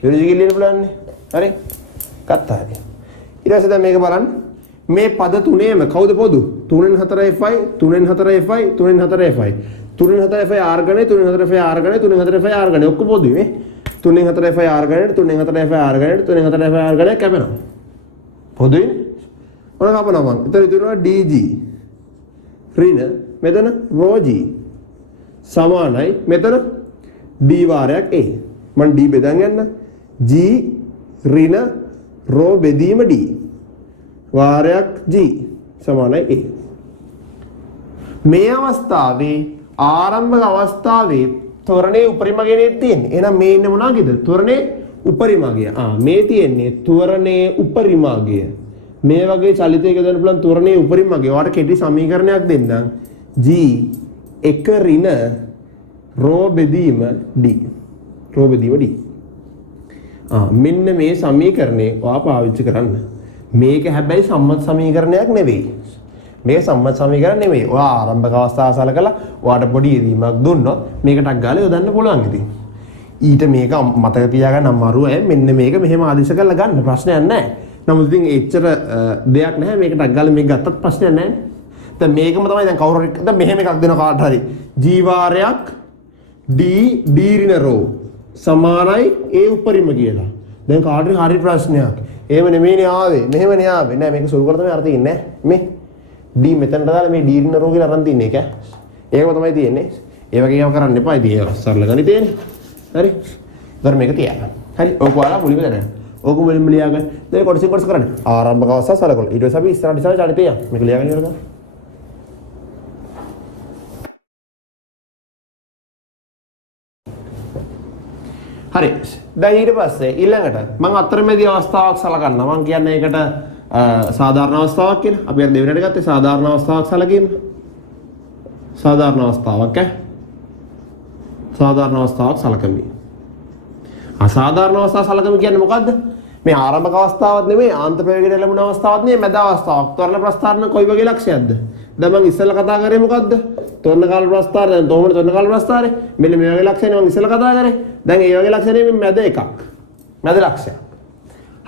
විරෝජී කියලා යන්න පුළුවන් නේ හරි ගත්තා හරි ඊට පස්සේ දැන් මේක බලන්න මේ පද තුනේම කවුද පොදු 3න් 4යි 5 3න් 4යි 5 3න් 4යි 5 3න් 4යි 5 r ඝනය 3න් 4යි 5 r ඝනය 3න් 4යි 5 r ඝනය ඔක්කොම පොදුයි මේ 3න් 4යි 5 r ඝනයට 3න් 4යි 5 r ඝනයට 3න් 4යි 5 r ඝනය කැපෙනවා පොදුයි මොන කපනවා මං එතන ඉතුරුනවා dg ඍණ මෙතන rho g සමානයි මෙතන d වාරයක් a මං d බෙදන් යන්න g ඍණ rho බෙදීම d වාරයක් g සමානයි a මේ අවස්ථාවේ ආරම්භක අවස්ථාවේ ත්වරණයේ උපරිමගයේ තියෙන්නේ. එහෙනම් මේ ඉන්නේ මොනවාගේද? ත්වරණයේ උපරිමගය. මේ තියෙන්නේ ත්වරණයේ උපරිමගය. මේ වගේ චලිතයක දෙන්න පුළුවන් ත්වරණයේ උපරිමගය. ඔයාලට කෙටි සමීකරණයක් දෙන්නම්. g 1 ඍණ ρ බෙදීම d. ρ බෙදීම d. මෙන්න මේ සමීකරණේ ඔයා පාවිච්චි කරන්න. මේක හැබැයි සම්මත සමීකරණයක් නෙවෙයි. මේක සම්මත සමීකරණ නෙවෙයි. ඔයා ආරම්භක අවස්ථාව සලකලා ඔයාට පොඩි යෙදීමක් දුන්නොත් මේක ටක් ගාලා යොදන්න පුළුවන් ඉතින්. ඊට මේක මතක තියාගන්න අමාරු මෙන්න මේක මෙහෙම ආදේශ කරලා ගන්න ප්‍රශ්නයක් නැහැ. නමුත් ඉතින් එච්චර දෙයක් නැහැ මේක ටක් ගාලා මේක ගත්තත් ප්‍රශ්නයක් නැහැ. දැන් මේකම තමයි දැන් කවුරු හරි දැන් මෙහෙම එකක් දෙන කාට හරි g වාරයක් d d ඍණ ρ සමානයි a උපරිම කියලා. දැන් කාට හරි ප්‍රශ්නයක්. එහෙම නෙමෙයිනේ ආවේ. මෙහෙමනේ ආවේ. නෑ මේක සුළු කර තමයි අර තියෙන්නේ මේ d මෙතනට දාලා මේ d ඍණ ρ කියලා අරන් තින්නේ ඒක. ඒකම තමයි තියෙන්නේ. ඒ වගේ ඒවා කරන්න එපා. ඉතින් ඒක සරල ගණිතේනේ. හරි. ඊට මේක තියාගන්න. හරි. ඔක ඔයාලා මුලින්ම දැනගන්න. ඕක මුලින්ම ලියාගන්න. දැන් කොටස් කරන්න. ආරම්භක අවස්ථාව සලකලා. ඊට පස්සේ අපි ඉස්සරහට ඉස්සරහට චලිතය යන්න. මේක ලියාගන්න ඉවර කරන්න. හරි. දැන් ඊට පස්සේ ඊළඟට මම අතරමැදි අවස්ථාවක් සලකන්න. මම කියන්නේ ඒකට සාධාරණ අවස්ථාවක් කියලා. අපි අර දෙවෙනියට ගත්තේ සාධාරණ අවස්ථාවක් සැලකීම. සාධාරණ අවස්ථාවක් සාධාරණ අවස්ථාවක් සැලකීම. අසාධාරණ අවස්ථාව සැලකීම කියන්නේ මොකද්ද? මේ ආරම්භක අවස්ථාවක් නෙමෙයි, ආන්තර ප්‍රවේගයට ලැබුණ අවස්ථාවක් නෙමෙයි, මැද අවස්ථාවක්. ත්වරණ ප්‍රස්ථාරණ කොයි වගේ ලක්ෂයක්ද? දැන් මම ඉස්සෙල්ලා කතා කරේ මොකද්ද? ත්වරණ කාල ප්‍රස්ථාරය. දැන් කොහොමද ත්වරණ කාල ප්‍රස්ථාරය? මෙන්න මේ වගේ ලක්ෂණ මම ඉස්සෙල්ලා කතා කරේ. දැන් ඒ වගේ ලක්ෂණ නෙමෙයි මැද එකක්. මැද ලක්ෂයක්.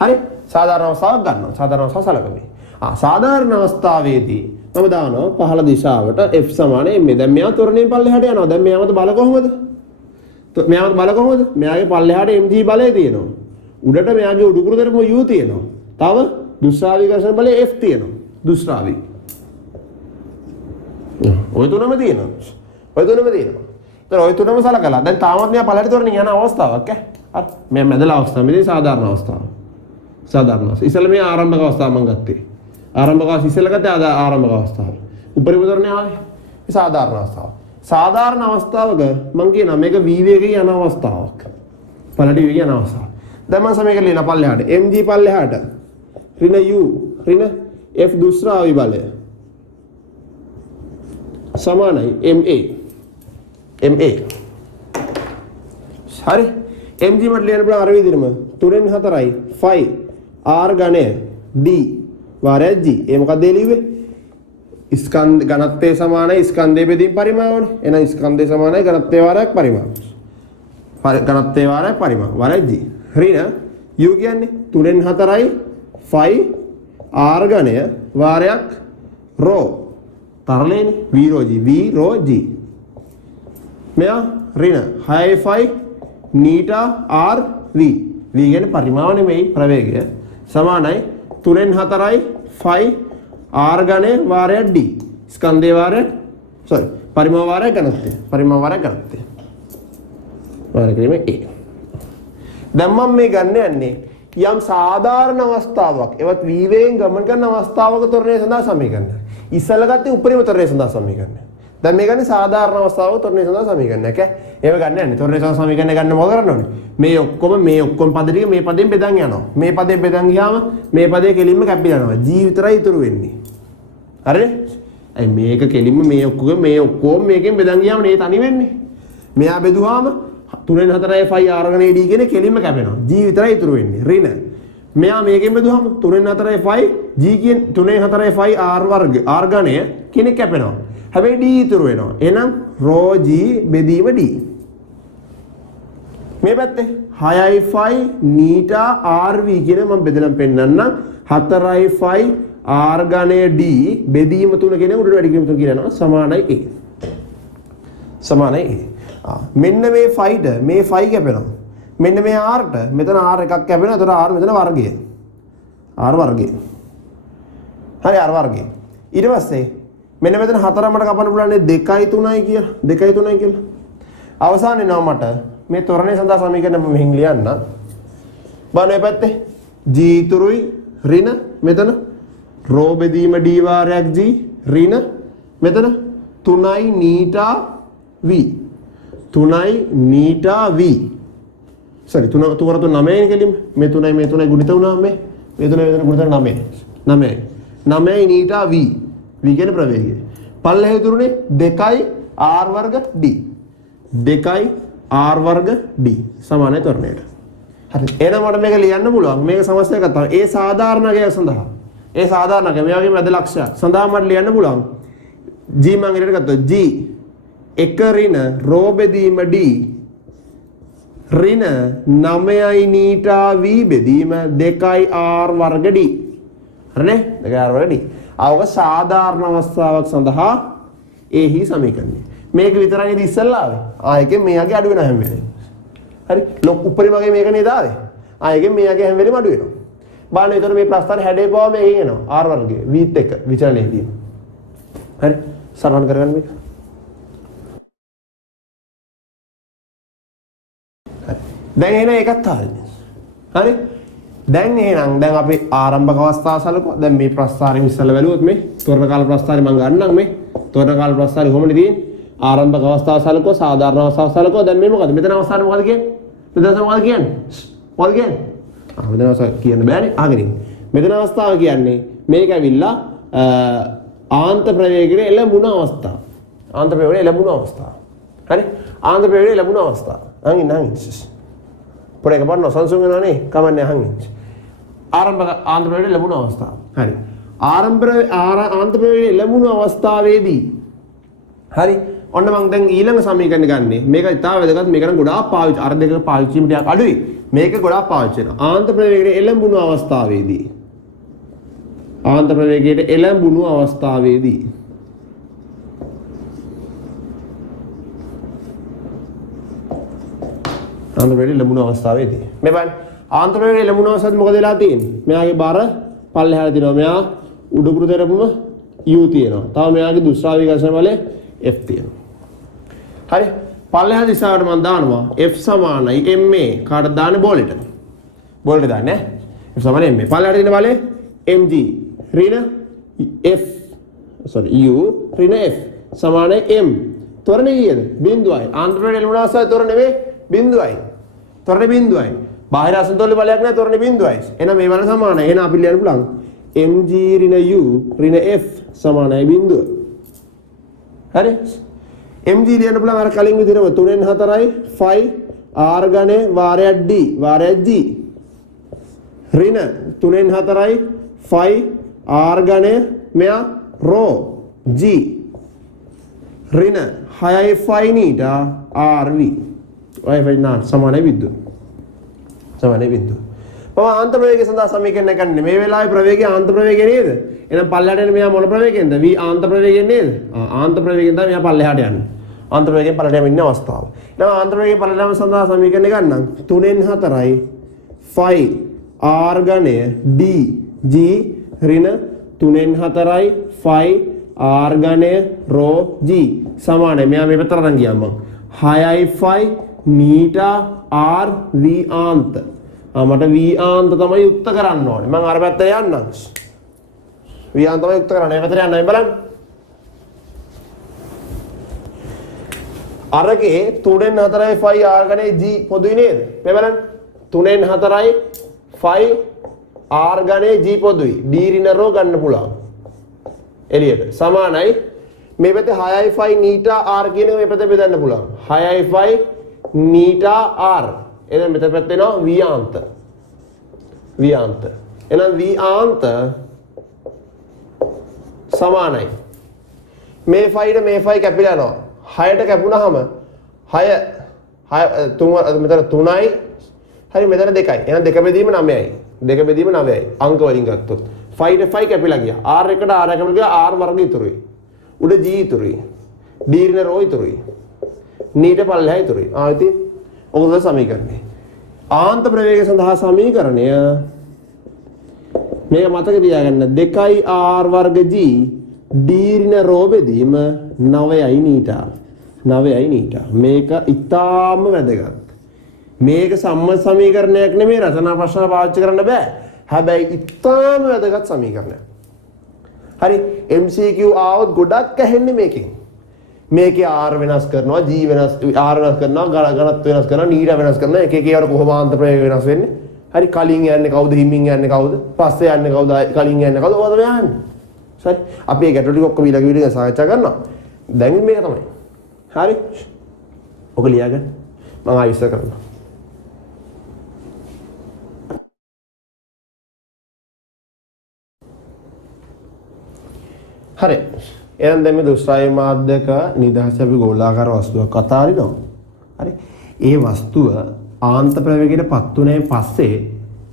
හරි? සාධාරණ අවස්ථාවක් ගන්නවා. සාධාරණ අවස්ථාව සැලකීම. සාධාරණ අවස්ථාවේදී මම දානවා පහළ දිශාවට f සමානයි m. දැන් මෙයා ත්වරණයෙන් පල්ලෙහාට යනවා. දැන් මෙයාමද බල කොහොමද? මෙයාමද බල කොහොමද? මෙයාගේ පල්ලෙහාට mg බලය තියෙනවා. උඩට මෙයාගේ උඩුකුරු තෙරපුම u තියෙනවා. තව දුෂ්‍රාවී ඝර්ෂණ බලය F තියෙනවා. දුෂ්‍රාවී. ඔය තුනම තියෙනවා. ඔය තුනම තියෙනවා. ඒතර ඔය තුනම සලකලා දැන් තාමත් මෙයා පළට තොරණ යන අවස්ථාවක් ඈ. හරි. මේ මැදලා අවස්ථාව. මේ සාධාරණ අවස්ථාව. සාධාරණ අවස්ථාව. ඉස්සෙල්ලා මේ ආරම්භක අවස්ථාව මම ගත්තේ. ආරම්භක අවස්ථාව ඉස්සෙල්ලා ගත්තේ ආරම්භක අවස්ථාව. උපරිම තොරණේ ආවේ. මේ සාධාරණ අවස්ථාව. සාධාරණ අවස්ථාවක මම කියනවා මේක v වේගයේ යන අවස්ථාවක්. පළට v යන අවස්ථාව. දැන් මම සමයක ලියන පල්ලෙහාට mg පල්ලෙහාට ඍණ u ඍණ f දුෂ්‍රාවී බලය සමානයි ma. හරි. mg මට ලියන්න පුළුවන් අර විදිහටම 3න් 4යි 5 r ඝණය d වාරයක් g. ඒ මොකක්ද ඒ ලිව්වේ? ස්කන්ධ ඝනත්වය සමානයි ස්කන්ධයේ බෙදීම් පරිමාවනේ. එහෙනම් ස්කන්ධය සමානයි ඝනත්වයේ වාරයක් පරිමාව. ඝනත්වයේ වාරයක් පරිමාව වාරයක් g. ඍණ u කියන්නේ 3න් 4යි 5 r ඝණය වාරයක් ρ. තරලේනේ v ρ g v ρ g. මෙයා ඍණ 6යි 5 නීටා r v. v කියන්නේ පරිමාව නෙමෙයි ප්‍රවේගය. සමානයි 3න් 4යි 5 r ඝණය වාරයක් d. ස්කන්ධයේ වාරය පරිමාව වාරය ඝනත්වය. පරිමාව වාරය ඝනත්වය. වාරය කිරීම a. දැන් මම මේ ගන්න යන්නේ යම් සාධාරණ අවස්ථාවක් එවත් v වේගෙන් ගමන් කරන අවස්ථාවක තොරණය සඳහා සමීකරණය. ඉස්සෙල්ලා ගත්තේ උපරිම තොරණය සඳහා සමීකරණය. දැන් මේ ගන්නේ සාධාරණ අවස්ථාවක තොරණය සඳහා සමීකරණයක් ඈ. ඒව ගන්න යන්නේ. තොරණය සඳහා සමීකරණය ගන්න මොකද කරන්න ඕනේ? මේ ඔක්කොම පද ටික මේ පදයෙන් බෙදන් යනවා. මේ පදයෙන් බෙදන් ගියාම මේ පදේ කෙලින්ම කැපිලා යනවා. g විතරයි ඉතුරු වෙන්නේ. හරිද? අයි මේක කෙලින්ම මේ ඔක්කොම මේකෙන් බෙදන් ගියාම නේ තනි වෙන්නේ. මෙයා බෙදුවාම 3න් 4යි 5 r ඝණය d කියන කෙලින්ම කැපෙනවා. g විතරයි ඉතුරු වෙන්නේ. ඍණ. මෙයා මේකෙන් බෙදුවාම 3න් 4යි 5 g කියන 3න් 4යි 5 r වර්ග r ඝණය කෙනෙක් කැපෙනවා. හැබැයි d ඉතුරු වෙනවා. එහෙනම් ρ g බෙදීම d. මේ පැත්තේ 6යි 5 නීටා rv කියන මම බෙදලා පෙන්නන්නම්. 4යි 5 r ඝණය d බෙදීම 3 කියන උඩට වැඩි කිරීම 3 කියනවා සමානයි a. සමානයි a. මෙන්න මේ 5ට මේ 5 කැපෙනවා. මෙන්න මේ rට මෙතන r එකක් කැපෙනවා. එතකොට r මෙතන වර්ගය. r වර්ගය. හරි r වර්ගය. ඊට පස්සේ මෙන්න මෙතන 4 මට කපන්න පුළුවන් 2යි 3යි කියලා. 2යි 3යි කියලා. අවසානයේ නම මට මේ තොරණේ සඳහා සමීකරණ මෙහින් ලියන්න. බලන්න මේ පැත්තේ g ඉතුරුයි ඍණ මෙතන ρ බෙදීම d වාරයක් g ඍණ මෙතන 3යි නීටා v 3යි නීටා v sorry 3 9යි කෙලින්ම මේ 3යි ගුණිත වුණාම මේ 3යි ගුණිත 9යි නීටා v v කියන්නේ ප්‍රවේගය. පල්ලෙහා ඉතුරුනේ 2යි r වර්ග d 2යි r වර්ග d සමානයි තොරණයට. හරි. එහෙනම් මට මේක ලියන්න පුළුවන්. මේක සමස්තයක් ගත්තා. ඒ සාධාරණකය සඳහා. ඒ සාධාරණකය මේ වගේ මැද ලක්ෂයක් සඳහා මට ලියන්න පුළුවන්. g මම ඉරට ගත්තා. g 1 ඍණ ρ බෙදීම d ඍණ 9යි නීටා v බෙදීම 2යි r වර්ග d. හරිනේ? 2යි r වර්ග d. අවක සාධාරණ අවස්ථාවක් සඳහා එහි සමීකරණය. මේක විතරයි නේද ඉස්සල්ලා ආවේ. ආයෙකෙන් මෙයාගේ අඩු වෙනවා හැම වෙලේම. හරි. ලොක් උපරිමගේ මේක නේද ආවේ. ආයෙකෙන් මෙයාගේ හැම වෙලේම අඩු වෙනවා. බලන්න ඒතර මේ ප්‍රස්ථාන හැඩේ පාව මේකෙන් එනවා. r වර්ගයේ v1 විචලනයේදී. හරි. සරලව කරගන්න මේක. හරි. දැන් එන එකත් හරියි. හරි. දැන් එහෙනම් දැන් අපි ආරම්භක අවස්ථාව සැලකුවා. දැන් මේ ප්‍රස්ථාරයෙන් ඉස්සෙල්ලා බැලුවොත් මේ තොරණ කාල ප්‍රස්ථාරය මම ගන්නම් මේ තොරණ කාල ප්‍රස්ථාරය කොහොමද තියෙන්නේ? ආරම්භක අවස්ථාව සැලකුවා, සාධාරණ අවස්ථාව සැලකුවා. දැන් මේ මොකද? මෙතන අවස්ථාවේ මොකද කියන්නේ? මෙතන මොකද කියන්නේ? මොකද කියන්නේ? මෙතන අවස්ථාව කියන්න බෑනේ. අහගෙන ඉන්න. මෙතන අවස්ථාව කියන්නේ මේක ඇවිල්ලා ආන්ත ප්‍රවේගයේ එළඹුණ අවස්ථාව. ආන්ත ප්‍රවේගයේ එළඹුණ අවස්ථාව. හරි? ආන්ත ප්‍රවේගයේ එළඹුණ අවස්ථාව. අහගෙන පොඩ එකපාර නොසන්සුන් වෙනවනේ කමන්නේ අහන් ඉන්න. ආරම්භක ආන්ත ප්‍රවේගයේ ලැබුණු අවස්ථාව. හරි. ආන්ත ප්‍රවේගයේ ලැබුණු අවස්ථාවේදී හරි. ඔන්න මම දැන් ඊළඟ සමීකරණ ගන්නෙ. මේක ඉතාල වැදගත්. මේක නම් ගොඩාක් පාවිච්චි අර දෙක පාවිච්චි වීම ටිකක් අඩුයි. මේක ගොඩාක් පාවිච්චි වෙනවා. ආන්ත ප්‍රවේගයේ එළඹුණු අවස්ථාවේදී ආන්ත ප්‍රවේගයේ එළඹුණු අවස්ථාවේදී ආන්ත ප්‍රවේගයේ ලැබුණු අවස්ථාවේදී මේ බලන්න ආන්තර ප්‍රවේගයේ ලැබුණාසත් මොකද වෙලා තියෙන්නේ? මෙයාගේ බර පල්ලෙහාට දිනවා. මෙයා උඩුකුරු තෙරපුම u තියෙනවා. තව මෙයාගේ දුෂ්ටාවී ඝර්ෂණ බලය f තියෙනවා. හරි. පල්ලෙහා දිශාවට මම දානවා f සමානයි ma. කාටද දාන්නේ? බෝලෙට. බෝලෙට දාන්නේ ඈ. f සමානයි ma. පල්ලෙහාට දින බලය mg ඍණ f u ඍණ f සමානයි m. ත්වරණය කීයද? බිඳුවයි. ආන්තර ප්‍රවේගයේ ලැබුණාසත් ත්වරණ නෙවෙයි බිඳුවයි. ත්වරණ බිඳුවයි. බාහිර අසමතුල්‍ය බලයක් නැහැ ත්වරණ බිඳුවයි. එහෙනම් මේ වල සමානයි. එහෙනම් අපි ලියන්න පුළුවන් mg ඍණ u ඍණ f සමානයි බිඳුව. හරි? mg ලියන්න පුළුවන් අර කලින් විදිහටම 3න් 4යි 5 r ඝනය වාරයක් d වාරයක් g. ඍණ 3න් 4යි 5 r ඝනය මෙයා ρ g. ඍණ 6යි 5 නීටා rv. ඔය වෙන්නා සමානයි බිඳුව. සමානයි බිඳුව. මම ආන්තර ප්‍රවේගය සඳහා සමීකරණය කරන්නේ මේ වෙලාවේ ප්‍රවේගය ආන්තර ප්‍රවේගය නේද? එහෙනම් පල්ලෙහාට එන්නේ මෙයා මොන ප්‍රවේගයෙන්ද? v ආන්තර ප්‍රවේගයෙන් නේද? ආන්තර ප්‍රවේගයෙන් තමයි මෙයා පල්ලෙහාට යන්නේ. ආන්තර ප්‍රවේගයෙන් පල්ලෙහාට යමින් ඉන්න අවස්ථාව. එහෙනම් ආන්තර ප්‍රවේගයෙන් පල්ලෙහාට යම සඳහා සමීකරණය ගන්නම් 3න් 4යි 5 r ඝනය d g ඍණ 3න් 4යි 5 r ඝනය ρ g සමානයි. මෙයා මේ පැත්තට අරන් ගියා මම 6යි 5 මීටා r v ආන්ත. මට v ආන්ත තමයි යුක්ත කරන්න ඕනේ. මම අර පැත්තට යන්නම්. v ආන්ත තමයි යුක්ත කරන්න. මේ පැත්තට යන්න බලන්න. අරගේ 3න් 4යි 5 r ඝනය g පොදුයි නේද? මේ බලන්න. 3න් 4යි 5 r ඝනය g පොදුයි. d ඍණ ρ ගන්න පුළුවන්. එළියට. සමානයි මේ පැත්තේ 6යි 5 නීටා r කියන එක මේ පැත්තේ බෙදන්න පුළුවන්. 6යි 5 නීටා r. එහෙනම් මෙතන පැත්තේ එනවා v ආන්ත. v ආන්ත. එහෙනම් v ආන්ත සමානයි. මේ 5ට මේ 5 කැපිලා යනවා. 6ට කැපුණාම 6 මෙතන 3යි. හරි මෙතන 2යි. එහෙනම් 2 බෙදීම 9යි. 2 බෙදීම 9යි. අංක වලින් ගත්තොත් 5ට 5 කැපිලා ගියා. r එකට r කැපිලා ගියා. r වර්ග ඉතුරුයි. උඩ g ඉතුරුයි. d ඍණ ρ ඉතුරුයි. නීට පල්ලෙහා ඉතුරුයි. ඉතින් ඔකද සමීකරණය. ආන්ත ප්‍රවේගය සඳහා සමීකරණය මේක මතක තියාගන්න 2යි r වර්ග g d ඍණ ρ බෙදීම 9යි නීටා. 9යි නීටා. මේක ඉතාම වැදගත්. මේක සම්මත සමීකරණයක් නෙමෙයි රචනා ප්‍රශ්න පාවිච්චි කරන්න බෑ. හැබැයි ඉතාම වැදගත් සමීකරණයක්. හරි MCQ ආවොත් ගොඩක් ඇහෙන්නේ මේකෙන්. මේකේ r වෙනස් කරනවා g වෙනස් r වෙනස් කරනවා ඝනත්ව වෙනස් කරනවා නීඩ වෙනස් කරනවා එක එක ඒවාට කොහොම ආන්තර ප්‍රවේග වෙනස් වෙන්නේ. හරි කලින් යන්නේ කවුද හිමින් යන්නේ කවුද පස්සේ යන්නේ කවුද කලින් යන්නේ කවුද ඔය තමයි යන්නේ. හරි අපි මේ ගැටලු ටික ඔක්කොම ඊළඟ වීඩියෝ එකේ සාකච්ඡා කරනවා. දැන් මේක තමයි. හරි ඔක ලියාගන්න මම ආයෙත් කරනවා. හරි එහෙනම් දැන් මේ දුෂ්ටාවී මාධ්‍යක නිදහස අපි ගෝලාකාර වස්තුවක් අතාරිනවා. හරි ඒ වස්තුව ආන්ත ප්‍රවේගයට පත් වුණේ පස්සේ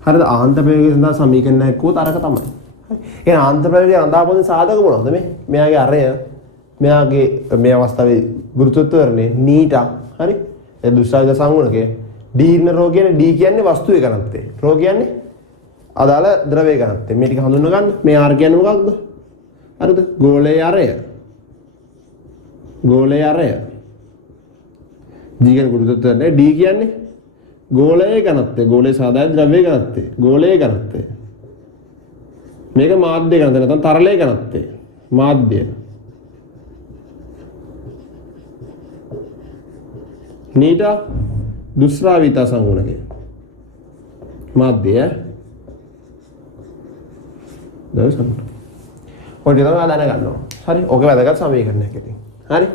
හරිද ආන්ත ප්‍රවේගය සඳහා සමීකරණයක් වුත් අරක තමයි. හරි එහෙනම් ආන්ත ප්‍රවේගය රඳාපොදින සාධක මොනවද මේ? මෙයාගේ අරය මෙයාගේ මේ අවස්ථාවේ ගුරුත්වාකර්ෂණය නීටා. හරි ඒ දුෂ්ටාවී සංගුණකය d ඍණ ρ කියන්නේ d කියන්නේ වස්තුවේ ඝනත්වය. ρ කියන්නේ අදාළ ද්‍රවයේ ඝනත්වය. මේ ටික හඳුන්ව ගන්න. මේ r කියන්නේ මොකක්ද? හරිද? ගෝලයේ අරය. ගෝලයේ අරය. G කියන්නේ ගුරුත්වාකර්ෂණය. D කියන්නේ ගෝලයේ ඝනත්වය. ගෝලයේ සාධාරණ ද්‍රව්‍යයේ ඝනත්වය. ගෝලයේ ඝනත්වය. මේක මාධ්‍ය ඝනත්වය නැත්නම් තරලයේ ඝනත්වය. මාධ්‍ය. නීටා දුෂ්ටාවිතා සංගුණකය. මාධ්‍ය. දවසක් ඔය ටික තමයි දැන ගන්න ඕන. හරි. ඕක වැදගත් සමීකරණයක් ඉතින්. හරි.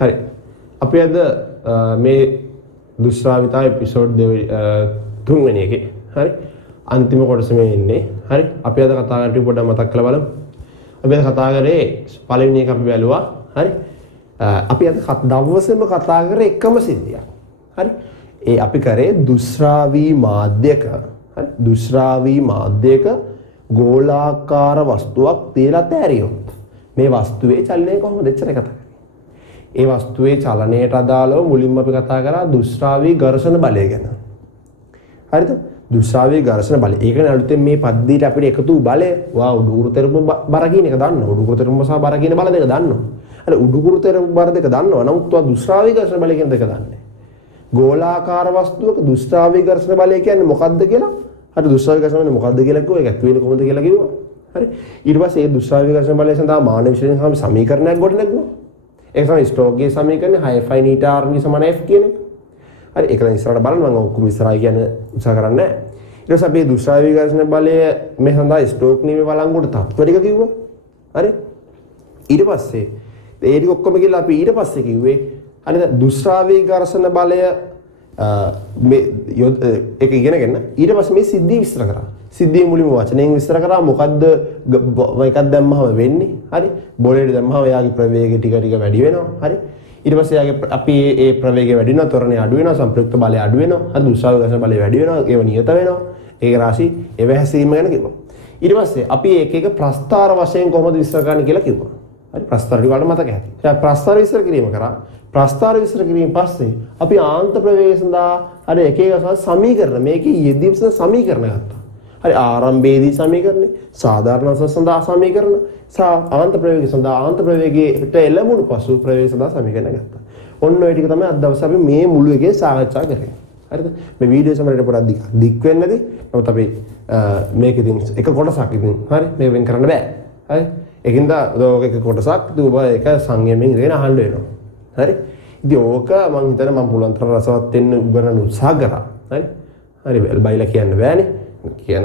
හරි. අපි අද මේ දුෂ්ටාවිතා එපිසෝඩ් 3 වෙනි එකේ. හරි. අන්තිම කොටසෙම ඉන්නේ. හරි. අපි අද කතා කරලා පොඩ්ඩක් මතක් කරලා බලමු. අපි අද කතා කරේ පළවෙනි එක අපි බැලුවා. හරි. අපි අද දවසේම කතා කරේ එකම සිද්ධියක්. හරි. ඒ අපි කරේ දුෂ්ටාවී මාධ්‍යක. හරි. දුෂ්ටාවී මාධ්‍යක ගෝලාකාර වස්තුවක් තියලා තෑරියොත් මේ වස්තුවේ චලනය කොහොමද එච්චර කතා කරන්නේ. ඒ වස්තුවේ චලනයට අදාළව මුලින්ම අපි කතා කරා දුෂ්ටාවී ඝර්ෂණ බලය ගැන. හරිද? දුෂ්ශ්‍රාවී ඝර්ෂණ බලය. ඒකනේ අලුතෙන් මේ පද්ධතියට අපිට එකතු බලය. වා උඩුකුරු තෙරපු බර කියන එක දන්නවා. උඩුකුරු තෙරපු සහ බර කියන බල දෙක දන්නවා. අර උඩුකුරු තෙරපු බර දෙක දන්නවා. නමුත් වා දුෂ්ශ්‍රාවී ඝර්ෂණ බලය කියන දෙක දන්නේ. ගෝලාකාර වස්තුවක දුෂ්ශ්‍රාවී ඝර්ෂණ බලය කියන්නේ මොකක්ද කියලා? හරි දුෂ්ශ්‍රාවී ඝර්ෂණ බලය මොකක්ද කියලා කිව්වා. ඒක ඇතුලේ කොහොමද කියලා කිව්වා. හරි. ඊට පස්සේ මේ දුෂ්ශ්‍රාවී ඝර්ෂණ බලය සඳහා මාන විශ්ලේෂණ සමීකරණයක් ගොඩනගුවා. ඒක තමයි ස්ටෝක්ගේ සමීකරණය 6 η r සමාන f කියන එක. හරි ඒක දැන් ඉස්සරහට බලන්න මම ඔක්කොම ඉස්සරහයි කියන උත්සාහ කරන්නේ නැහැ. ඊට පස්සේ අපි දුෂ්ශ්‍රාවී ඝර්ෂණ බලය මේ සඳහා ස්ටෝක් නියමයේ වළංගුවට තත්ත්ව ටික කිව්වා. හරි. ඊට පස්සේ ඒ ටික ඔක්කොම කියලා අපි ඊට පස්සේ කිව්වේ හරිද දුෂ්ශ්‍රාවී ඝර්ෂණ බලය මේ ඒක ඉගෙනගෙන ඊට පස්සේ මේ සිද්ධිය විස්තර කරා. සිද්ධියේ මුලින්ම වචනයෙන් විස්තර කරා මොකද්ද එකක් දැම්මම වෙන්නේ. හරි. බෝලෙට දැම්මම එයාගේ ප්‍රවේගය ටික ටික වැඩි වෙනවා. හරි. ඊට පස්සේ එයාගේ අපි ඒ ප්‍රවේගය වැඩි වෙනවා, ත්වරණය අඩු වෙනවා, සංප්‍රයුක්ත බලය අඩු වෙනවා, හරි දුෂ්ශ්‍රාවී ඝර්ෂණ බලය වැඩි වෙනවා, ඒව නියත වෙනවා. ඒක රාශි ඒව හැසීම ගැන කිව්වා. ඊට පස්සේ අපි එක එක ප්‍රස්තාර වශයෙන් කොහොමද විස්තර කරන්න කියලා කිව්වා. හරි ප්‍රස්තාර ටික වලට මතක ඇති. දැන් ප්‍රස්තාර විස්තර කිරීම කරා. ප්‍රස්තාර විස්තර කිරීම පස්සේ අපි ආන්ත ප්‍රවේගය සඳහා අර එක එක සමීකරණ මේකේ යෙදීම් සඳහා සමීකරණ ගත්තා. හරි ආරම්භයේදී සමීකරණ, සාධාරණ අංශ සඳහා සමීකරණ, ආන්ත ප්‍රවේගය සඳහා ආන්ත ප්‍රවේගයට එළඹුණු පසු ප්‍රවේගය සඳහා සමීකරණ ගත්තා. ඔන්න ඔය ටික තමයි අද දවසේ අපි මේ මුළු එකේ සාකච්ඡා කරේ. හරිද? මේ වීඩියෝ සමහරට පොඩක් දික් වෙන්නේ නැති. නමුත් අපි මේක ඉතින් එක කොටසක් ඉතින් හරි මේ වෙන් කරන්න බෑ. හරි? ඒකින්ද ඔක එක කොටසක් දුව එක සංයමයෙන් ඉඳගෙන අහන්න වෙනවා. හරි? ඉතින් ඕක මම හිතන්නේ මම පුළුවන් තරම් රසවත් වෙන්න උගරන උත්සාහ කරා. හරි? හරි බයිලා කියන්න බෑනේ. කියන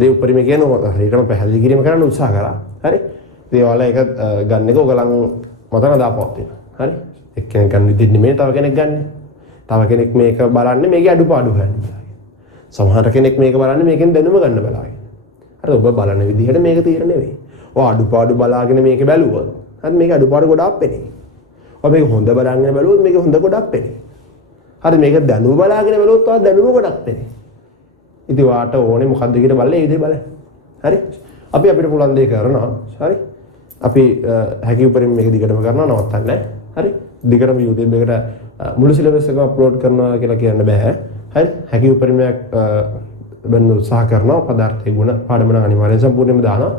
දේ උපරිම කියනවා හරියටම පැහැදිලි කිරීම කරන්න උත්සාහ කරා. හරි? ඉතින් ඔයාලා ඒක ගන්න එක ඔයගලන් මතක දාපවත්වන්න. හරි? එක්කෙනෙක් ගන්න විදිහ නෙමෙයි තව කෙනෙක් ගන්න. තව කෙනෙක් මේක බලන්නේ මේකේ අඩුපාඩු හොයන්න. සමහර කෙනෙක් මේක බලන්නේ මේකෙන් දැනුම ගන්න බලාගෙන. හරි ඔබ බලන විදිහට මේක තීරණය වෙයි. ඔය අඩුපාඩු බලාගෙන මේක බැලුවොත් හරි මේක අඩුපාඩු ගොඩාක් පෙනේ. ඔබ මේක හොඳ බලාගෙන බැලුවොත් මේක හොඳ ගොඩක් පෙනේ. හරි මේක දැනුම බලාගෙන බැලුවොත් ඔය දැනුම ගොඩක් පෙනේ. ඉතින් වාට ඕනේ මොකද්ද කියලා බලලා ඒ විදිහට බලන්න. හරි? අපි අපිට පුළුවන් දේ කරනවා. හරි? අපි හැකි උපරිම මේක දිගටම කරනවා නවත්තන්නේ නැහැ. හරි? දිගටම YouTube එකට මුළු සිලබස් එකම අප්ලෝඩ් කරනවා කියලා කියන්න බෑ. හරි? හැකි උපරිමයක් වෙන්න උත්සාහ කරනවා. පදාර්ථයේ ගුණ පාඩම නම් අනිවාර්යෙන් සම්පූර්ණයෙන්ම දානවා.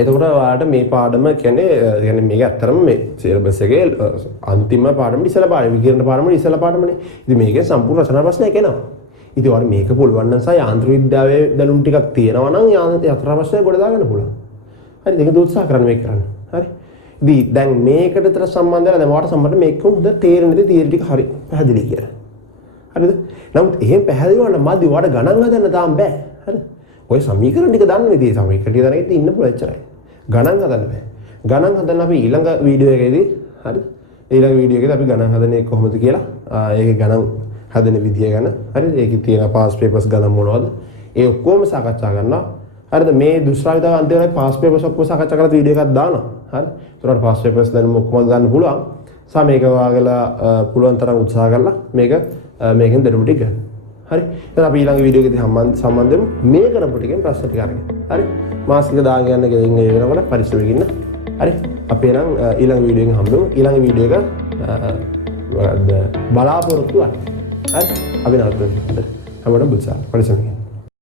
එතකොට ඔයාලට මේ පාඩම කියන්නේ මේක ඇත්තරම මේ සිලබස් එකේ අන්තිම පාඩම ඉස්සලා පාඩම විකිරණ පාඩම ඉස්සලා පාඩමනේ. ඉතින් මේකේ සම්පූර්ණ රචනා ප්‍රශ්නයක් එනවා. ඉතින් ඔයාලා මේක පුළුවන් නම් සහ යාන්ත්‍ර විද්‍යාවේ දැනුම් ටිකක් තියෙනවා නම් යථා ප්‍රශ්නය ගොඩ දාගන්න පුළුවන්. හරි ඒක උත්සාහ කරන්න මේක කරන්න. හරි. ඉතින් දැන් මේකට විතර සම්බන්ධ වෙලා දැන් ඔයාලට සම්බන්ධ මේක හොඳ තේරෙන්නේ තියරි ටික හරි පැහැදිලි කියලා. හරිද? නමුත් එහෙම පැහැදිලි වුණා මදි ඔයාලට ගණන් හදන්න තාම බෑ. හරිද? ඔය සමීකරණ ටික දන්න විදිහේ සමීකරණ ටික දැනගෙන ඉන්න පුළුවන් එච්චරයි. ගණන් හදන්න බෑ. ගණන් හදන්න අපි ඊළඟ වීඩියෝ එකේදී හරිද? ඊළඟ වීඩියෝ එකේදී අපි ගණන් හදන්නේ කොහොමද කියලා ඒකේ ගණන් හදන විදිය ගැන හරිද? ඒකේ තියෙන පාස් පේපර්ස් ගණන් මොනවද? ඒ ඔක්කොම සාකච්ඡා කරනවා. හරිද? මේ දුෂ්ශ්‍රාවිතාව අන්තිමට පාස් පේපර්ස් ඔක්කොම සාකච්ඡා කරලා වීඩියෝ එකක් දානවා. හරි? ඒතරට පාස් පේපර්ස් දැන් ඔක්කොම ගන්න පුළුවන්. සා මේක වාගලා පුළුවන් තරම් උත්සාහ කරලා මේකෙන් දඩුව ටික ගන්න. හරි? එහෙනම් අපි ඊළඟ වීඩියෝ එකේදී සම්බන්ධ වෙමු මේ කරපු ටිකෙන් ප්‍රශ්න ටික අරගෙන. හරි? මාස්ක් එක දාගෙන යන්න ගෙලින් ඒ වෙනකොට පරිස්සමෙන් ඉන්න. හරි? අපි එහෙනම් ඊළඟ වීඩියෝ එකෙන් හම්බෙමු. ඊළඟ වීඩියෝ එක බලාපොරොත්තු වෙන්න. හරි අපි නවත්වමු. හැමෝටම බුත්සා පරිස්සමෙන්